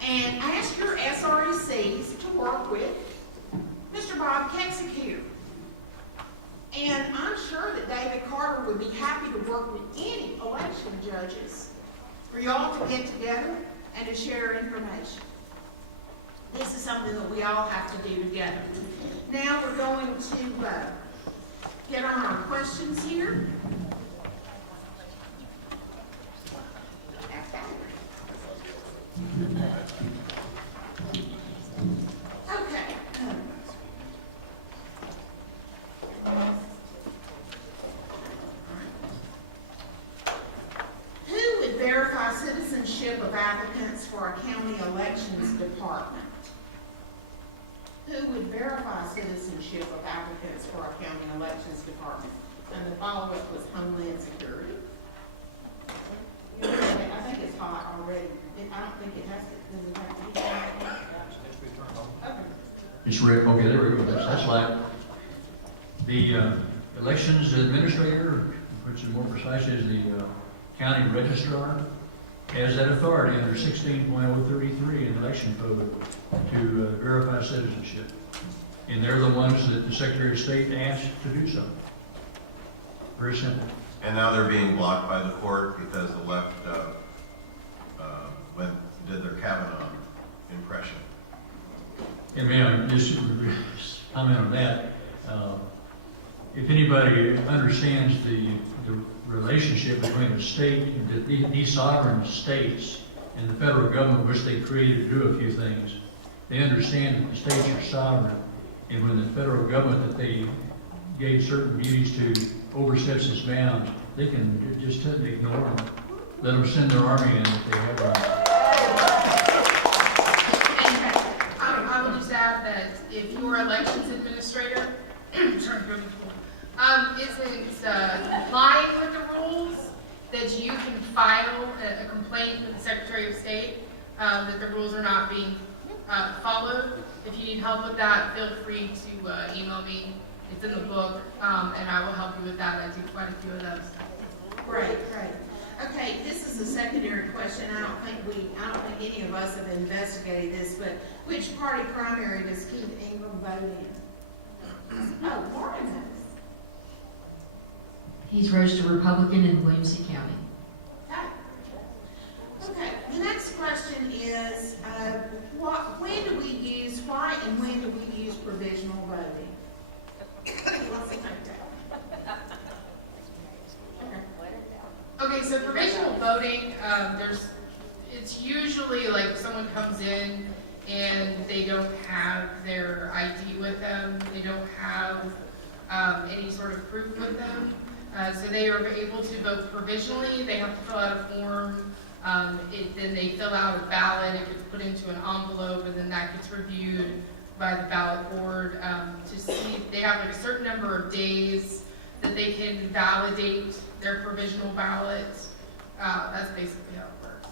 And ask your SRECs to work with Mr. Bob Kexick here. And I'm sure that David Carter would be happy to work with any election judges for y'all to get together and to share information. This is something that we all have to do together. Now we're going to get on our questions here. Okay. Who would verify citizenship of applicants for a county elections department? Who would verify citizenship of applicants for a county elections department? And the follow-up was Homeland Security. I think it's hot already. I don't think it has to, does it have to be hot? Okay. It's red, okay, there we go, that's light. The elections administrator, which is more precise, is the county registrar. has that authority under 16.033 in the election code to verify citizenship. And they're the ones that the Secretary of State asked to do so. Very simple. And now they're being blocked by the court because the left did their Kavanaugh impression. And may I just comment on that? If anybody understands the relationship between the state, these sovereign states, and the federal government, which they created to do a few things, they understand that the states are sovereign, and when the federal government that they gave certain duties to oversteps its bounds, they can just ignore them. Let them send their army in if they have one. I would just add that if your elections administrator isn't complying with the rules, that you can file a complaint with the Secretary of State that the rules are not being followed. If you need help with that, feel free to email me. It's in the book, and I will help you with that. I do quite a few of those. Great. Okay, this is a secondary question. I don't think any of us have investigated this, but which party primary does Keith Ingram vote in? Oh, Lauren knows. He's registered Republican in Williamson County. Okay, the next question is, why and when do we use provisional voting? Let's take that. Okay, so provisional voting, it's usually like if someone comes in and they don't have their ID with them, they don't have any sort of proof with them, so they are able to vote provisionally. They have to fill out a form, then they fill out a ballot, it gets put into an envelope, and then that gets reviewed by the ballot board to see. They have like a certain number of days that they can validate their provisional ballot. That's basically how it works.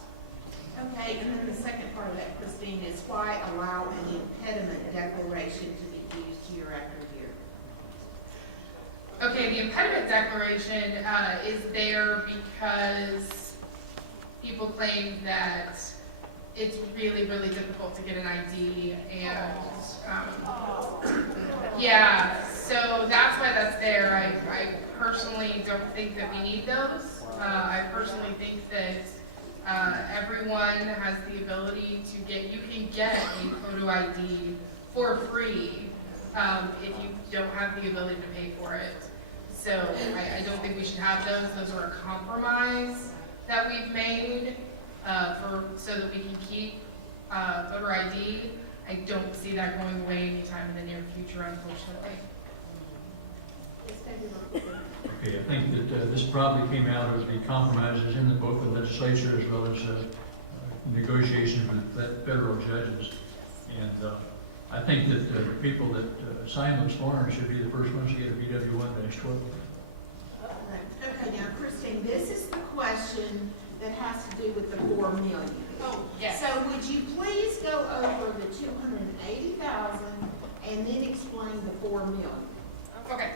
Okay, and then the second part of that, Christine, is why allow an impediment declaration to be used year after year? Okay, the impediment declaration is there because people claim that it's really, really difficult to get an ID, and yeah, so that's why that's there. I personally don't think that we need those. I personally think that everyone has the ability to you can get a photo ID for free if you don't have the ability to pay for it. So I don't think we should have those. Those are a compromise that we've made so that we can keep voter ID. I don't see that going away anytime in the near future, unfortunately. Okay, I think that this probably came out as the compromises in both the legislature as well as negotiations with federal judges. And I think that the people that sign those forms should be the first ones to get a BW1-12. Okay, now Christine, this is the question that has to do with the 4 million. Oh, yes. So would you please go over the 280,000 and then explain the 4 million? Okay.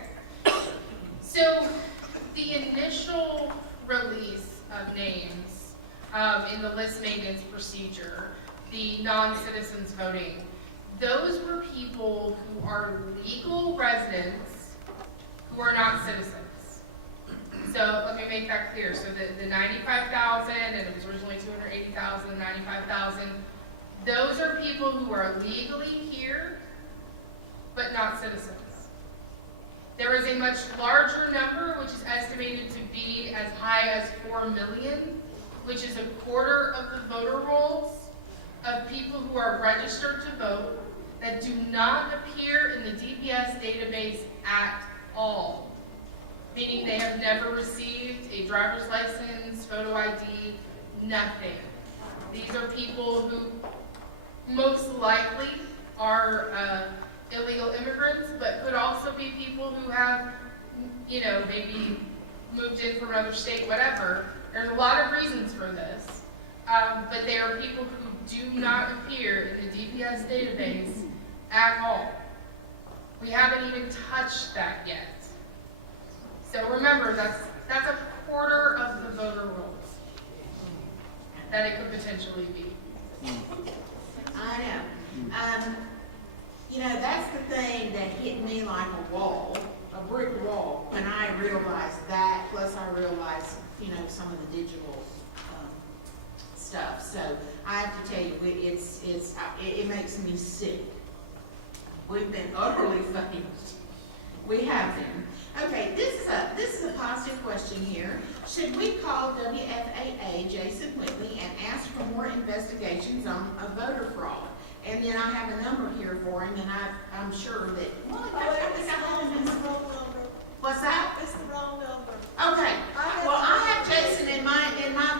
So the initial release of names in the list maintenance procedure, the non-citizens voting, those were people who are legal residents who are not citizens. So let me make that clear. So the 95,000, and it was originally 280,000, 95,000, those are people who are legally here, but not citizens. There is a much larger number, which is estimated to be as high as 4 million, which is a quarter of the voter rolls of people who are registered to vote that do not appear in the DPS database at all. Meaning they have never received a driver's license, photo ID, nothing. These are people who most likely are illegal immigrants, but could also be people who have, maybe moved in from another state, whatever. There's a lot of reasons for this, but they are people who do not appear in the DPS database at all. We haven't even touched that yet. So remember, that's a quarter of the voter rolls. that it could potentially be. I know. You know, that's the thing that hit me like a wall, a brick wall, when I realized that, plus I realized, you know, some of the digital stuff. So I have to tell you, it makes me sick. We've been utterly failed. We have been. Okay, this is a positive question here. Should we call WFAA Jason Whitley and ask for more investigations on a voter fraud? And then I have a number here for him, and I'm sure that. What's that? It's the wrong number. Okay. Well, I have Jason in my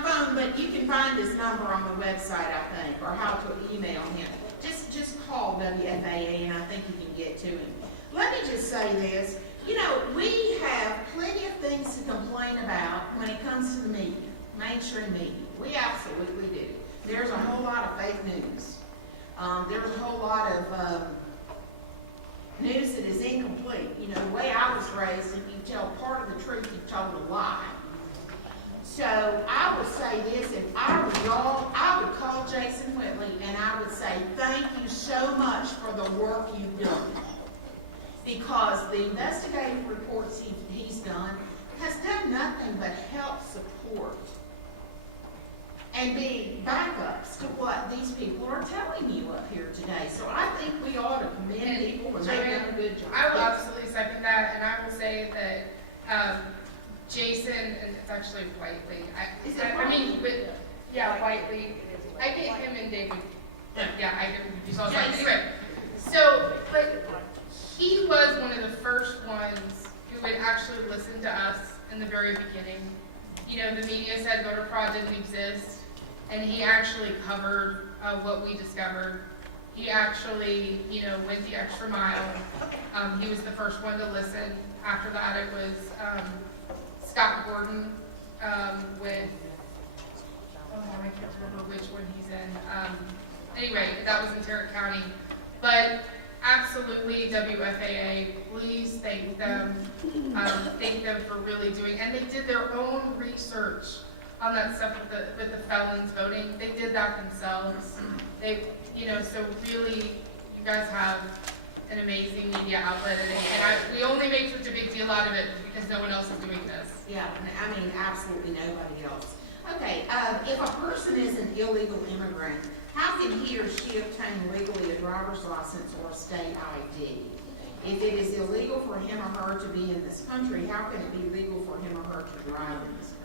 phone, but you can find his number on the website, I think, or how to email him. Just call WFAA, and I think you can get to him. Let me just say this. You know, we have plenty of things to complain about when it comes to the media, mainstream media. We absolutely do. There's a whole lot of fake news. There's a whole lot of news that is incomplete. You know, the way I was raised, if you tell part of the truth, you've told a lie. So I would say this, if I were y'all, I would call Jason Whitley and I would say, thank you so much for the work you've done. Because the investigative reports he's done has done nothing but help support and be backups to what these people are telling you up here today. So I think we ought to commend people when they've done a good job. I will absolutely second that, and I will say that Jason, and it's actually Whiteley. Whiteley. I get him and David. Yeah, I do. You saw that. Anyway, so, but he was one of the first ones who would actually listen to us in the very beginning. You know, the media said voter fraud didn't exist, and he actually covered what we discovered. He actually, you know, went the extra mile. He was the first one to listen. After that, it was Scott Gordon with, I can't remember which one he's in. Anyway, that was in Tarrant County. But absolutely, WFAA, please thank them. Thank them for really doing, and they did their own research on that stuff with the felons voting. They did that themselves. They, you know, so really, you guys have an amazing media outlet, and we only make such a big deal out of it because no one else is doing this. Yeah, I mean, absolutely nobody else. Okay, if a person is an illegal immigrant, how can he or she obtain legally a driver's license or a state ID? If it is illegal for him or her to be in this country, how can it be legal for him or her to drive in this country?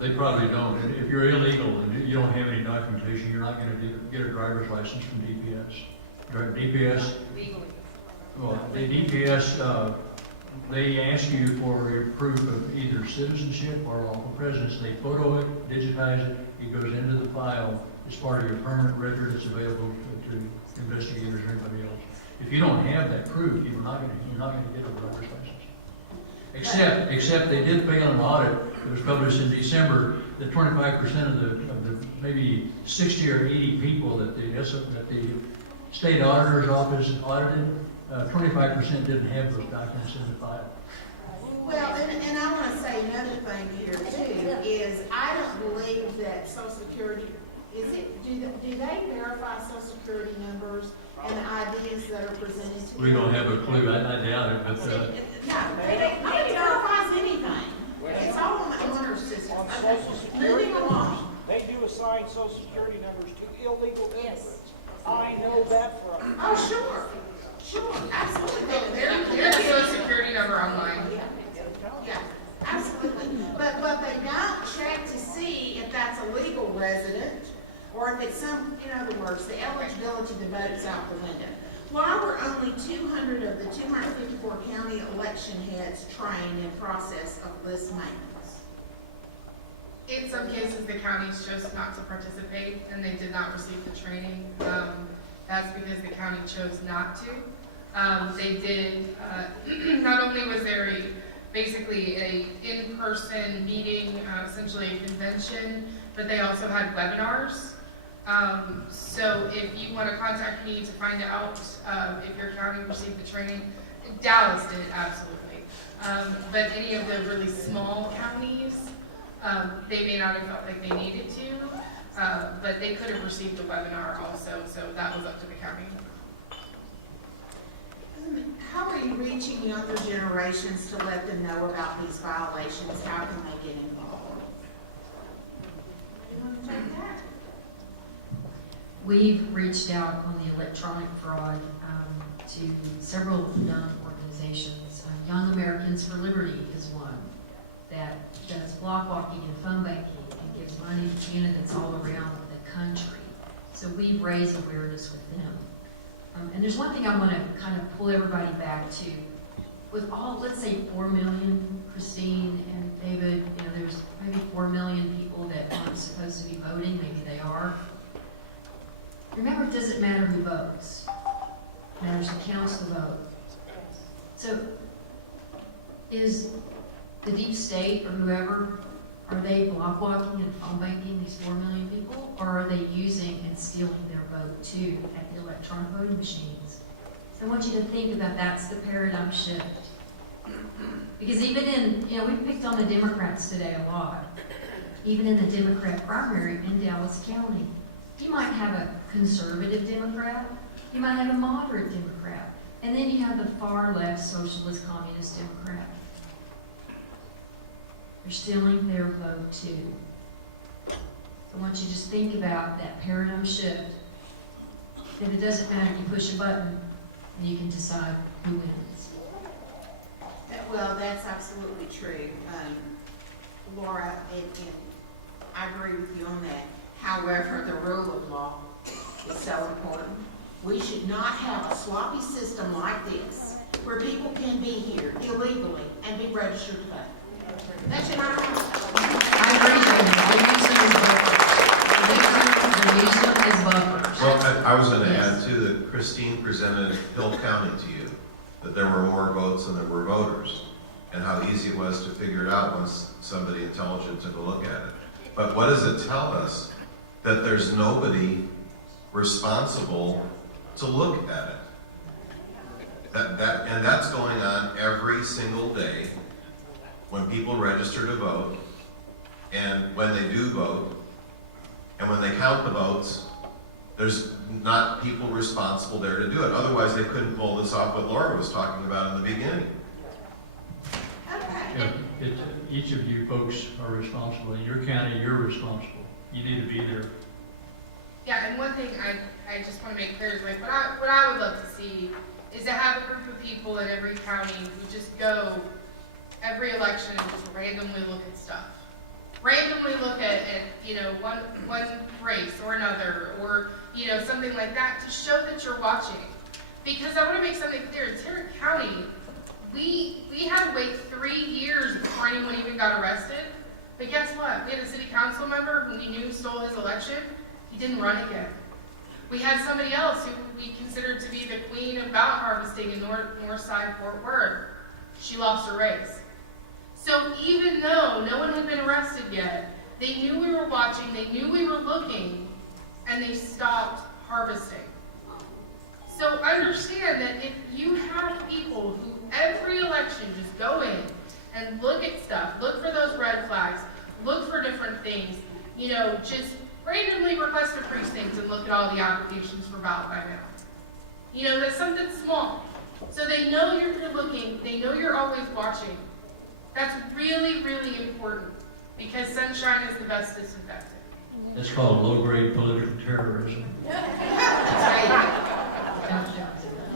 They probably don't. If you're illegal and you don't have any documentation, you're not going to get a driver's license from DPS. DPS, well, the DPS, they ask you for your proof of either citizenship or lawful presence. They photo it, digitize it, it goes into the file. It's part of your permanent record. It's available to investigators or anybody else. If you don't have that proof, you're not going to get a driver's license. Except they did fail an audit that was published in December that 25% of the maybe 60 or 80 people that the state auditor's office audited, 25% didn't have those documents in the file. Well, and I want to say another thing here too, is I don't believe that Social Security, do they verify Social Security numbers and IDs that are presented to them? We don't have a clue, I doubt it, but. Nobody verifies anything. It's all on the honor system. Moving along. They do assign Social Security numbers to illegal immigrants. I know that for a fact. Oh, sure, absolutely. There's a Social Security number online. Yeah, absolutely. But they don't check to see if that's a legal resident or if it's some, in other words, the eligibility to vote's out the window. Why were only 200 of the 254 county election heads trained in process of list maintenance? In some cases, the counties chose not to participate and they did not receive the training. That's because the county chose not to. They did, not only was there basically a in-person meeting, essentially a convention, but they also had webinars. So if you want to contact me to find out if your county received the training, Dallas did, absolutely. But any of the really small counties, they may not have felt like they needed to. but they could have received the webinar also, so that was up to the county. How are you reaching younger generations to let them know about these violations? How can they get involved? You want to take that? We've reached out on the electronic fraud to several young organizations. Young Americans for Liberty is one that does block walking and phone banking and gives money to candidates all around the country. So we've raised awareness with them. And there's one thing I want to kind of pull everybody back to. With all, let's say 4 million, Christine and David, you know, there's maybe 4 million people that aren't supposed to be voting, maybe they are. Remember, it doesn't matter who votes. It matters who counts the vote. So, is the deep state or whoever, are they block walking and phone banking these 4 million people? Or are they using and stealing their vote too at the electronic voting machines? So I want you to think about that's the paradigm shift. Because even in, you know, we picked on the Democrats today a lot. Even in the Democrat primary in Dallas County, you might have a conservative Democrat, you might have a moderate Democrat, and then you have the far left socialist communist Democrat. They're stealing their vote too. So I want you to just think about that paradigm shift. That it doesn't matter, you push a button and you can decide who wins. Well, that's absolutely true. Laura, and I agree with you on that. However, the rule of law is so important. We should not have a sloppy system like this where people can be here illegally and be registered to vote. That should not happen. I agree with you. They use them as buffers. Well, I was going to add too that Christine presented Hill County to you, that there were more votes than there were voters, and how easy it was to figure it out once somebody intelligent took a look at it. But what does it tell us? That there's nobody responsible to look at it. And that's going on every single day when people register to vote, and when they do vote, and when they count the votes, there's not people responsible there to do it. Otherwise, they couldn't pull this off what Laura was talking about in the beginning. Okay. Yeah, each of you folks are responsible. In your county, you're responsible. You need to be there. Yeah, and one thing I just want to make clear is like, what I would love to see is to have a group of people in every county who just go every election and just randomly look at stuff. Randomly look at you know, one race or another, or, you know, something like that to show that you're watching. Because I want to make something clear, in Tarrant County, we had to wait 3 years before anyone even got arrested. But guess what? We had a city council member who we knew stole his election. He didn't run again. We had somebody else who we considered to be the queen of ballot harvesting in Northside Fort Worth. She lost her race. So even though no one had been arrested yet, they knew we were watching, they knew we were looking, and they stopped harvesting. So understand that if you have people who every election just go in and look at stuff, look for those red flags, look for different things, you know, just randomly request a precinct and look at all the applications for ballot by mail. You know, that's something small. So they know you're looking, they know you're always watching. That's really, really important because sunshine is the best disinfectant. That's called low-grade political terrorism.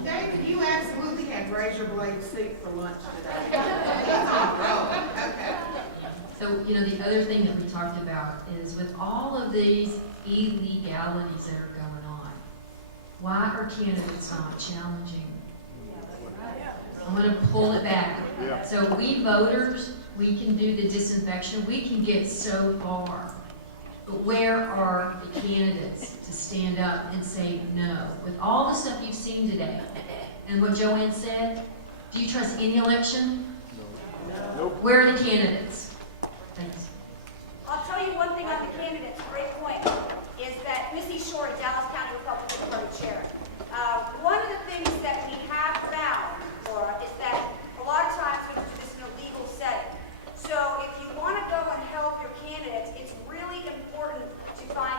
David, you absolutely had razor blade soup for lunch today. So, you know, the other thing that we talked about is with all of these illegalities that are going on, why are candidates not challenging? I'm going to pull it back. So we voters, we can do the disinfection, we can get so far. But where are the candidates to stand up and say no? With all the stuff you've seen today, and what Joanne said, do you trust any election? No. Where are the candidates? Thanks. I'll tell you one thing on the candidates, great point, is that Missy Short, Dallas County Republican Party chair. One of the things that we have found, Laura, is that a lot of times we do this in a legal setting. So if you want to go and help your candidates, it's really important to find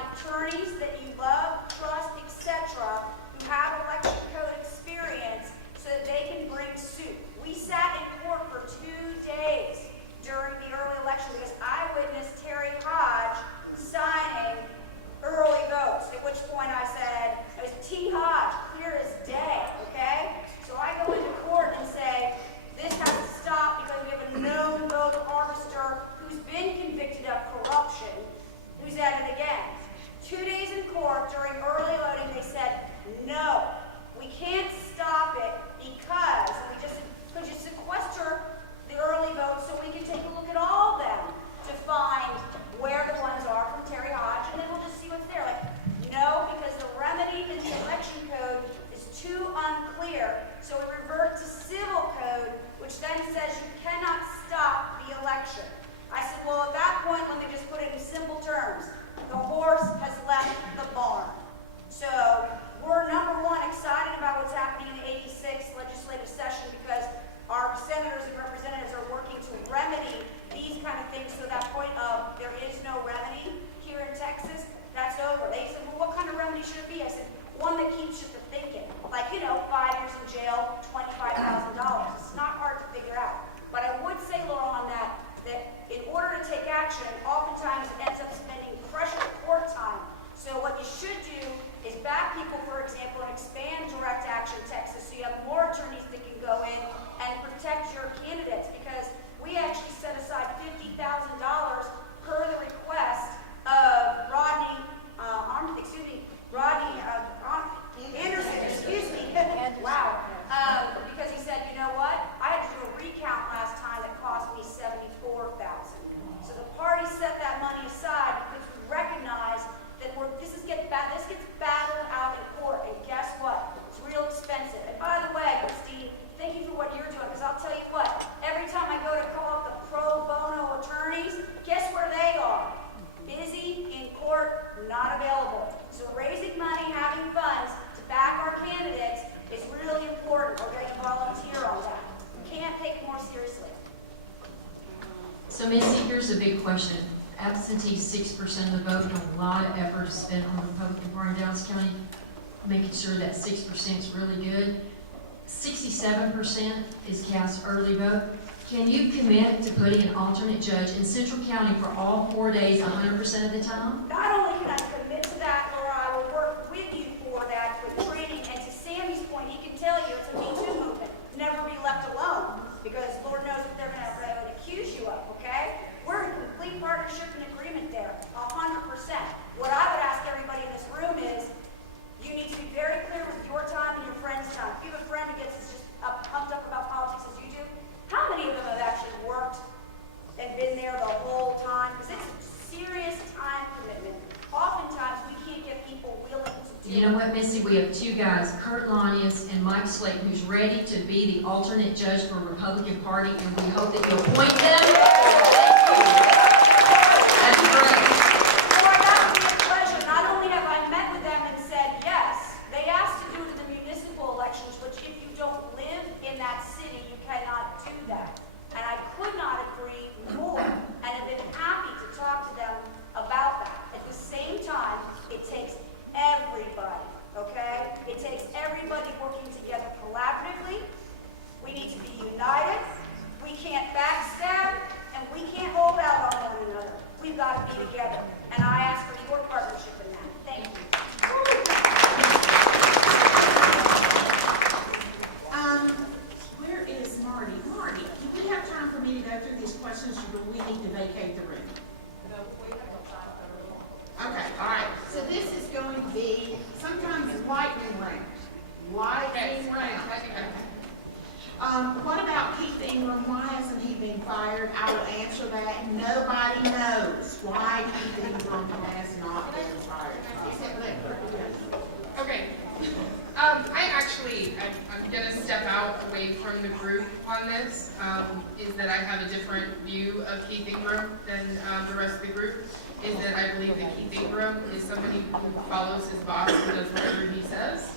So Missy, here's a big question. Absentee 6% of the vote, and a lot of effort is spent on the Republican Party in Dallas County, making sure that 6% is really good. 67% is cast early vote. Can you commit to putting an alternate judge in Central County for all 4 days, 100% of the time? Not only can I commit to that, Laura, I will work with you for that, with training, and to Sammy's point, he can tell you it's a Me Too movement. Never be left alone, because Lord knows what they're gonna accuse you of, okay? We're in complete partnership and agreement there, 100%. What I would ask everybody in this room is, you need to be very clear with your time and your friend's time. If you have a friend who gets as just pumped up about politics as you do, how many of them have actually worked and been there the whole time? Because it's a serious time commitment. Oftentimes, we can't get people willing to do it. You know what, Missy? We have two guys, Kurt Lanius and Mike Slate, who's ready to be the alternate judge for Republican Party, and we hope that you'll appoint them. That's great. Lord, that would be a pleasure. Not only have I met with them and said yes, they asked to do it in the municipal elections, but if you don't live in that city, you cannot do that. And I could not agree more, and have been happy to talk to them about that. At the same time, it takes everybody, okay? It takes everybody working together collaboratively. We need to be united. We can't backstab, and we can't hold out on one another. We've got to be together, and I ask for your partnership in that. Thank you. Where is Marty? Marty, do we have time for me to go through these questions, or do we need to vacate the room? Okay, all right. So this is going to be sometimes lightning round. Lightning round. What about Keith Ingram? Why hasn't he been fired? I will answer that. Nobody knows why Keith Ingram has not been fired. Okay. I'm gonna step out away from the group on this, is that I have a different view of Keith Ingram than the rest of the group, is that I believe that Keith Ingram is somebody who follows his boss and does whatever he says.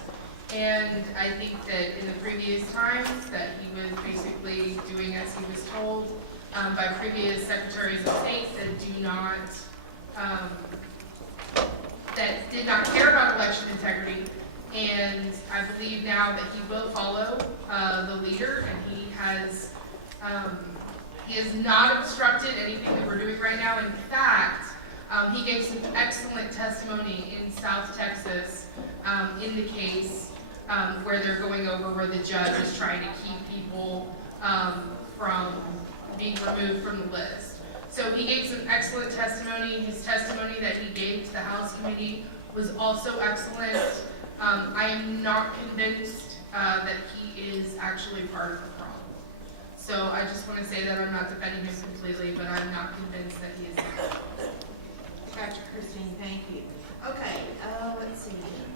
And I think that in the previous times that he was basically doing as he was told by previous secretaries of state that did not care about election integrity. And I believe now that he will follow the leader, and he has not obstructed anything that we're doing right now. In fact, he gave some excellent testimony in South Texas in the case where they're going over where the judge is trying to keep people from being removed from the list. So he gave some excellent testimony. His testimony that he gave to the House committee was also excellent. I am not convinced that he is actually part of the problem. So I just want to say that I'm not defending him completely, but I'm not convinced that he is. Gotcha, Christine, thank you. Okay, let's see here.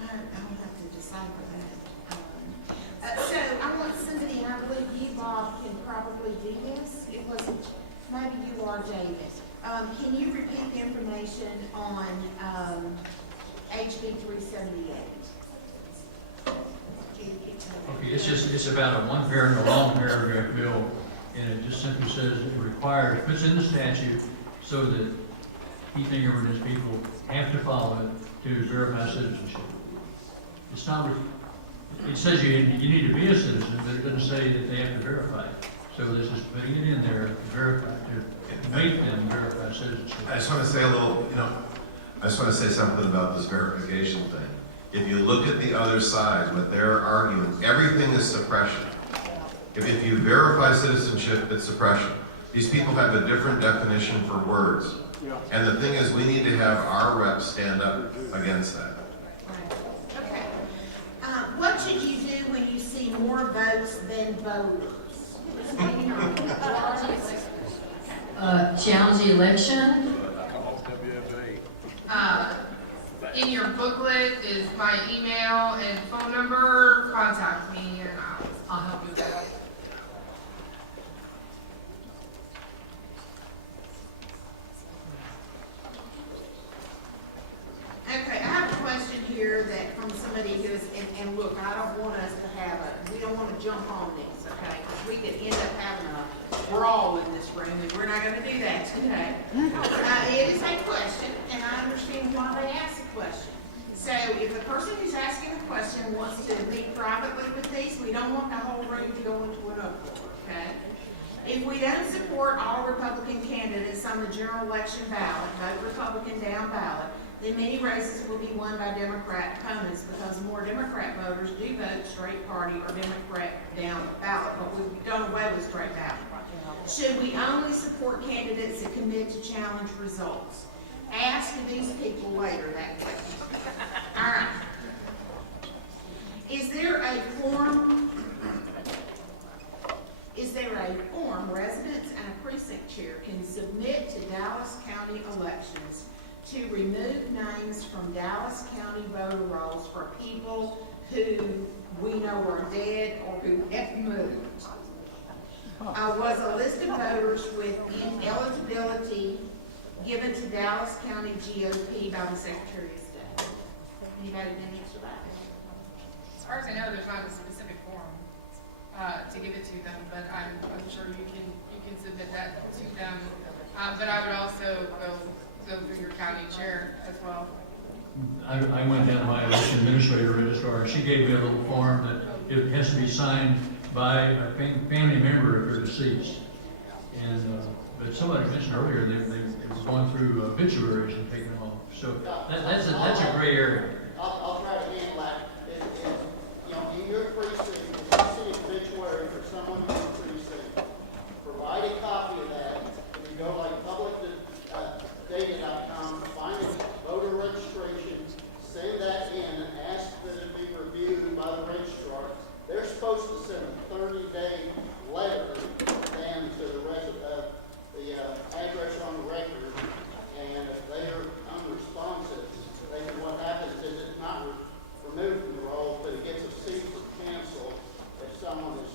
I'll have to decipher that. So I want somebody, and I believe you, Bob, can probably do this. It wasn't, maybe you are David. Can you repeat the information on HB 378? Okay, it's about a one paragraph, a long paragraph bill, and it just simply says it requires, puts in the statute so that Keith Ingram and his people have to follow it to verify citizenship. It's not, it says you need to be a citizen, but it doesn't say that they have to verify it. So this is putting it in there to verify, to make them verify citizenship. I just want to say I just want to say something about this verification thing. If you look at the other side, what they're arguing, everything is suppression. If you verify citizenship, it's suppression. These people have a different definition for words. And the thing is, we need to have our reps stand up against that. Okay. What should you do when you see more votes than voters? Challenge the election. In your booklet is my email and phone number. Contact me and I'll help you with that. Okay, I have a question here that from somebody to jump on these, okay? Because we could end up having a brawl in this room, and we're not gonna do that today. It is a question, and I understand why they ask the question. So if the person who's asking the question wants to meet privately with these, we don't want the whole room to go into an uproar, okay? If we don't support all Republican candidates on the general election ballot, vote Republican down ballot, then many races will be won by Democrat opponents because more Democrat voters do vote straight party or Democrat down ballot, but we've done away with straight ballot. Should we only support candidates that commit to challenge results? Ask these people later that question. All right. Is there a form residents and a precinct chair can submit to Dallas County elections to remove names from Dallas County voter rolls for people who we know are dead or who have moved? Was a list of voters with ineligibility given to Dallas County GOP by the Secretary of State? Anybody can answer that? As far as I know, there's not a specific form to give it to them, but I'm sure you can submit that to them. But I would also go through your county chair as well. I went down to my election administrator registrar, and she gave me a little form that it has to be signed by a family member if they're deceased. And, but somebody mentioned earlier, they were going through obituaries and taking them off. So that's a gray area. I'll try to handle that. You know, in your precinct, if you see an obituary for someone in your precinct, provide a copy of that. If you go like publicdata.com, find a voter registration, send that in, and ask that it be reviewed by the registrar. They're supposed to send a 30-day letter then to the address on the record, and if they are unresponsive, what happens is it's not removed from the roll, but it gets a seat for cancel if someone is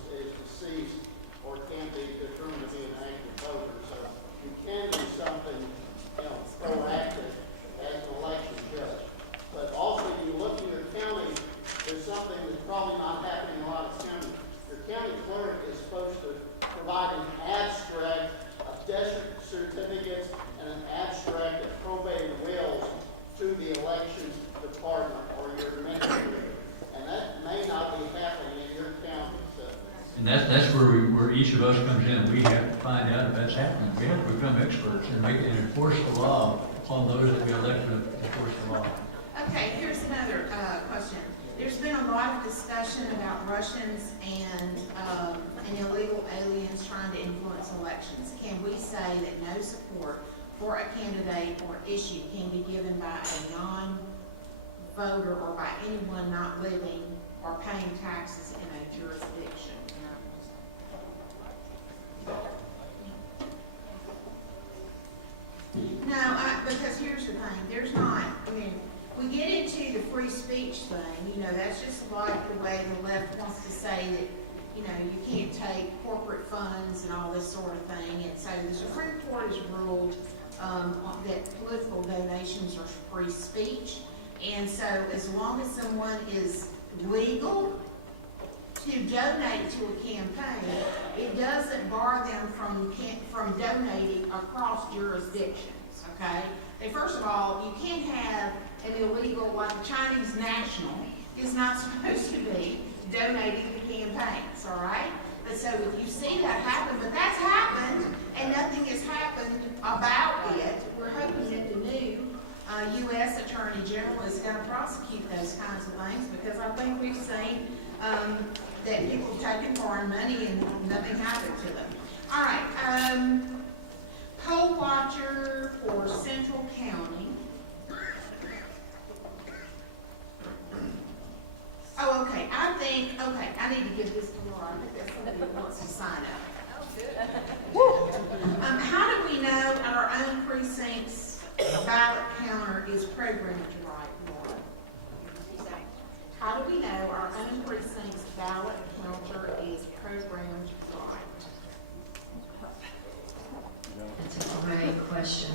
deceased or can be determined to be an active voter. So you can do something, you know, proactive as an election judge. But also, you look in your county, there's something that's probably not happening in a lot of counties. Your county clerk is supposed to provide an abstract of death certificates and an abstract of probate wills to the election department or your administrator. And that may not be happening in your county. So. And that's where each of us comes in. We have to find out if that's happening. We have to become experts and enforce the law on those that we elect to enforce the law. Okay, here's another question. There's been a lot of discussion about Russians and illegal aliens trying to influence elections. Can we say that no support for a candidate or issue can be given by a non-voter or by anyone not living or paying taxes in a jurisdiction? No, because here's the thing, there's not, I mean, we get into the free speech thing, you know, that's just like the way the left wants to say that, you know, you can't take corporate funds and all this sort of thing. And so the Supreme Court has ruled that political donations are free speech. And so as long as someone is legal to donate to a campaign, it doesn't bar them from donating across jurisdictions, okay? And first of all, you can't have an illegal, like a Chinese national is not supposed to be donating to campaigns, all right? But so if you see that happen, but that's happened and nothing has happened about it, we're hoping that the new U.S. Attorney General is going to prosecute those kinds of things, because I think we've seen that people have taken foreign money and nothing happened to them. All right, poll watcher for Central County. Oh, okay, I need to give this to Laura. I think that's somebody who wants to sign up. How do we know our own precinct's ballot counter is programmed right, Laura? How do we know our own precinct's ballot counter is programmed right? That's a great question.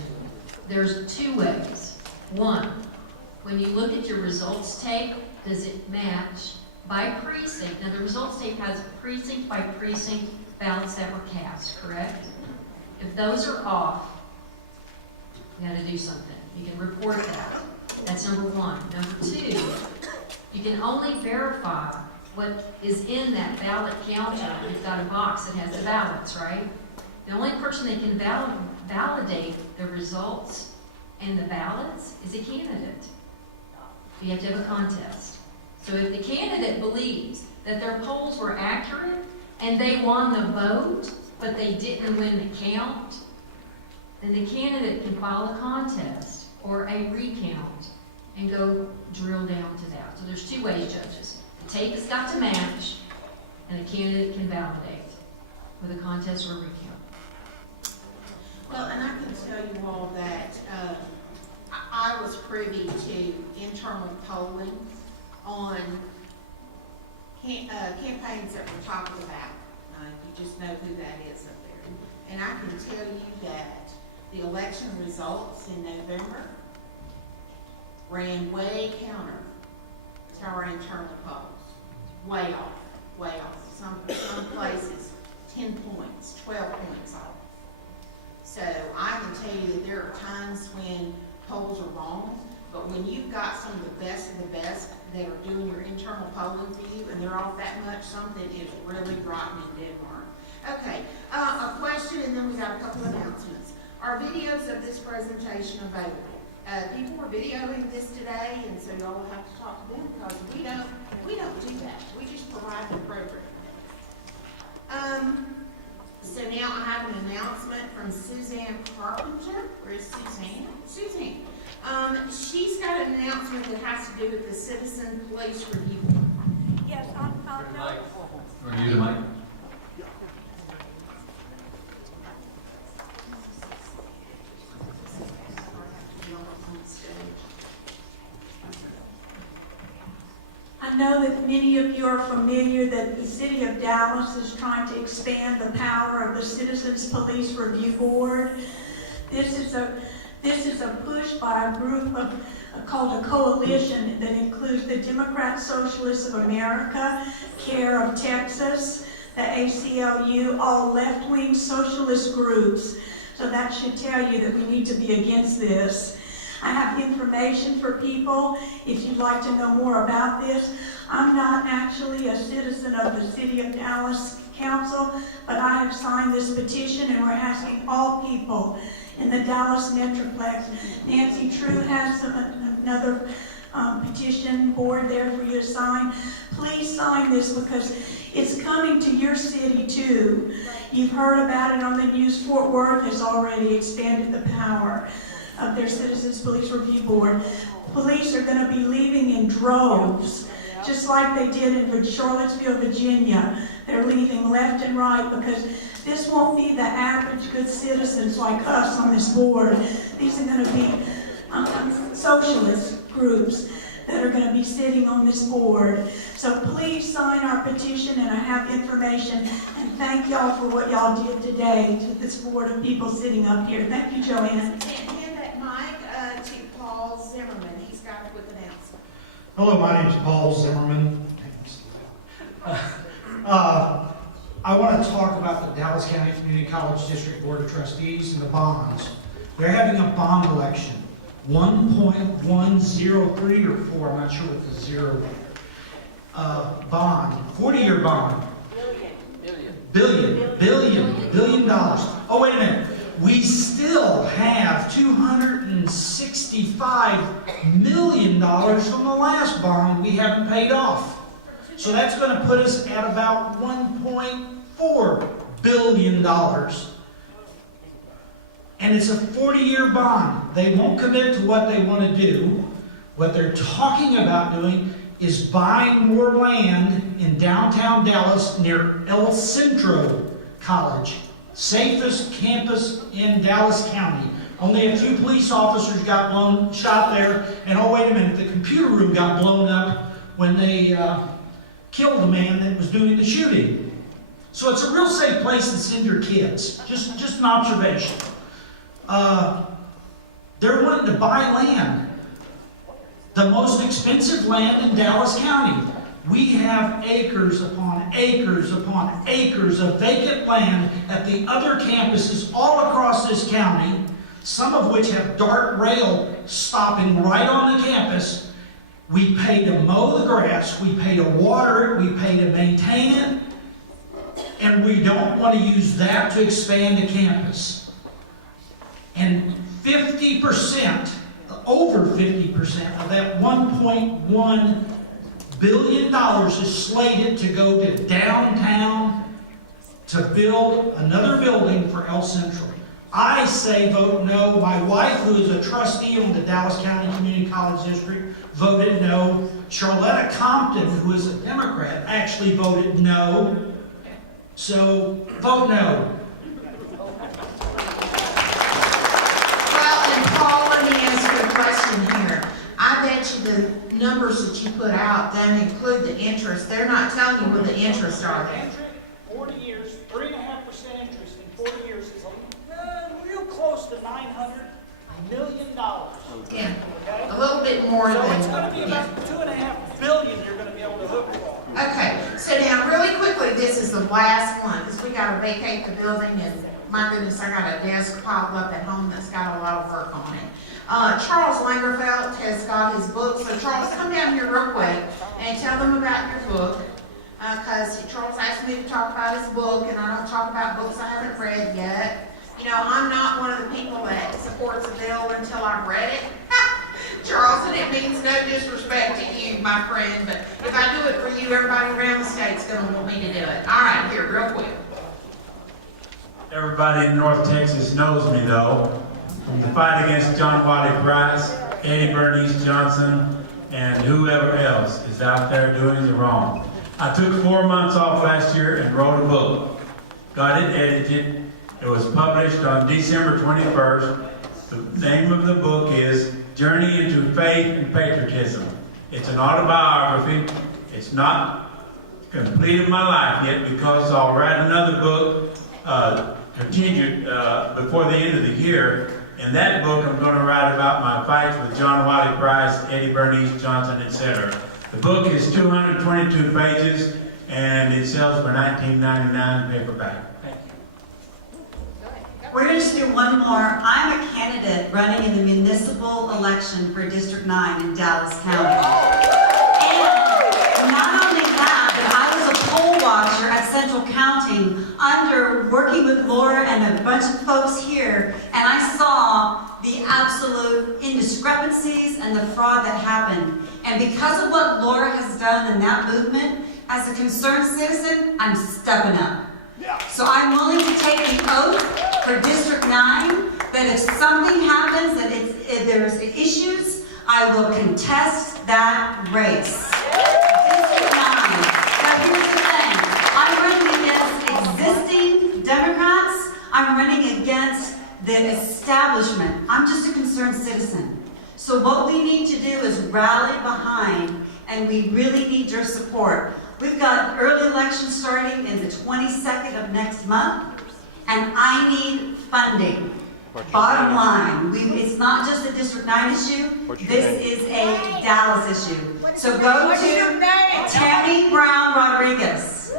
There's two ways. One, when you look at your results tape, does it match by precinct. Now, the results tape has precinct by precinct ballots that were cast, correct? If those are off, you got to do something. You can report that. That's number one. Number two, you can only verify what is in that ballot counter. You've got a box that has the ballots, right? The only person that can validate the results and the ballots is a candidate. You have to have a contest. So if the candidate believes that their polls were accurate and they won the vote, but they didn't win the count, then the candidate can file a contest or a recount and go drill down to that. So there's two ways, judges. The tape has got to match, and the candidate can validate with a contest or a recount. Well, and I can tell you all that I was privy to internal polling on campaigns that we're talking about. You just know who that is up there. And I can tell you that the election results in November ran way counter to our internal polls. Way off, way off. Some places 10 points, 12 points off. So I can tell you that there are times when polls are wrong, but when you've got some of the best that are doing your internal polling for you and they're off that much, something is really rotten in Denmark. Okay, a question and then we got a couple of announcements. Are videos of this presentation available? People are videoing this today, and so y'all will have to talk to them because we don't do that. We just provide the program. So now I have an announcement from Suzanne Carpenter. Where is Suzanne? Suzanne. She's got an announcement that has to do with the Citizen Police Review Board. Yes, I'll Are you the mic? I know that many of you are familiar that the City of Dallas is trying to expand the power of the Citizens Police Review Board. This is a push by a group called a coalition that includes the Democrat Socialists of America, CARE of Texas, the ACLU, all left-wing socialist groups. So that should tell you that we need to be against this. I have information for people if you'd like to know more about this. I'm not actually a citizen of the City of Dallas Council, but I have signed this petition and we're asking all people in the Dallas Metroplex. Nancy True has another petition board there for you to sign. Please sign this because it's coming to your city too. You've heard about it on the news. Fort Worth has already expanded the power of their Citizens Police Review Board. Police are going to be leaving in droves, just like they did in Charlottesville, Virginia. They're leaving left and right because this won't be the average good citizens like us on this board. These are going to be socialist groups that are going to be sitting on this board. So please sign our petition, and I have information. And thank y'all for what y'all did today to this board of people sitting up here. Thank you, Joanna. Hand that mic to Paul Zimmerman. He's got a quick announcement. Hello, my name is Paul Zimmerman. I want to talk about the Dallas County Community College District Board of Trustees and the bonds. They're having a bond election. 1.103 or 4, I'm not sure what the zero bond, 40-year bond. Billion dollars. Oh, wait a minute. We still have $265 million from the last bond we haven't paid off. So that's going to put us at about $1.4 billion. And it's a 40-year bond. They won't commit to what they want to do. What they're talking about doing is buying more land in downtown Dallas near El Centro College, safest campus in Dallas County. Only a few police officers got shot there, and oh wait a minute, the computer room got blown up when they killed the man that was doing the shooting. So it's a real safe place to send your kids. Just an observation. They're wanting to buy land. The most expensive land in Dallas County. We have acres upon acres upon acres of vacant land at the other campuses all across this county, some of which have DART rail stopping right on the campus. We pay to mow the grass, we pay to water it, we pay to maintain it, and we don't want to use that to expand the campus. And 50%, over 50% of that $1.1 billion is slated to go to downtown to build another building for El Central. I say vote no. My wife, who is a trustee on the Dallas County Community College District, voted no. Charlotta Compton, who is a Democrat, actually voted no. So, vote no. Well, and Paul, let me answer the question here. I bet you the numbers that you put out don't include the interest. They're not telling you what the interest are there. 40 years, 3.5% interest in 40 years is real close to $900 million. Yeah, Okay? a little bit more So than. it's going to be about $2.5 billion you're going to be able to hook for. Okay, so now really quickly, this is the last one, because we gotta vacate the building, and my goodness, I got a desk piled up at home that's got a lot of work on it. Charles Langerfeld has got his book, so Charles, come down here real quick and tell them about your book, because Charles asked me to talk about his book, and I don't talk about books I haven't read yet. You know, I'm not one of the people that supports a bill until I've read it. Charles, and it means no disrespect to you, my friend, but if I do it for you, everybody around the state's gonna want me to do it. All right, here, real quick. Everybody in North Texas knows me, though. The fight against John Wiley Price, Eddie Bernice Johnson, and whoever else is out there doing the wrong. I took 4 months off last year and wrote a book. Got it edited. It was published on December 21st. The name of the book is Journey into Faith and Patriotism. It's an autobiography. It's not completed my life yet because I'll write another book continued before the end of the year. In that book, I'm going to write about my fights with John Wiley Price, Eddie Bernice Johnson, etc. The book is 222 pages, and it sells for $19.99 paperback. We're going to just do one more. I'm a candidate running in the municipal election for District 9 in Dallas County. And not only that, but I was a poll watcher at Central Counting under working with Laura and a bunch of folks here, and I saw the absolute indiscrepancies and the fraud that happened. And because of what Laura has done in that movement, as a concerned citizen, I'm stepping up. So I'm willing to take the oath for District 9 that if something happens, that if there's issues, I will contest that race. District 9. Now here's the thing. I'm running against existing Democrats. I'm running against the establishment. I'm just a concerned citizen. So what we need to do is rally behind, and we really need your support. We've got early elections starting in the 22nd of next month, and I need funding. Bottom line, it's not just a District 9 issue, this is a Dallas issue. So go to Tammy Brown Rodriguez.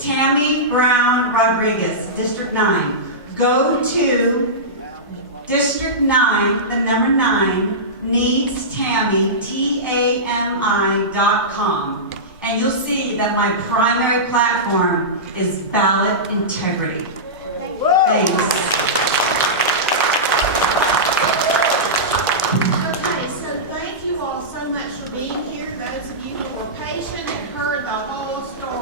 Tammy Brown Rodriguez, District 9. Go to District 9, the number 9, needs Tammy, TAMI.com. And you'll see that my primary platform is ballot integrity. Thanks. Okay, so thank you all so much for being here. Those of you who were patient and heard the whole story.